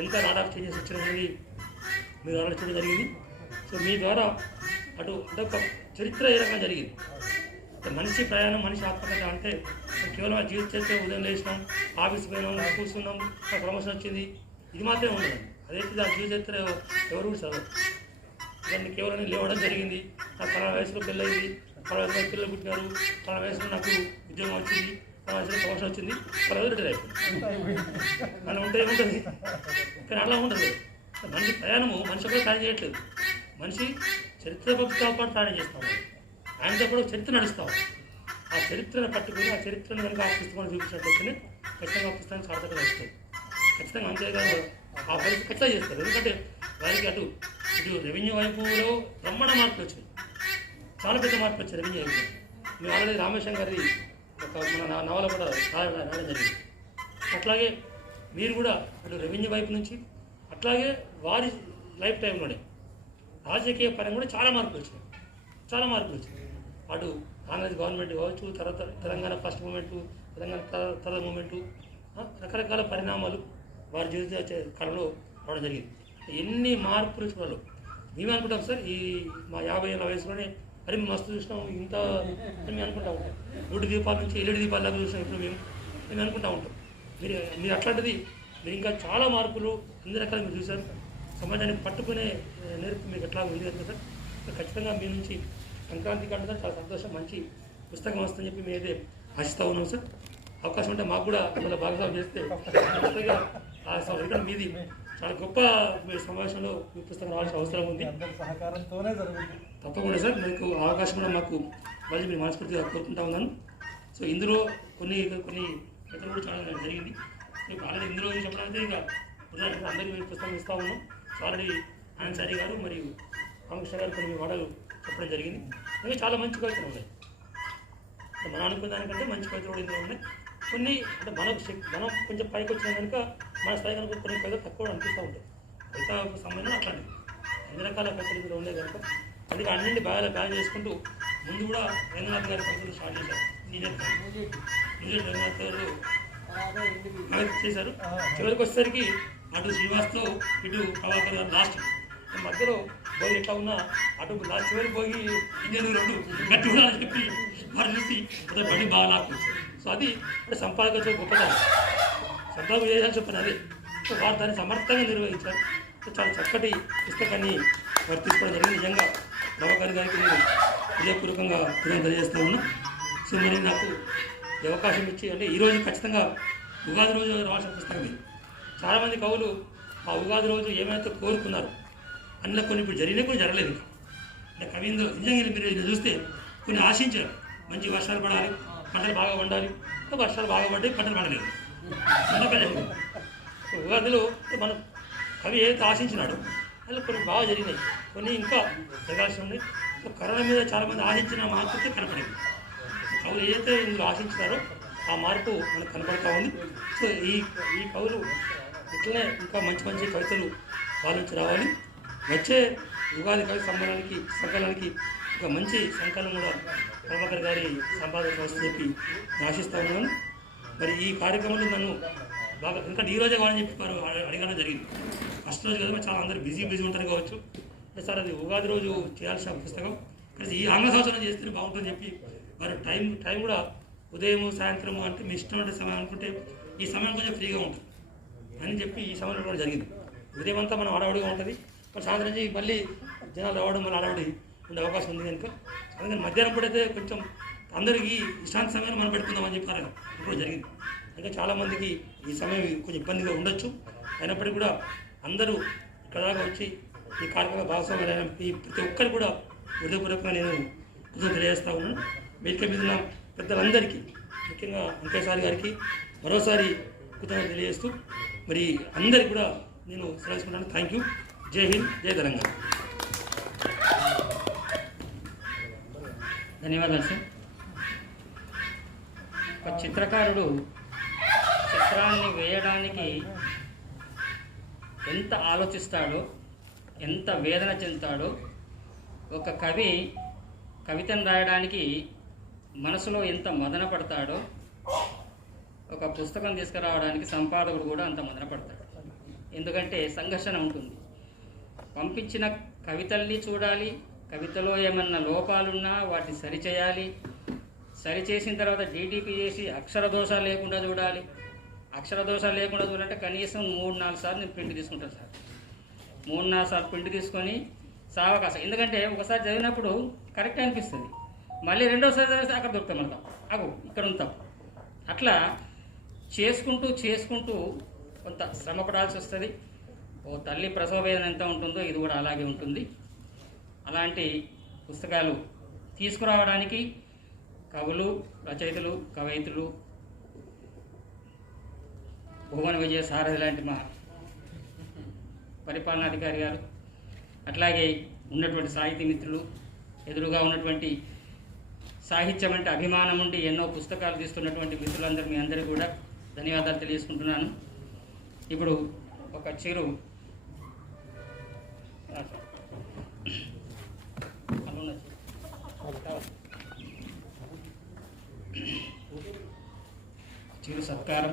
ఎంత లాట్ ఆఫ్ చేంజెస్ వచ్చినది మీరు ఆలోచించడం జరిగింది. సో మీ ద్వారా అంటే ఒక చరిత్ర ఏ రకంగా జరిగింది, మనిషి ప్రయాణం, మనిషి ఆత్మకథ అంటే కేవలం ఆ జీవిత చరిత్ర ఉదయం లేచినాం, ఆఫీస్ పోయినాం, కూర్చున్నాం, ఆ ప్రమోషన్ వచ్చింది, ఇది మాత్రమే ఉండదు. అదైతే ఆ జీవిత చరిత్ర ఎవరు కూడా చదవరు. దాన్ని కేవలం లేవడం జరిగింది, నాకు పలానా వయసులో పెళ్ళయింది, పలానా వయసులో పిల్లలు పుట్టినారు, పలానా వయసులో నాకు ఉద్యోగం వచ్చింది, పలానా వయసులో ప్రమోషన్ వచ్చింది, పలానా రిటైర్ అయిపోయింది అలా ఉంటే ఏముంటుంది. కానీ అలా ఉండదు. మనిషి ప్రయాణము మనిషి కూడా సాయం చేయట్లేదు, మనిషి చరిత్రతో పాటు సాయం చేస్తాము, ఆయనతో కూడా చరిత్ర నడుస్తాము. ఆ చరిత్రను పట్టుకుని ఆ చరిత్రను కనుక ఆ పుస్తకాన్ని చూపించినట్లయితేనే ఖచ్చితంగా ఆ పుస్తకాన్ని సార్థకత వస్తుంది. ఖచ్చితంగా అంతేకాదు ఆ పరిస్థితి ఖచ్చితంగా చేస్తారు. ఎందుకంటే వారికి ఇటు రెవెన్యూ వైపులో బ్రహ్మాండ మార్పులు వచ్చినాయి, చాలా పెద్ద మార్పులు వచ్చాయి రెవెన్యూ వైపు. మేము ఆల్రెడీ రామేశ్వరం గారి ఒక మన నవల కూడా రాయడం జరిగింది. అట్లాగే మీరు కూడా అటు రెవెన్యూ వైపు నుంచి, అట్లాగే వారి లైఫ్ టైంలోనే రాజకీయ పరంగా కూడా చాలా మార్పులు వచ్చినాయి, చాలా మార్పులు వచ్చినాయి. అటు కాంగ్రెస్ గవర్నమెంట్ కావచ్చు, తర్వాత తెలంగాణ ఫస్ట్ మూమెంటు, తెలంగాణ తర్వాత మూమెంటు, రకరకాల పరిణామాలు వారి జీవిత కళలో రావడం జరిగింది. ఎన్ని మార్పులు చూడాలి మేము అనుకుంటాం సార్. ఈ మా 50 ఏళ్ళ వయసులోనే అరే మేము మస్తు చూసినాం ఇంత అని మేము అనుకుంటా ఉంటాం. 3 దీపాల నుంచి 7 దీపాల దాకా చూసినాం ఇప్పుడు మేము అనుకుంటా ఉంటాం. మీరు అట్లాంటిది మీరు ఇంకా చాలా మార్పులు అన్ని రకాలు మీరు చూసారు. సమాజాన్ని పట్టుకునే నేర్పు మీకు ఎట్లా ఉంది కదా సార్. ఖచ్చితంగా మీ నుంచి సంక్రాంతి కంటే చాలా సంతోషం, మంచి పుస్తకం వస్తుందని చెప్పి మేమైతే ఆశిస్తూ ఉన్నాం సార్. అవకాశం ఉంటే మాకు కూడా అందులో భాగస్వామ్యం చేస్తే ఖచ్చితంగా ఎందుకంటే మీది చాలా గొప్ప సమావేశంలో మీ పుస్తకం రావాల్సిన అవసరం ఉంది. సహకారంతోనే జరుగుతుంది. తప్పకుండా సార్, మీకు అవకాశం కూడా మాకు మళ్ళీ మీరు మనస్ఫూర్తిగా కోరుకుంటా ఉన్నాను. సో ఇందులో కొన్ని ఇతరులు కూడా చాలా జరిగింది. సో ఆల్రెడీ ఇందులో చెప్పడానికి ఇక ఉదాహరణ అందరికీ మీరు పుస్తకం ఇస్తూ ఉన్నాం. సో ఆల్రెడీ ఆన్సారీ గారు మరియు రామకృష్ణ గారు కొన్ని మాటలు చెప్పడం జరిగింది. ఇంకా చాలా మంచి కవితలు ఉన్నాయి, మనం అనుకున్న దానికంటే మంచి కవితలు కూడా ఇందులో ఉన్నాయి. కొన్ని అంటే మనం కొంచెం పైకి వచ్చినా కనుక మన స్థాయి కనుక కొన్ని కవితలు తక్కువ అనిపిస్తూ ఉంటాయి. కవిత సంబంధం అట్లాంటివి అన్ని రకాల కవితలు ఇందులో ఉండే కనుక అందుకే అన్నింటి బాగా చేసుకుంటూ ముందు కూడా రంగనాథ్ గారి కవితలు స్టార్ట్ చేశారు. న్యూజెట్ రంగనాథ్ గారు చేశారు. చివరికి వచ్చేసరికి అటు శ్రీనివాస్తో ఇటు ప్రభాకర్ గారు లాస్ట్ మధ్యలో పోయి ఎట్లా ఉన్నా అటు లాస్ట్ చివరికి పోయి ఇండియన్ 2 గట్టి కూడా అని చెప్పి వారు చూసి అదే బండి బాగా లాక్కొచ్చారు. సో అది అంటే సంపాదక గొప్పతనం, సంపాదన చేయాలని చెప్పాను అదే. సో వారు దాన్ని సమర్థంగా నిర్వహించారు. సో చాలా చక్కటి పుస్తకాన్ని వారు తీసుకోవడం జరిగింది. నిజంగా ప్రభాకర్ గారికి నేను హృదయపూర్వకంగా తెలియజేస్తూ ఉన్నా. సో మరి నాకు ఈ అవకాశం ఇచ్చి అంటే ఈరోజు ఖచ్చితంగా ఉగాది రోజు రావాల్సిన పుస్తకం ఇది. చాలామంది కవులు ఆ ఉగాది రోజు ఏమైతే కోరుకున్నారు అందులో కొన్ని ఇప్పుడు జరిగినాయి, కొన్ని జరగలేదు. అంటే కవీంద్ర నిజంగా మీరు చూస్తే కొన్ని ఆశించారు, మంచి వర్షాలు పడాలి, పంటలు బాగా పండాలి. వర్షాలు బాగా పడ్డాయి, పంటలు పండలేదు. ఉగాదిలో మనం కవి ఏదైతే ఆశించినాడో అందులో కొన్ని బాగా జరిగినాయి, కొన్ని ఇంకా జరగాల్సి ఉన్నాయి. సో కరోనా మీద చాలామంది ఆశించిన మార్పుకే కనపడింది. కవులు ఏదైతే ఇందులో ఆశించినారో ఆ మార్పు మనకు కనపడతా ఉంది. సో ఈ కవులు ఇట్లనే ఇంకా మంచి మంచి కవితలు వాళ్ళ నుంచి రావాలి. వచ్చే ఉగాది కవి సంకలనానికి ఒక మంచి సంకలనం కూడా ప్రభాకర్ గారి సంపాదన వస్తుందని చెప్పి నేను ఆశిస్తా ఉన్నాను. మరి ఈ కార్యక్రమంలో నన్ను బాగా ఎందుకంటే ఈరోజే కావాలని చెప్పి వారు అడగడం జరిగింది. ఫస్ట్ రోజు కదా చాలా అందరూ బిజీ ఉంటారు కావచ్చు. సార్ అది ఉగాది రోజు చేయాల్సిన పుస్తకం కానీ ఈ ఆంగ్ల సంవత్సరం చేస్తే బాగుంటుందని చెప్పి వారు టైం కూడా ఉదయం సాయంత్రం అంటే మీ ఇష్టమైన సమయం అనుకుంటే ఈ సమయం కొంచెం ఫ్రీగా ఉంటుంది అని చెప్పి ఈ సమయంలో కూడా జరిగింది. ఉదయం అంతా మనం హడావుడిగా ఉంటుంది, మరి సాయంత్రం నుంచి మళ్ళీ జనాలు రావడం మళ్ళీ హడావుడి ఉండే అవకాశం ఉంది కనుక అందుకని మధ్యాహ్నం పూటైతే కొంచెం అందరికీ ఇష్టాంత సమయాన్ని మనం పెట్టుకుందామని చెప్పారు ఇప్పుడు జరిగింది. అంటే చాలామందికి ఈ సమయం కొంచెం ఇబ్బందిగా ఉండొచ్చు, అయినప్పటికీ కూడా అందరూ ఇక్కడ దాకా వచ్చి ఈ కార్యక్రమ భాగస్వామ్యం ఈ ప్రతి ఒక్కరు కూడా హృదయపూర్వకంగా నేను కృతజ్ఞతలు తెలియజేస్తా ఉన్నాను. వేదిక మీద ఉన్న పెద్దలందరికీ ముఖ్యంగా వెంకటేశ్వర గారికి మరోసారి కృతజ్ఞతలు తెలియజేస్తూ మరి అందరికీ కూడా నేను సెలవుకుంటాను. Thank you. జై హింద్, జై తెలంగాణ. ధన్యవాదాలు సార్. ఒక చిత్రకారుడు చిత్రాన్ని వేయడానికి ఎంత ఆలోచిస్తాడో, ఎంత వేదన చెందుతాడో, ఒక కవి కవితను రాయడానికి మనసులో ఎంత మదన పడతాడో, ఒక పుస్తకం తీసుకురావడానికి సంపాదకుడు కూడా అంత మదన పడతాడు. ఎందుకంటే సంఘర్షణ ఉంటుంది. పంపించిన కవితల్ని చూడాలి, కవితలో ఏమన్నా లోపాలున్నా వాటిని సరిచేయాలి, సరిచేసిన తర్వాత డీటీపీ చేసి అక్షర దోషాలు లేకుండా చూడాలి. అక్షర దోషాలు లేకుండా చూడాలంటే కనీసం 3-4 సార్లు నేను ప్రింట్ తీసుకుంటాను సార్. 3-4 సార్లు ప్రింట్ తీసుకొని సావకాశం. ఎందుకంటే ఒకసారి చదివినప్పుడు కరెక్ట్ అనిపిస్తుంది, మళ్ళీ రెండోసారి చదివితే అక్కడ దొరుకుతాం మనకు, అగు ఇక్కడ ఉంటాం. అట్లా చేసుకుంటూ కొంత శ్రమ పడాల్సి వస్తుంది. ఓ తల్లి ప్రసవ వేదన ఎంత ఉంటుందో ఇది కూడా అలాగే ఉంటుంది. అలాంటి పుస్తకాలు తీసుకురావడానికి కవులు, రచయితలు, కవయితులు, భువన విజయ సారథి లాంటి మా పరిపాలనాధికారి గారు, అట్లాగే ఉన్నటువంటి సాహితీ మిత్రులు, ఎదురుగా ఉన్నటువంటి సాహిత్యం అంటే అభిమానం ఉండి ఎన్నో పుస్తకాలు తీస్తున్నటువంటి మిత్రులందరూ మీ అందరికీ కూడా ధన్యవాదాలు తెలియజేసుకుంటున్నాను. ఇప్పుడు ఒక చిరు సత్కారం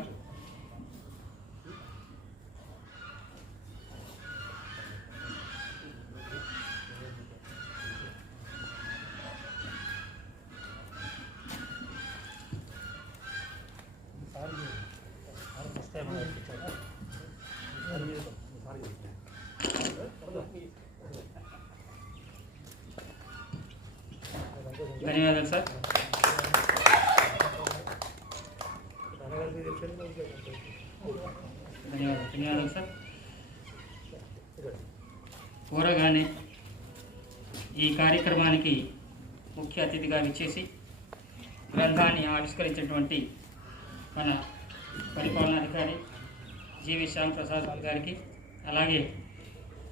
ధన్యవాదాలు సార్. ధన్యవాదాలు సార్. కోరగానే ఈ కార్యక్రమానికి ముఖ్య అతిథిగా విచ్చేసి గ్రంథాన్ని ఆవిష్కరించినటువంటి మన పరిపాలనాధికారి జీవి శ్యామ్ ప్రసాద్ గారికి, అలాగే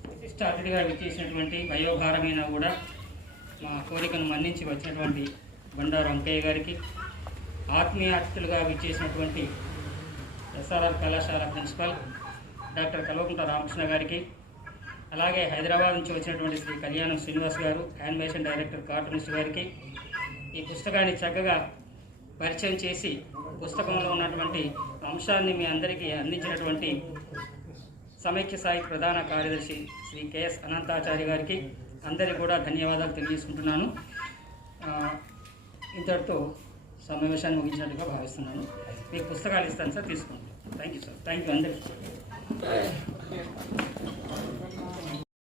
విశిష్ట అతిథిగా విచ్చేసినటువంటి వయోభారమైన కూడా మా కోరికను మన్నించి వచ్చినటువంటి బండారు వెంకయ్య గారికి, ఆత్మీయ అతిథులుగా విచ్చేసినటువంటి ఎస్ఆర్ఆర్ కళాశాల ప్రిన్సిపల్ డాక్టర్ కల్వకుంట్ల రామకృష్ణ గారికి, అలాగే హైదరాబాద్ నుంచి వచ్చినటువంటి శ్రీ కళ్యాణం శ్రీనివాస్ గారు, యానిమేషన్ డైరెక్టర్, కార్టూనిస్ట్ గారికి ఈ పుస్తకాన్ని చక్కగా పరిచయం చేసి పుస్తకంలో ఉన్నటువంటి అంశాన్ని మీ అందరికీ అందించినటువంటి సమైక్య సాహిత్య ప్రధాన కార్యదర్శి శ్రీ కెఎస్ అనంతాచార్య గారికి అందరికీ కూడా ధన్యవాదాలు తెలియజేసుకుంటున్నాను. ఇంతటితో సమావేశాన్ని ముగించినట్టుగా భావిస్తున్నాను. మీకు పుస్తకాలు ఇస్తాను సార్, తీసుకోండి. Thank you sir. Thank you అందరికీ.